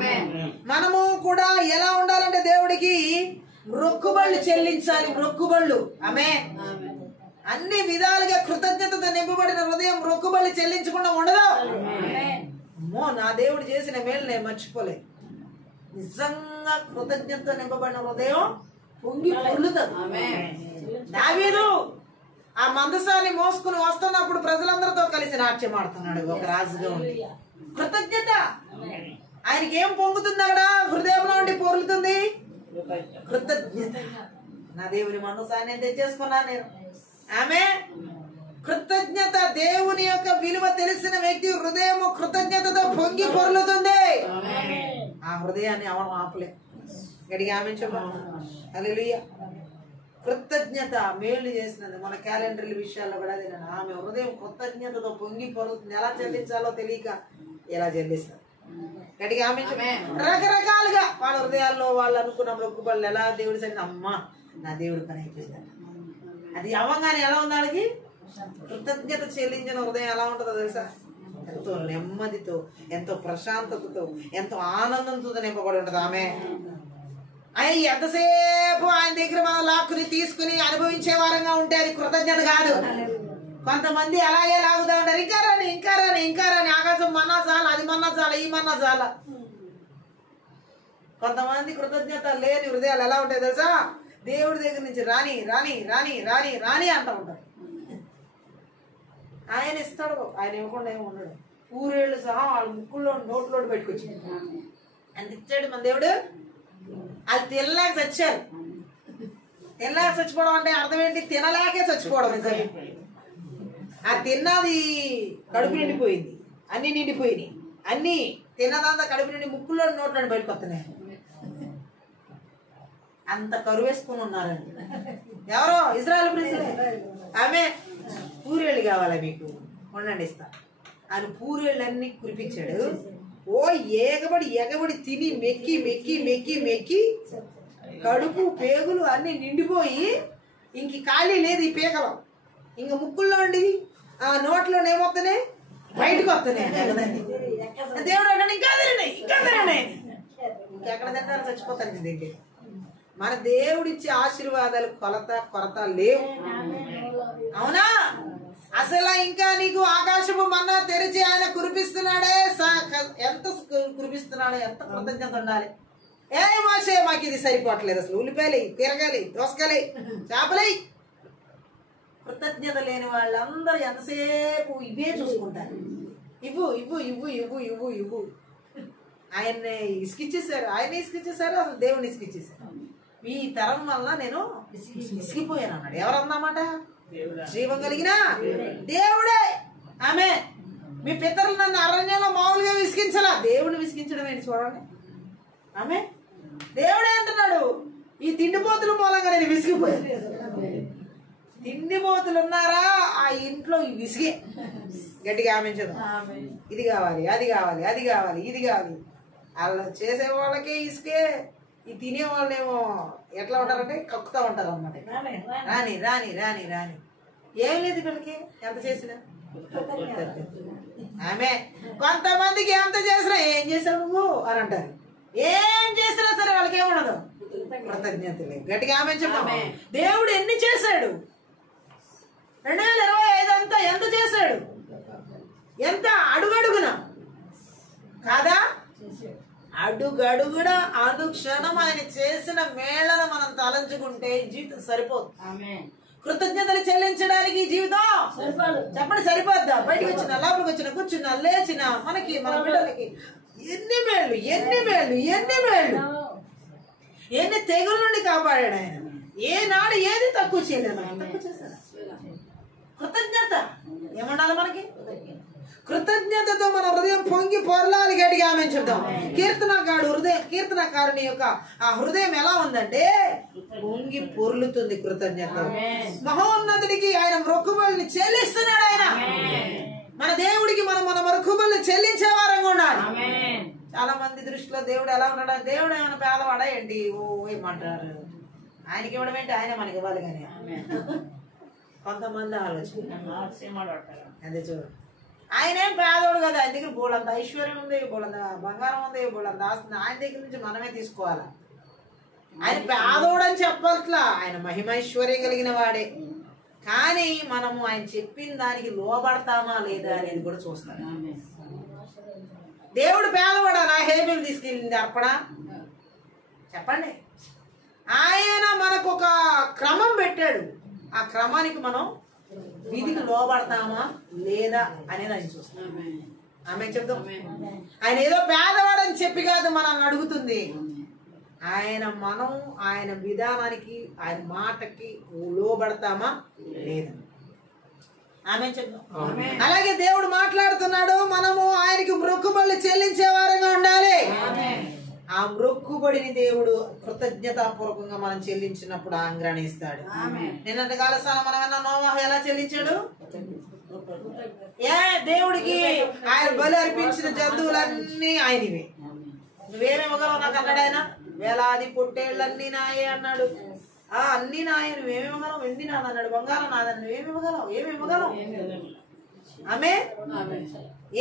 మనము కూడా ఎలా ఉండాలంటే దేవుడికి మ్రొక్కుబళ్ళు చెల్లించాలి. మ్రొక్కుబళ్ళు ఆమె అన్ని విధాలుగా కృతజ్ఞతతో నింపబడిన హృదయం మ్రొక్కుబళ్ళు చెల్లించకుండా ఉండదు. అమ్మో నా దేవుడు చేసిన మేలు నేను మర్చిపోలేదు. నిజంగా కృతజ్ఞతతో నింపబడిన హృదయం పొంగి పొర్లుతుంది. దావీదు ఆ మందసాన్ని మోసుకుని వస్తున్నప్పుడు ప్రజలందరితో కలిసి నాట్యం ఆడుతున్నాడు ఒక రాజుగా ఉండి. కృతజ్ఞత. ఆయనకి ఏం పొంగుతుంది అక్కడ? హృదయంలో ఉండి పొర్లుతుంది కృతజ్ఞత. నా దేవుని మందసాన్ని తెచ్చేసుకున్నాను నేను. ఆమె కృతజ్ఞత. దేవుని యొక్క విలువ తెలిసిన వ్యక్తి హృదయం కృతజ్ఞతతో పొంగి పొర్లుతుంది. ఆ హృదయాన్ని అవడం ఆపలే. గడిగా ఆమె చెప్పాలి. హల్లెలూయా. కృతజ్ఞత మేలు చేసినది. మన క్యాలెండర్ల విషయాల్లో కూడా అదే. ఆమె హృదయం కృతజ్ఞతతో పొంగి పొరుతుంది. ఎలా చెల్లించాలో తెలియక ఎలా చెల్లిస్తారు. గడిగా ఆమె రకరకాలుగా వాళ్ళ హృదయాల్లో వాళ్ళు అనుకున్న మొక్కుబళ్ళు ఎలా దేవుడి సరి అమ్మా నా దేవుడి పని అయిపోయిందంట. అది అవ్వగానే ఎలా ఉంది వాళ్ళకి? కృతజ్ఞత చెల్లించిన హృదయం ఎలా ఉంటుందో తెలుసా? ఎంతో నెమ్మదితో, ఎంతో ప్రశాంతతతో, ఎంతో ఆనందంతో నింపబడి ఉంటుంది ఆమె. ఆయన ఎంతసేపు ఆయన దగ్గర మనం లాక్కుని తీసుకుని అనుభవించే వారంగా ఉంటే అది కృతజ్ఞత కాదు. కొంతమంది అలాగే లాగుతా ఉంటారు. ఇంకా రాని ఇంకా రాని ఇంకా రాని, ఆకాశం మన్నా చాలా, అది మన్నా చాలా, ఈ మన్నా చాలా. కొంతమంది కృతజ్ఞత లేని హృదయాలు ఎలా ఉంటాయి తెలుసా? దేవుడి దగ్గర నుంచి రాని రాని రాని రాని రాని అంటూ ఉంటారు. ఆయన ఇస్తాడు, ఆయన ఇవ్వకుండా ఏమి ఉండడు. ఊరేళ్ళు సహా వాళ్ళ ముక్కుల్లో నోట్లోకి పెట్టుకొచ్చి అంత ఇచ్చాడు మన దేవుడు. అది తినలేక చచ్చారు. తినలేక చచ్చిపోవడం అంటే అర్థం ఏంటి? తినలేకే చచ్చిపోవడం. నిజంగా ఆ తిన్నది కడుపు నిండిపోయింది, అన్ని నిండిపోయినాయి, అన్ని తిన్నదంతా కడుపు నిండి ముక్కుల్లో నోట్లోని బయటకు వస్తున్నాయి. అంత కరువు వేసుకుని ఉన్నారండి. ఎవరో ఇజ్రాయెల్ ప్రజలు. ఆమె పూరేళ్ళు కావాలా మీకు? ఉండండి ఇస్తా. ఆయన పూరేళ్ళన్నీ కురిపించాడు. ఓ ఎగబడి ఎగబడి తిని మెక్కి మెక్కి మెక్కి మెక్కి కడుపు పేగులు అన్ని నిండిపోయి ఇంక ఖాళీ లేదు ఈ పేగలో. ఇంక ముక్కుల్లో ఉండి ఆ నోట్లో ఏమవుతున్నాయి? బయటకు వస్తున్నాయి. దేవుడు అంటే ఇంకా తినండి ఇంకా తినండి. ఇంకెక్కడ తింటారో చచ్చిపోతారు. దగ్గర మన దేవుడిచ్చే ఆశీర్వాదాలు కొరత లేవు. అవునా? అసలు ఇంకా నీకు ఆకాశము మన్నా తెరిచి ఆయన కురిపిస్తున్నాడే, ఎంత కురిపిస్తున్నాడు, ఎంత కృతజ్ఞత ఉండాలి. ఏ మోషే మాకు ఇది సరిపోవట్లేదు, అసలు ఉల్లిపాయలు, కూరగాయలు, దోసకాయలు, చేపలు. కృతజ్ఞత లేని వాళ్ళందరూ ఎంతసేపు ఇవే చూసుకుంటారు. ఇవ్వు ఇవ్వు ఇవ్వు ఇవ్వు ఇవ్వు ఇవ్వు. ఆయన్ని ఇసుకిచ్చేసారు, అసలు దేవుని ఇసుకిచ్చేసారు. ఈ తరం వల్ల నేను ఇసిగిపోయాను అన్నాడు. ఎవరన్నమాట? జీవం కలిగిన దేవుడే. ఆమె మీ పితరులు నన్ను అరణ్యంలో మామూలుగా విసిగించలా, దేవుడిని విసిగించడం ఏంటి చూడండి. ఆమె దేవుడే అంటున్నాడు, ఈ తిండిపోతుల మూలంగా నేను విసిగిపోయాను. తిండిపోతులు ఉన్నారా ఆ ఇంట్లో విసిగే. గట్టిగా ఆమె ఇది కావాలి, అది కావాలి, అది కావాలి, ఇది కావాలి. వాళ్ళు చేసే వాళ్ళకే ఇసుకే, ఈ తినే వాళ్ళేమో ఎట్లా ఉంటారంటే కక్కుతా ఉంటారు అన్నమాట. రాని రాని రాని రాని ఏం లేదు వీళ్ళకి, ఎంత చేసినా. ఆమె కొంతమందికి ఎంత చేసినా ఏం చేసావు నువ్వు అని అంటారు. ఏం చేసినా సరే వాళ్ళకి ఏముండదు, కృతజ్ఞతలే. గట్టిగా ఆమె చెప్పాము. దేవుడు ఎన్ని చేశాడు? 2025 అంతా ఎంత చేశాడు? ఎంత అడుగడుగున కాదా? అడుగడుగున అనుక్షణం ఆయన చేసిన మేళను మనం తలంచుకుంటే జీవితం సరిపోదు. కృతజ్ఞతలు చెల్లించడానికి జీవితం చెప్పండి సరిపోద్దా? బయటకు వచ్చిన, లోపలికి వచ్చిన, కూర్చున్నా, లేచిన, మనకి మన బిడ్డలకి ఎన్ని మేళ్ళు, ఎన్ని మేళ్ళు, ఎన్ని మేళ్ళు, ఎన్ని తెగుల నుండి కాపాడాడు ఆయన. ఏనాడు ఏది తక్కువ చేయలేదు. తక్కువ చేశాడు. కృతజ్ఞత ఏమండాలి మనకి? కృతజ్ఞతతో మన హృదయం పొంగి పొరలాలి. గట్టిగా ఆమె చెప్తాం. కీర్తనకారుని యొక్క ఆ హృదయం ఎలా ఉందంటే పొంగి పొర్లుతుంది కృతజ్ఞత. మహోన్నతుడికి ఆయన మొక్కుబడుల్ని చెల్లిస్తున్నాడు. ఆయన మన దేవుడికి మనం మన మొక్కుబడులు చెల్లించే వారంగా ఉండాలి. చాలా మంది దృష్టిలో దేవుడు ఎలా ఉన్నాడు? దేవుడు ఏమైనా పేదవాడా ఏంటి? ఓ ఏమంటారు, ఆయనకి ఇవ్వడం ఏంటి, ఆయన మనకి ఇవ్వాలి. కానీ కొంతమంది ఆలోచన అదే చూడు, ఆయన ఏం పేదోడు కదా, ఆయన దగ్గర బోళ్ళంత ఐశ్వర్యం ఉంది, బోళ్ళంత బంగారం ఉంది, బోళ్ళంత ఆస్తుంది. ఆయన దగ్గర నుంచి మనమే తీసుకోవాలా. ఆయన పేదోడు అని చెప్పట్లా, ఆయన మహిమైశ్వర్యం కలిగిన వాడే. కానీ మనము ఆయన చెప్పిన దానికి లోబడతామా లేదా అనేది కూడా చూస్తాం. దేవుడు పేదవాడా? హేబేలు తీసుకెళ్ళింది అర్పణ చెప్పండి. ఆయన మనకు ఒక క్రమం పెట్టాడు. ఆ క్రమానికి మనం విధికి లోబడతామా లేదా అనేది ఆయన చూస్తాం. ఆమె చెప్తాం. ఆయన ఏదో పేదవాడని చెప్పి కాదు మనల్ని అడుగుతుంది. మనం ఆయన విధానానికి, ఆయన మాటకి లోబడతామా లేదా ఆమె చెప్తాం. అలాగే దేవుడు మాట్లాడుతున్నాడు, మనము ఆయనకి మొక్కుబడులు చెల్లించే వారంగా ఉండాలి. ఆ మొక్కుబడిని దేవుడు కృతజ్ఞతాపూర్వకంగా మనం చెల్లించినప్పుడు ఆంగ్రాణిస్తాడు. నిన్నటి కాలస్థానం మనం నోవాహు ఎలా చెల్లించాడు? దేవుడికి ఆయన బలి అర్పించిన జంతువులన్నీ ఆయనవి. నువ్వేమివ్వగలవు నాకు అన్నాడు ఆయన. వేలాది పొట్టేళ్ళన్నీ నాయే అన్నాడు. అన్ని నాయ, నువ్వేమివ్వగలవు? వెండి నాదన్నాడు, బంగారం నాదన్నాడు. నువ్వేమివ్వగలవు? ఏమివ్వగలవు? ఆమె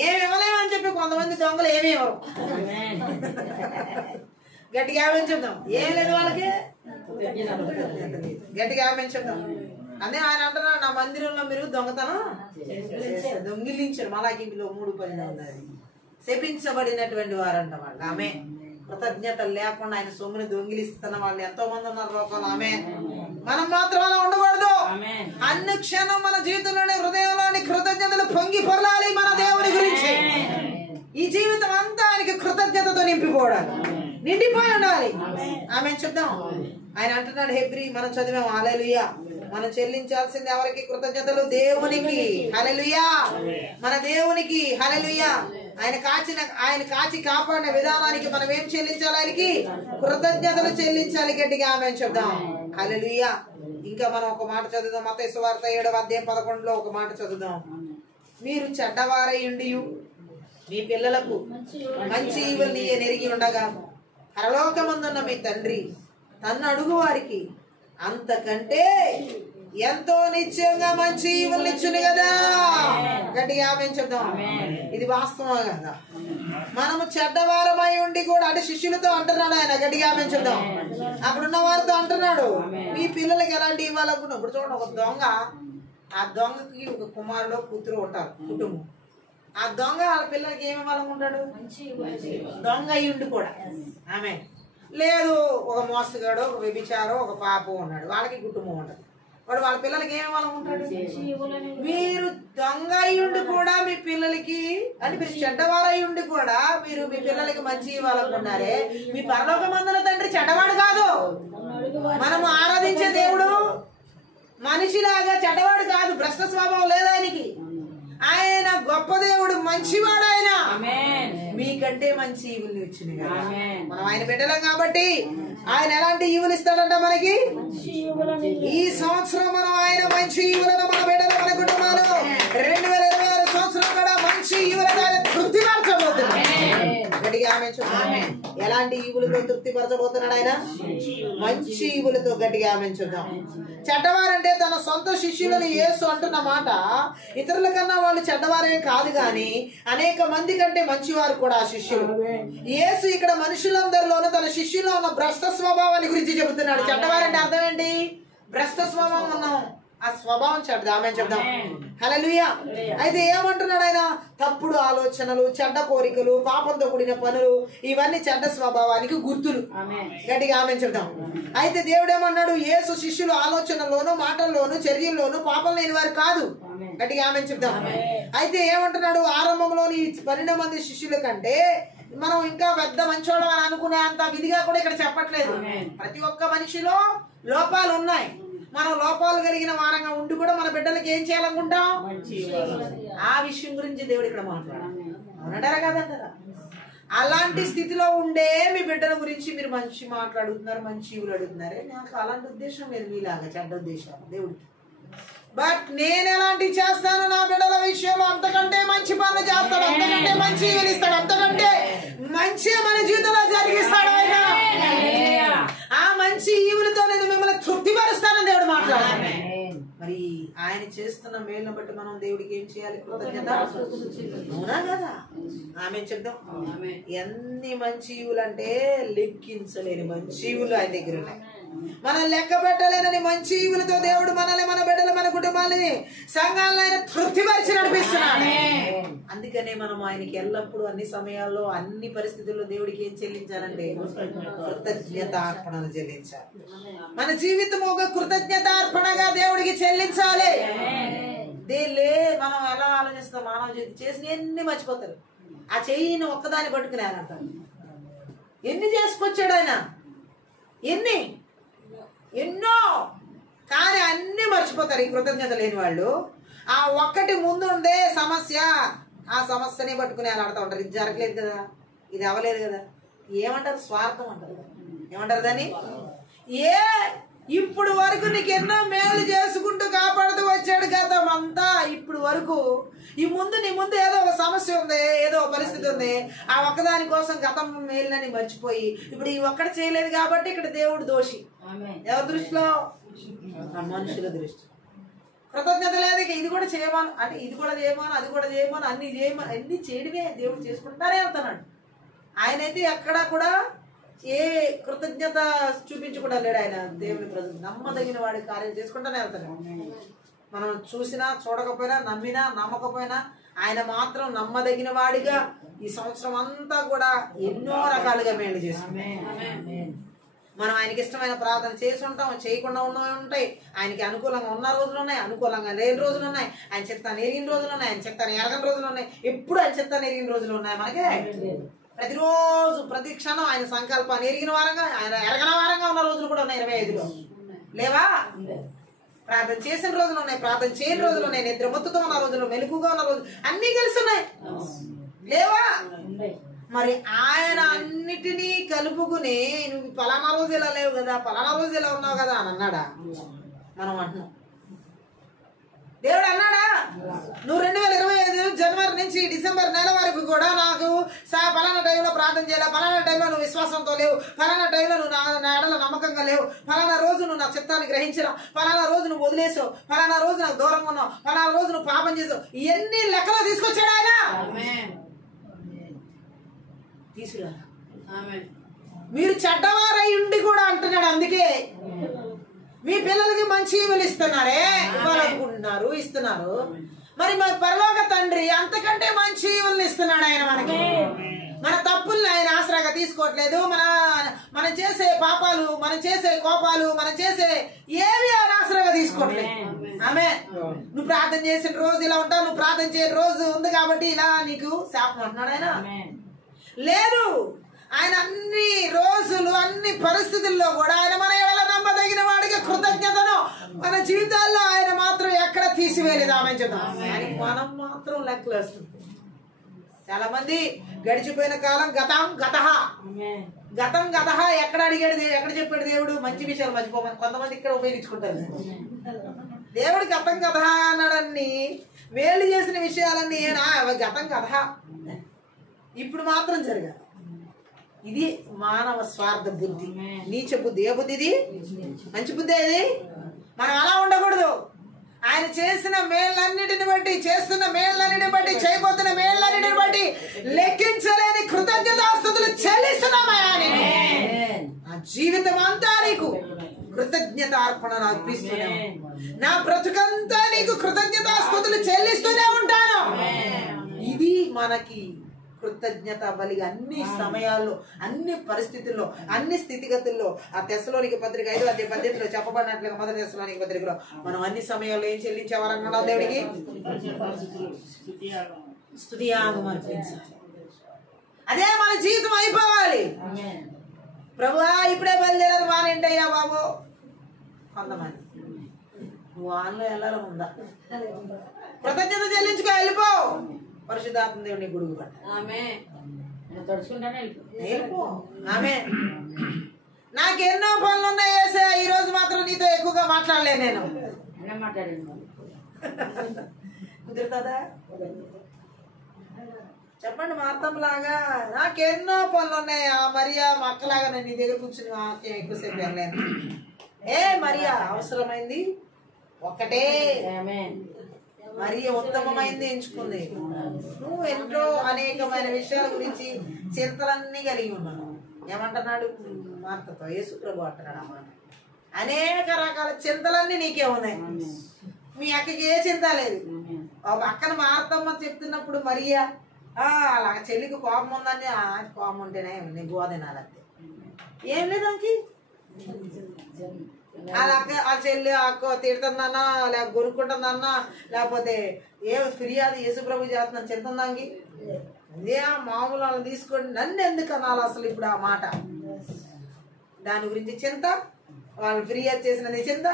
ఏమి ఇవ్వలేమని చెప్పి కొంతమంది దొంగలు ఏమి ఇవ్వరు. గట్టిగా ఆమె చెప్తాం. ఏం లేదు వాళ్ళకి, గట్టిగా ఆమె చెప్తాం. అదే ఆయన అంటున్నాడు, నా మందిరంలో మీరు దొంగతనం దొంగిలించారు. మలాకింటిలో 3:10 ఉన్నది. శపించబడినటువంటి వారు అంట వాళ్ళు. ఆమె కృతజ్ఞతలు లేకుండా ఆయన సొమ్ముని దొంగిలిస్తున్న వాళ్ళు ఎంతో మంది ఉన్నారు లోకంలో. ఆమె మనం మాత్రం అలా ఉండకూడదు. అన్ని క్షణం మన జీవితంలోని హృదయంలోని కృతజ్ఞతలు పొంగి పొరలాలి మన దేవుని గురించి. ఈ జీవితం అంతా ఆయనకి కృతజ్ఞతతో నింపిపోవడాలి, నిండిపోయి ఉండాలి. ఆమె చూద్దాం. ఆయన అంటున్నాడు, హెబ్రీ మనం చదివాం, హల్లెలూయా. మనం చెల్లించాల్సింది ఎవరికి? కృతజ్ఞతలు దేవునికి. హల్లెలూయా. మన దేవునికి. హల్లెలూయా. ఆయన కాచి కాపాడిన విధానానికి మనం ఏం చెల్లించాలి? ఆయనకి కృతజ్ఞతలు చెల్లించాలి. గట్టిగా ఆమె చెప్దాం. హల్లెలూయా. ఇంకా మనం ఒక మాట చదువుదాం. మత్తయి సువార్త 7వ అధ్యాయం 11లో ఒక మాట చదువుదాం. మీరు చెడ్డవారయుండి మీ పిల్లలకు మంచి ఈవుల్ని నెరిగి ఉండగా పరలోకమందున్న మీ తండ్రి తన్ను అడుగు వారికి అంతకంటే ఎంతో నిశ్చయంగా మంచి ఈవుల్ని ఇచ్చును కదా. గట్టిగా ఆమె చెప్దాం. ఇది వాస్తవం కదా. మనము చెడ్డవారమై ఉండి కూడా అంటే శిష్యులతో అంటున్నాడు ఆయన. గట్టిగా ఆమె చెప్దాం. అక్కడున్న వారితో అంటున్నాడు, మీ పిల్లలకి ఎలాంటి ఇవ్వాలనుకున్నావు? ఇప్పుడు చూడండి, ఒక దొంగ ఆ దొంగకి ఒక కుమారుడు కూతురు ఉంటారు కుటుంబం. ఆ దొంగ వాళ్ళ పిల్లలకి ఏమి ఇవ్వాలనుకుంటాడు? దొంగ అయ్యుండి కూడా. ఆమె లేదు, ఒక మోసగాడు, ఒక వ్యభిచారో, ఒక పాపం ఉన్నాడు, వాళ్ళకి కుటుంబం ఉండదు. వాడు వాళ్ళ పిల్లలకి ఏమి ఇవ్వాలనుకుంటాడు? మీరు దొంగ అయ్యుండి కూడా మీ పిల్లలకి అంటే మీరు చెడ్డవారయ్యుండి కూడా మీరు మీ పిల్లలకి మంచి ఇవ్వాలనుకున్నారే, మీ పరలోకమందున తండ్రి చెడ్డవాడు కాదు. మనము ఆరాధించే దేవుడు మనిషిలాగా చెడ్డవాడు కాదు, భ్రష్ట స్వభావం లేదు ఆయనకి. ఆయన గొప్ప దేవుడు, మంచివాడు. ఆయన మీకంటే మంచి ఈవులు ఇచ్చింది కదా. మనం ఆయన బిడ్డలం కాబట్టి ఆయన ఎలాంటి ఈవులు ఇస్తాడంట మనకి? ఈ సంవత్సరం మనం ఆయన మంచి ఈవులను మన బిడ్డలు, మన కుటుంబాలు 2026 సంవత్సరం కూడా మంచి ఈవులను ఆయన తృప్తిపరచబోతున్నాడు. గట్టిగా ఆమె చూద్దాం. ఎలాంటి ఈవులతో తృప్తిపరచబోతున్నాడు ఆయన? మంచి ఈవులతో. గట్టిగా ఆమె చూద్దాం. చెడ్డవారంటే తన సొంత శిష్యులను యేసు అంటున్న మాట ఇతరుల కన్నా వాళ్ళు చెడ్డవారే కాదు గాని అనేక మంది కంటే మంచివారు కూడా ఆ శిష్యులు. యేసు ఇక్కడ మనుషులందరిలోనూ తన శిష్యుల్లో ఉన్న భ్రష్ట స్వభావాన్ని గురించి చెబుతున్నాడు. చెడ్డవారంటే అర్థం ఏంటి? భ్రష్ట స్వభావం ఉన్నాం, ఆ స్వభావం చెడ్డ. ఆమె చెప్దాం. హల్లెలూయా. అయితే ఏమంటున్నాడు ఆయన? తప్పుడు ఆలోచనలు, చెడ్డ కోరికలు, పాపంతో కూడిన పనులు, ఇవన్నీ చెడ్డ స్వభావానికి గుర్తులు. గట్టిగా ఆమె చెప్దాం. అయితే దేవుడు ఏమన్నాడు? యేసు శిష్యులు ఆలోచనలోను, మాటల్లోను, చర్యల్లోను పాపం లేని వారు కాదు. గట్టిగా ఆమె చెప్దాం. అయితే ఏమంటున్నాడు? ఆరంభంలోని 12 మంది శిష్యుల కంటే మనం ఇంకా పెద్ద మంచోళ్ళం అని అనుకునే అంత విధిగా కూడా ఇక్కడ చెప్పట్లేదు. ప్రతి ఒక్క మనిషిలో లోపాలు ఉన్నాయి. మనం లోపాలు కలిగిన వారంగా ఉండి కూడా మన బిడ్డలకి ఏం చేయాలనుకుంటాం? ఆ విషయం గురించి దేవుడు ఇక్కడ మాట్లాడారు. అవునంటారా కాదంటారా? అలాంటి స్థితిలో ఉండే మీ బిడ్డల గురించి మీరు మంచి మాట్లాడుతున్నారు, మంచి ఇవులు అడుగుతున్నారే. నాకు అలాంటి ఉద్దేశం లేదు మీలాగా చెడ్డ ఉద్దేశాలు దేవుడికి. బట్ నేను ఎలాంటివి చేస్తాను నా బిడ్డల విషయంలో అంతకంటే మంచి పనులు చేస్తాడు, అంతకంటే మంచి ఇవులు ఇస్తాడు, అంతకంటే మంచి మన జీవితంలో జరిగిస్తాడు ఆయన. ఆ మంచి ఈవులతో నేను మిమ్మల్ని తృప్తిపరుస్తానని దేవుడు మాట్లాడాడు. మరి ఆయన చేస్తున్న మేలును బట్టి మనం దేవుడికి ఏం చేయాలి? కృతజ్ఞత. అవునా కదా? ఆమె చెప్దాం. ఎన్ని మంచి ఈవులు అంటే లెక్కించలేని మంచి ఈవులు ఆయన దగ్గర ఉన్నాయి. మనం లెక్క పెట్టలేనని మంచి ఈవులతో దేవుడు మనల్ని, మన బిడ్డలు, మన కుటుంబాలని, సంఘాలను ఆయన తృప్తిపరిచి నడిపిస్తున్నాడు. అందుకనే మనం ఆయనకి ఎల్లప్పుడూ అన్ని సమయాల్లో అన్ని పరిస్థితుల్లో దేవుడికి ఏం చెల్లించాలంటే కృతజ్ఞత అర్పణలు చెల్లించాలి. మన జీవితం ఒక కృతజ్ఞత అర్పణగా దేవుడికి చెల్లించాలి. మనం ఎలా ఆలోచిస్తాం? మానవ జీవితం చేసిన ఎన్ని మర్చిపోతారు. ఆ చెయ్యిని ఒక్కదాన్ని పట్టుకుని ఆయన అంటారు. ఎన్ని చేసుకొచ్చాడు ఆయన, ఎన్నో, కానీ అన్ని మర్చిపోతారు ఈ కృతజ్ఞత లేని వాళ్ళు. ఆ ఒక్కటి ముందుండే సమస్య, ఆ సమస్యని పట్టుకుని ఆడుతూ ఉంటారు. ఇది జరగలేదు కదా, ఇది అవ్వలేదు కదా, ఏమంటారు? స్వార్థం అంటారు. ఏమంటారు దాన్ని? ఇప్పుడు వరకు నీకు ఎన్నో మేలు చేసుకుంటూ కాపాడుతూ వచ్చాడు గతం అంతా. ఇప్పుడు వరకు నీ ముందు ఏదో ఒక సమస్య ఉంది, ఏదో పరిస్థితి ఉంది. ఆ ఒక్కదాని కోసం గతం మేలుని మర్చిపోయి ఇప్పుడు ఈ ఒక్కటి చేయలేదు కాబట్టి ఇక్కడ దేవుడు దోషి. ఎవరి దృష్టిలో? మనుషుల దృష్టి. కృతజ్ఞత లేదు. ఇది కూడా చేయమాను అంటే ఇది కూడా చేయమాను, అది కూడా చేయమాను, అన్ని చేయడమే దేవుడు చేసుకుంటానే వెళ్తున్నాడు. ఆయనైతే ఎక్కడా కూడా ఏ కృతజ్ఞత చూపించకుండా లేడు. ఆయన దేవుని ప్రజలు నమ్మదగిన వాడి కార్యం చేసుకుంటానే వెళ్తాడు. మనం చూసినా, చూడకపోయినా, నమ్మినా, నమ్మకపోయినా ఆయన మాత్రం నమ్మదగిన వాడిగా ఈ సంవత్సరం అంతా కూడా ఎన్నో రకాలుగా మేలు చేసుకుంటాం. మనం ఆయనకి ఇష్టమైన ప్రార్థన చేసి ఉంటాం, చేయకుండా ఉన్నవి ఉంటాయి. ఆయనకి అనుకూలంగా ఉన్న రోజులు ఉన్నాయి, అనుకూలంగా లేని రోజులు ఉన్నాయి. ఆయన చిత్తాన్ని ఎరిగిన రోజులు ఉన్నాయి, ఆయన చిత్తాన్ని ఎరగని రోజులు ఉన్నాయి. ఎప్పుడు ఆయన చిత్తాన్ని ఎరిగిన రోజులు ఉన్నాయి మనకే. ప్రతిరోజు ప్రతి క్షణం ఆయన సంకల్పాన్ని ఎరిగిన వారంగా, ఆయన ఎరగన వారంగా ఉన్న రోజులు కూడా ఉన్నాయి. 25లో లేవా? ప్రార్థన చేసిన రోజులు ఉన్నాయి, ప్రార్థన చేయని రోజులు ఉన్నాయి, నిద్ర మత్తుతో ఉన్న రోజులు, మెలకుగా ఉన్న రోజులు, అన్ని కలిసి ఉన్నాయి లేవా? మరి ఆయన అన్నిటినీ కలుపుకుని నువ్వు పలానా రోజు ఇలా లేవు కదా, పలానా రోజు ఇలా ఉన్నావు కదా అని అన్నాడా? మనం అంటున్నాం. దేవుడు అన్నాడా? నువ్వు 2025 జనవరి నుంచి డిసెంబర్ నెల వరకు కూడా నాకు పలానా టైంలో ప్రార్థన చేయాలి, పలానా టైంలో నువ్వు విశ్వాసంతో లేవు, పలానా టైంలో నువ్వు నా ఎడల నమ్మకంగా లేవు, పలానా రోజు నువ్వు నా చిత్తాన్ని గ్రహించరా, పలానా రోజు నువ్వు వదిలేసావు, పలానా రోజు నాకు దూరంగా ఉన్నావు, పలానా రోజు నువ్వు పాపం చేసావు. ఇవన్నీ లెక్కలో తీసుకొచ్చాడు ఆయన. తీసుకురా. మీరు చెడ్డవారై ఉండి కూడా అంటున్నాడు. అందుకే మీ పిల్లలకి మంచి ఈవులు ఇస్తున్నారే, ఇవ్వాలనుకుంటున్నారు, ఇస్తున్నారు. మరి మన పరలోక తండ్రి అంతకంటే మంచి ఈవులను ఇస్తున్నాడు ఆయన మనకి. మన తప్పుల్ని ఆయన ఆసరాగా తీసుకోవట్లేదు. మనం చేసే పాపాలు, మనం చేసే కోపాలు, మనం చేసే ఏవి ఆయన ఆసరాగా తీసుకోవట్లేదు. ఆమె నువ్వు ప్రార్థన చేసిన రోజు ఇలా ఉంటావు, నువ్వు ప్రార్థన చేయని రోజు ఉంది కాబట్టి ఇలా నీకు శాపం అంటున్నాడు ఆయన. లేదు, ఆయన అన్ని రోజులు అన్ని పరిస్థితుల్లో కూడా ఆయన మన ఎడల నమ్మదగిన వాడికి కృతజ్ఞతను మన జీవితాల్లో ఆయన మాత్రం ఎక్కడ తీసివేయలేదు. ఆమె చెప్తాం, మనం మాత్రం లెక్కలేస్తుంది. చాలా మంది గడిచిపోయిన కాలం గతం గత ఎక్కడ అడిగాడు, ఎక్కడ చెప్పాడు దేవుడు? మంచి విషయాలు మర్చిపోమని కొంతమంది ఇక్కడ ఉపయోగించుకుంటారు. దేవుడు గతం కథ అన్నాడన్ని, మేలు చేసిన విషయాలన్నీ గతం కథ ఇప్పుడు మాత్రం జరగాలి. ఇది మానవ స్వార్థ బుద్ధి, నీచ బుద్ధి. ఏ బుద్ధి ఇది? మంచి బుద్ధి ఇది. మనం అలా ఉండకూడదు. ఆయన చేసిన మేళ్ళన్నిటిని బట్టి, చేస్తున్న మేళ్ళన్నిటిని బట్టి, చేయబోతున్న మేళ్ళన్నిటిని బట్టి లెక్కించలేని కృతజ్ఞతాస్తుతులు చెల్లిస్తున్నామయ్యా. నా జీవితం అంతా నీకు కృతజ్ఞత అర్పణ అర్పిస్తూనే, నా బ్రతుకంతా నీకు కృతజ్ఞతాస్తుతులు చెల్లిస్తూనే ఉంటాను. ఇది మనకి కృతజ్ఞత బలిగా అన్ని సమయాల్లో, అన్ని పరిస్థితుల్లో, అన్ని స్థితిగతుల్లో. ఆ తెస్సలోనిక పత్రిక 5:18 చెప్పబడినట్లుగా, మొదటి తెస్సలోనిక పత్రికలో మనం అన్ని సమయాల్లో ఏం చెల్లించేవారన్నా దేవుడికి స్తుతియాగం అర్పించాలి. అదే మన జీవితం అయిపోవాలి. ప్రభువా ఇప్పుడే బయలుదేరారు, వానేంటయ్యా బాబు. కొంతమంది నువ్వు వాన్లో వెళ్ళాలి ఉందా, కృతజ్ఞత చెల్లించుకో, వెళ్ళిపో. పరిశుద్ధాత్మ దేవుని గుడుగు పట్ట ఆమె. నాకెన్నో పనులు ఉన్నాయి వేసా, ఈ రోజు మాత్రం నీతో ఎక్కువగా మాట్లాడలే నేను. కుదురుతుందా చెప్పండి? మా అత్తమ్మలాగా నాకెన్నో పనులు ఉన్నాయి. ఆ మరియా మా అక్కలాగా నేను నీ దగ్గర కూర్చుని ఎక్కువసేపు వెళ్ళలేను. మరియా అవసరమైంది ఒకటే, మరియ ఉత్తమమైంది ఎంచుకుంది. నువ్వు ఎంతో అనేకమైన విషయాల గురించి చింతలన్నీ కలిగి ఉన్నావు. ఏమంటున్నాడు మార్తతో? యేసు ప్రభు అంటున్నాడు అన్నమాట, అనేక రకాల చింతలన్నీ నీకే ఉన్నాయి. మీ అక్కకి ఏ చింత లేదు. ఒక అక్కన మార్తమ్మ చెప్తున్నప్పుడు మరియా అలా చెల్లికి కోపం ఉందని, కోపం ఉంటేనే నేను గోవ తినాలంతే, ఏం లేదు అంకి. వాళ్ళ అక్క ఆ చెల్లి అక్క తిడుతుందన్నా, లేకపోతే కొనుక్కుంటుందన్నా, లేకపోతే ఏ ఫిర్యాదు యేసుప్రభు చేస్తున్నాను చింతందానికి, అదే మామూలు వాళ్ళని తీసుకోండి. నన్ను ఎందుకు అనాలి అసలు ఇప్పుడు ఆ మాట? దాని గురించి చింత, వాళ్ళు ఫిర్యాదు చేసినది చింత.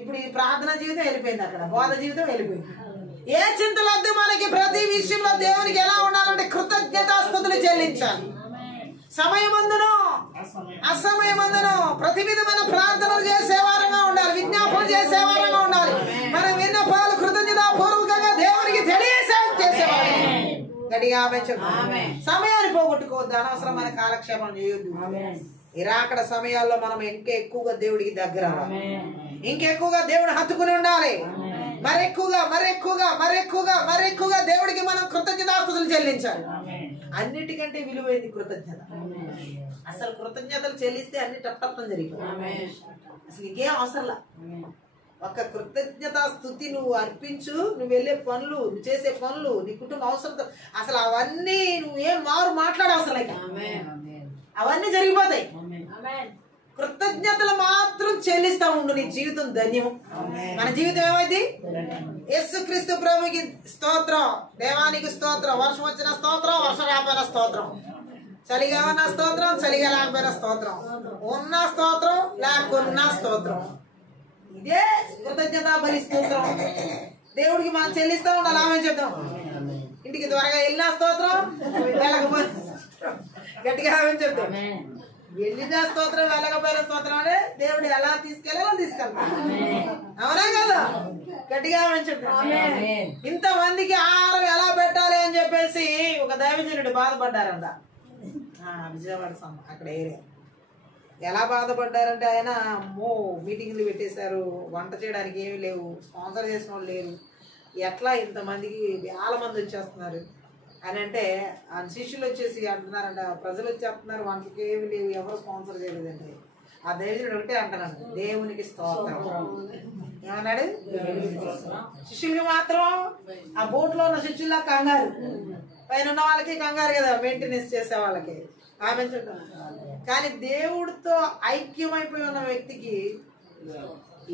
ఇప్పుడు ఈ ప్రార్థన జీవితం వెళ్ళిపోయింది, అక్కడ బోధ జీవితం వెళ్ళిపోయింది. ఏ చింతలొద్దు మనకి. ప్రతి విషయంలో దేవునికి ఎలా ఉండాలంటే కృతజ్ఞతాస్తుతులు చెల్లించాలి. సమయమందును అసమయమందును ప్రతి విధమైన ప్రార్థనలు చేసేవారంగా ఉండాలి, విజ్ఞాపన చేసేవారంగా ఉండాలి. మనం విన్నపాలు కృతజ్ఞతాపూర్వకంగా దేవునికి తెలియజేసేవారు. గట్టిగా సమయాన్ని పోగొట్టుకోవద్దు, అనవసరమైన కాలక్షేపం చేయొద్దు. ఇరాకడ సమయాల్లో మనం ఇంకా ఎక్కువగా దేవుడికి దగ్గర అవ్వాలి, ఇంకెక్కువగా దేవుడు హత్తుకుని ఉండాలి. మరెక్కువగా దేవుడికి మనం కృతజ్ఞతాస్తుతులు చెల్లించాలి. అన్నిటికంటే విలువైంది కృతజ్ఞత. అసలు కృతజ్ఞతలు చెల్లిస్తే అన్ని టప్టప్తం జరిగిపోయి అసలు ఇంకేం అవసరంలా. ఒక కృతజ్ఞతా స్తుతి నువ్వు అర్పించు, నువ్వు వెళ్ళే పనులు, నువ్వు చేసే పనులు, నీ కుటుంబ అవసరంతో అసలు అవన్నీ నువ్వేం మాట్లాడవసరం, అవన్నీ జరిగిపోతాయి. కృతజ్ఞతలు మాత్రం చెల్లిస్తా ఉండు, నీ జీవితం ధన్యం. మన జీవితం ఏమైంది? యేసుక్రీస్తు ప్రభుకి స్తోత్రం, దేవానికి స్తోత్రం. వర్షం వచ్చిన స్తోత్రం, వర్షం రాకపోయిన స్తోత్రం, చలిగా ఉన్న స్తోత్రం, చలిగా లేకపోయిన స్తోత్రం, ఉన్న స్తోత్రం లేకున్నా స్తోత్రం. ఇదే కృతజ్ఞత బలి స్తోత్రం. దేవుడికి మనం చెల్లిస్తా ఉండాలి. ఆమె చెప్తాం, ఇంటికి త్వరగా వెళ్ళిన స్తోత్రం, వెళ్ళకపోయిన గట్టిగా ఆమె చెప్తాం. వెళ్ళిన స్తోత్రం, వెళ్ళకపోయిన స్తోత్రం అంటే దేవుడు ఎలా తీసుకెళ్ళాలో తీసుకెళ్తాం. అవునా కదా? గట్టిగా ఆమె చెప్తాం. ఇంతమందికి ఆహారం ఎలా పెట్టాలి అని చెప్పేసి ఒక దైవజనుడు బాధపడ్డారంట. విజయవాడ అక్కడ ఏరియా ఎలా బాధపడ్డారంటే, ఆయన మీటింగ్లు పెట్టేశారు, వంట చేయడానికి ఏమీ లేవు, స్పాన్సర్ చేసిన వాళ్ళు లేరు, ఎట్లా ఇంతమందికి వేల మంది వచ్చేస్తున్నారు అని అంటే, ఆ శిష్యులు వచ్చేసి అంటున్నారంట, ప్రజలు వచ్చేస్తున్నారు, వంటకి ఏమి లేవు, ఎవరు స్పాన్సర్ చేయలేదండి. ఆ దైవజనుడు ఒకటే అంటున్నాడు, దేవునికి స్తోత్రం. ఏమన్నాడు? శిష్యులకి మాత్రం ఆ బోట్లో ఉన్న శిష్యుల్లా కంగారు, పైన ఉన్న వాళ్ళకి కంగారు కదా, మెయింటెనెన్స్ చేసే వాళ్ళకి. ఆమె కానీ దేవుడితో ఐక్యమైపోయి ఉన్న వ్యక్తికి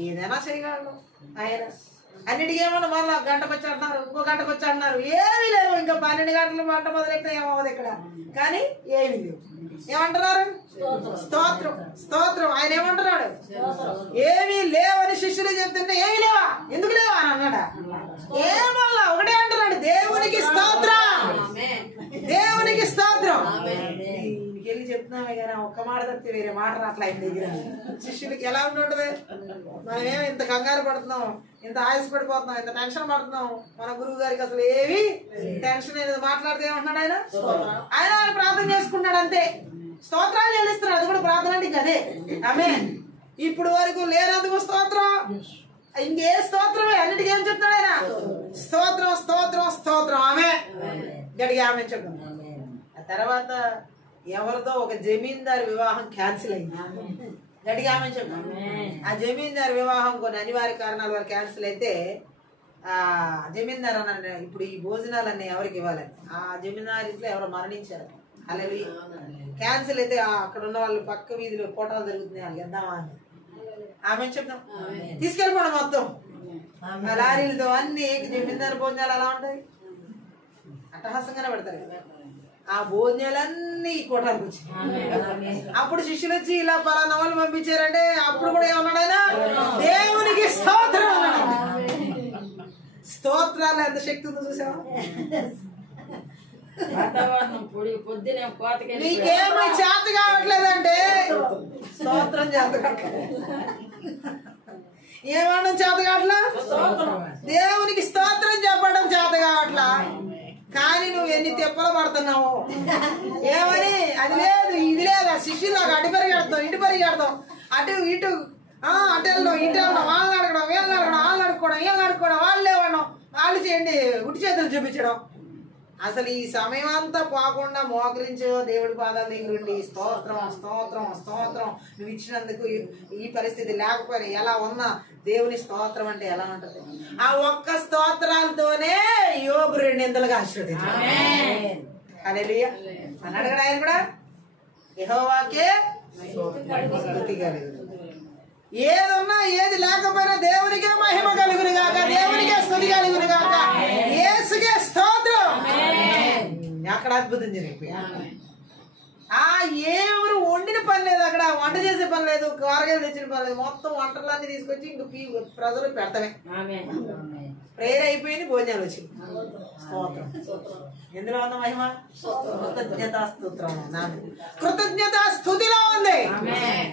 ఏదైనా చేయగలడు ఆయన. అన్నిటికీ ఏమన్నా మళ్ళీ గంటకు వచ్చి అంటున్నారు, ఇంకో గంటకు వచ్చి అంటున్నారు, ఏమీ లేవు. ఇంకా 12 గంటలు వంట మొదలెట్టినా ఏమవ్వదు ఇక్కడ, కానీ ఏమీ లేవు. ఏమంటున్నారు? స్తోత్రం స్తోత్రం. ఆయన ఏమంటున్నాడు? ఏమీ లేవని శిష్యులు చెప్తుంటే ఏమీ లేవా, ఎందుకు లేవా అని అన్నాడా? ఏమల్లా ఒకటే అంటున్నాడు, దేవునికి స్తోత్రం, దేవునికి స్తోత్రం. వెళ్ళి చెప్తున్నామే కానీ ఒక్క మాట తప్పితే వేరే మాట రాట్లా ఆయన దగ్గర. శిష్యులకి ఎలా ఉంటుంటది? మనమేమో ఇంత కంగారు పడుతున్నాం, ఇంత ఆయుష్ పడిపోతున్నాం, ఇంత టెన్షన్ పడుతున్నాం. మన గురువు గారికి అసలు ఏవి టెన్షన్ అనేది మాట్లాడితే ఏమంటున్నాడు ఆయన? ఆయన ప్రార్థన చేసుకున్నాడు అంతే, స్తోత్రాలు చెల్లిస్తున్నాడు. అది కూడా ప్రార్థన అంటే ఇంక అదే. ఆమె ఇప్పుడు వరకు లేనందుకు స్తోత్రం, ఇంకే స్తోత్రమే. అన్నిటికీ ఏం చెప్తున్నాడు ఆయన? స్తోత్రం స్తోత్రం స్తోత్రం. ఆమె గడిగా ఆమె చెప్పాను. ఆ తర్వాత ఎవరిదో ఒక జమీందారు వివాహం క్యాన్సిల్ అయింది. గడిగా ఆమె చెప్పాను. ఆ జమీందారు వివాహం కొన్ని అనివార్య కారణాల వల్ల క్యాన్సిల్ అయితే ఆ జమీందారు అన్న ఇప్పుడు ఈ భోజనాలన్నీ ఎవరికి ఇవ్వాలని, ఆ జమీందారు ఇంట్లో ఎవరో మరణించారు. అలా క్యాన్సిల్ అయితే అక్కడ ఉన్న వాళ్ళు పక్క వీధిలో కోటాలు జరుగుతున్నాయి, వాళ్ళకి ఎందామా అని ఆమె చెప్తాం. తీసుకెళ్ళిపోవడం మొత్తం లారీలతో అన్ని జమీందారు భోజనాలు అలా ఉంటాయి, అట్టహాసంగానే పెడతారు. ఆ భోజనాలన్నీ ఈ కోటాలకు వచ్చాయి. అప్పుడు శిష్యులు వచ్చి ఇలా పలానా వాళ్ళు పంపించారంటే అప్పుడు కూడా ఏమన్నాడు ఆయన? దేవునికి స్తోత్రం అన్నాడు. స్తోత్రాలు ఎంత శక్తి ఉందో చూసావా? నీకేమో చేత కావట్లేదంటే స్తోత్రం చేత కావట్లేదు. ఏమన్నా చేత కావట్లా? దేవునికి స్తోత్రం చెప్పడం చేత కావట్లా. కానీ నువ్వు ఎన్ని తెప్పలు పడుతున్నావు ఏమని? అది లేదు ఇది లేదు. ఆ శిష్యులకు అటు పరిగెడతాం ఇటు పరిగెడతాం, అటు ఇటు అటు వెళ్దాం ఇటు వెళ్దాం, వాళ్ళని అడగడం వీళ్ళని అడగడం, వాళ్ళని అడుక్కోవడం వీళ్ళని అడుక్కోవడం, వాళ్ళు లేవడం, వాళ్ళు చేయండి ఉట్టి చేతులు చూపించడం. అసలు ఈ సమయం అంతా పోకుండా మోకరించు దేవుడి పాదాల దగ్గర ఉండి స్తోత్రం స్తోత్రం స్తోత్రం. నువ్వు ఇచ్చినందుకు ఈ పరిస్థితి లేకపోయినా ఎలా ఉన్నా దేవుని స్తోత్రం అంటే ఎలా ఉంటది? ఆ ఒక్క స్తోత్రాలతోనే యోబు 2 ఇంతలుగా ఆశీర్వదించాడు. హల్లెలూయా అన్నాడు కదా ఆయన కూడా, యెహోవాకే స్తుతి కలుగును. ఏదున్నా ఏది లేకపోయినా దేవునికే మహిమ కలుగును గాక, దేవునికే స్తుతి కలుగును గాక, యేసుకే స్తోత్రం. అక్కడ అద్భుతం జరిగిపోయింది. ఎవరు వండిన పని లేదు, అక్కడ వంట చేసే పని లేదు, కూరగాయలు తెచ్చిన పని లేదు, మొత్తం వంటలన్నీ తీసుకొచ్చి ఇంక ప్రజలు పెడతామే. ప్రేయర్ అయిపోయింది, భోజనాలు వచ్చింది. స్తోత్రం. ఎందులో ఉంది మహిమ? కృతజ్ఞతా స్తోత్రం, కృతజ్ఞతా స్తుతిలో ఉంది.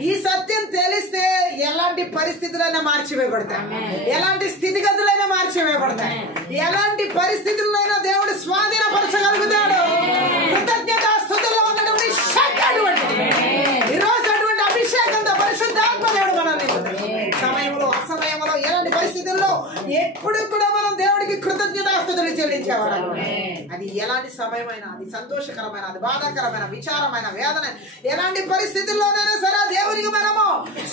ఈ సత్యం తెలిస్తే ఎలాంటి పరిస్థితులైనా మార్చివేయబడతాయి, ఎలాంటి స్థితిగతులైనా మార్చివేయబడతాయి, ఎలాంటి పరిస్థితులైనా దేవుడు స్వాధీనపరచగలుగుతాడు. కృతజ్ఞతా స్థుతిలో ఉన్నటువంటి శక్తి అటువంటిది. ఈరోజు అటువంటి అభిషేకంతో పరిశుద్ధాత్మ దేవుడు మనల్ని సమయంలో అసమయంలో ఎలాంటి పరిస్థితుల్లో ఎప్పుడు కూడా మనం దేవుడికి కృతజ్ఞతాస్తుతులు చెల్లించేవాళ్ళం. అది ఎలాంటి సమయమైనా, అది సంతోషకరమైన, అది బాధాకరమైన, విచారమైన, వేదన, ఎలాంటి పరిస్థితుల్లోనైనా సరే దేవునికి మనము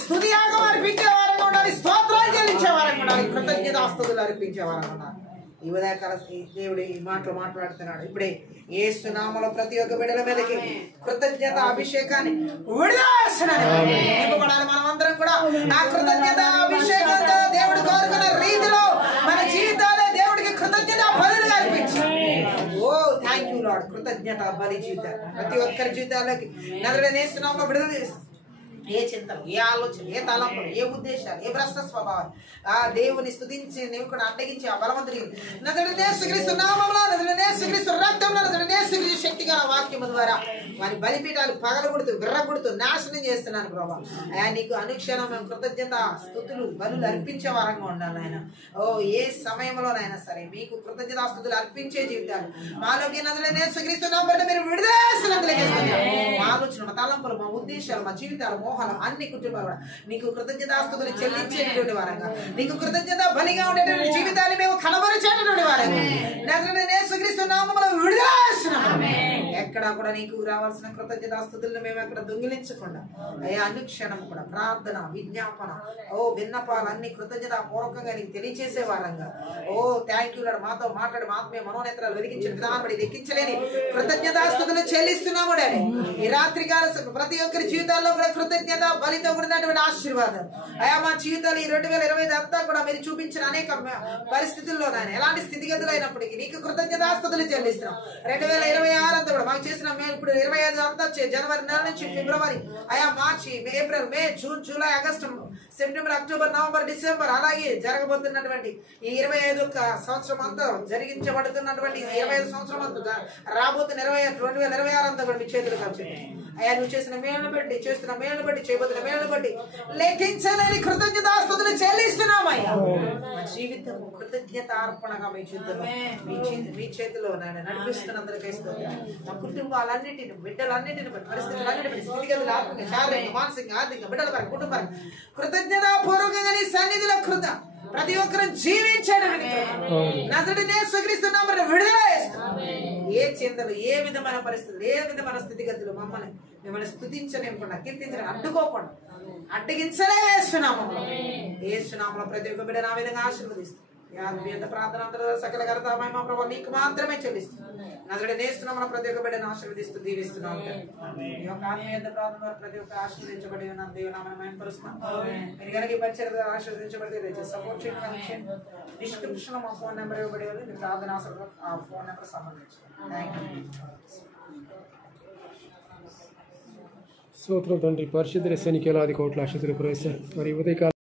స్తుతియాగం అర్పించేవారంగా ఉండాలి, స్తోత్రాలు చెల్లించేవారంగా ఉండాలి, కృతజ్ఞతాస్తుతులు అర్పించేవారంగా ఉండాలి. ఈ ఉదయకాల దేవుడు ఈ మాటలు మాట్లాడుతున్నాడు. ఇప్పుడే యేసు నామములో ప్రతి ఒక్క బిడ్డల మీదకి కృతజ్ఞత అభిషేకాన్ని విడుదల మనమందరం కూడా ఆ కృతజ్ఞత అభిషేకంతో దేవుడు కోరుకున్న రీతిలో మన జీవితాలే దేవుడికి కృతజ్ఞత బలులుగా అర్పించాలి. ఓ థ్యాంక్ యూ లార్డ్. కృతజ్ఞత బలి జీవితాలు ప్రతి ఒక్కరి జీవితాలకి నజరేయుడైన యేసు నామములో విడుదల చేస్తాం. ఏ చింతలు, ఏ ఆలోచన, ఏ తలంపులు, ఏ ఉద్దేశాలు, ఏ భ్రష్ట స్వభావాలు ఆ దేవుని స్తుతించి నీవు కూడా అడ్డగించి ఆ బలవంతుడికి నజరేయుడైన యేసుక్రీస్తు నామములో, నజరేయుడైన యేసుక్రీస్తు రక్తంలో, నజరేయుడైన యేసుక్రీస్తు శక్తిగల వాక్యము ద్వారా వారి బలిపీఠాలు పగలగొడుతూ విర్రగొడుతూ నాశనం చేస్తున్నాను ప్రభా. నీకు అనుక్షణం మేము కృతజ్ఞత స్తుతులు బలులు అర్పించే వారంగా ఉండాలి ఆయన. ఓ ఏ సమయంలోనైనా సరే మీకు కృతజ్ఞత స్తుతులు అర్పించే జీవితాలు మాలోకి నజరేయుడైన యేసుక్రీస్తు నామములో మీరు విడుదల చేస్తున్నందుకు మా ఆలోచన, మా తలంపులు, మా ఉద్దేశాలు, మా జీవితాలు, మోహాలు అన్ని కుటుంబాలు కూడా నీకు కృతజ్ఞతాస్తుతులు చెల్లించేటటువంటి వారంగా, నీకు కృతజ్ఞత బలిగా ఉండేటువంటి జీవితాన్ని మేము కనబరిచేటటువంటి వారంగా నజరేయుడైన యేసుక్రీస్తు నామములో విడుదల చేస్తున్నాము. ఎక్కడా కూడా నీకు రావాల్సిన కృతజ్ఞతాస్తుతులను మేము ఎక్కడ దొంగిలించకుండా అయ్యా అనుక్షణం కూడా ప్రార్థన విజ్ఞాపన విన్నపాలన్నీ కృతజ్ఞత పూర్వకంగా నీకు తెలియచేసే వారంగా థ్యాంక్ యూ లార్డ్ మాతో మాట్లాడి ఆత్మీయ మనోనేత్రాలు వెలిగించిన విధానం బట్టి లెక్కించలేని కృతజ్ఞతాస్తుతులు చెల్లిస్తున్నాము డాడీ. ఈ రాత్రి కాల ప్రతి ఒక్కరి జీవితాల్లో కూడా కృతజ్ఞత బలితో కూడినటువంటి ఆశీర్వాదం అయా మా జీవితాలు ఈ 2025 అంతా కూడా మీరు చూపించిన అనేక పరిస్థితుల్లో నాయన ఎలాంటి స్థితిగతులు అయినప్పటికీ నీకు కృతజ్ఞతాస్తుతులు చెల్లిస్తున్నాం. 2026 అంతా కూడా మాకు చేసిన మేము ఇప్పుడు 25 అంతా జనవరి నెల నుంచి ఫిబ్రవరి అయా మార్చి April May June July August September October November December అలాగే జరగబోతున్నటువంటి ఈ 25 సంవత్సరం అంతా జరిగించబడుతున్నటువంటి 25 సంవత్సరం అంతా రాబోతున్న 2026 అంతా కూడా మీ చేతులు కావచ్చు అయ్యా. నువ్వు చేసిన మేలును బట్టి చేస్తున్న మేలును బట్టి చేయబోతున్న మేలును బట్టి లెక్కించలేని కృతజ్ఞతాస్తుతులు చెల్లిస్తున్నామయ్యా. మా జీవితం కృతజ్ఞత అర్పణగా మీ జీవితంలో మీ చేతిలో నాయన నడిపిస్తున్నందుకే మా కుటుంబాలన్నింటిని బిడ్డలన్నింటిని బట్టి పరిస్థితులన్నింటిని బట్టి స్థితిగతులు ఆత్మీయ శారీరక మానసిక ఆర్థిక బిడ్డల పరంగా కుటుంబ కృతజ్ఞతా పూర్వకంగా నీ సన్నిధిలో ప్రతి ఒక్కరు జీవించడానికి నజరేయుడైన యేసుక్రీస్తు నామమున విడుదల చేస్తున్నాం. ఏ చింతలు ఏ విధమైన పరిస్థితులు ఏ విధమైన స్థితిగతులు మిమ్మల్ని స్తుతించనివ్వకుండా కీర్తించడం అడ్డుకోకుండా అడ్డగించలే యేసునామములో ప్రతి ఒక్క బిడ్డ నా విధంగా ఆశీర్వదిస్తాం. ప్రార్థన సకల ఘనత ప్రభు నీకు మాత్రమే చెల్లిస్తుంది. నజరేయుడైన యేసు నామమున ప్రతి ఒక్క బిడ్డను ఆశీర్వదిస్తూ దీవిస్తున్నాం. ఈ యొక్క ఆత్మీయ ప్రార్థన ప్రతి ఒక్క ఆశీర్వదించబడి ఉన్న దేవునామమున మహిమపరుస్తున్నాం. మీరు కనుక ఈ పరిచర్య ఆశీర్వదించబడితే సపోర్ట్ చేయండి. డిస్క్రిప్షన్ లో మా ఫోన్ నెంబర్ ఇవ్వబడి ఉంది. మీరు ప్రార్థన ఆ ఫోన్ నెంబర్ సంబంధించి స్తోత్రం తండ్రి. పరిశుద్ధ రసానికి వేలాది కోట్ల ఆశీస్సులు ప్రవేశారు. మరి ఉదయకాలం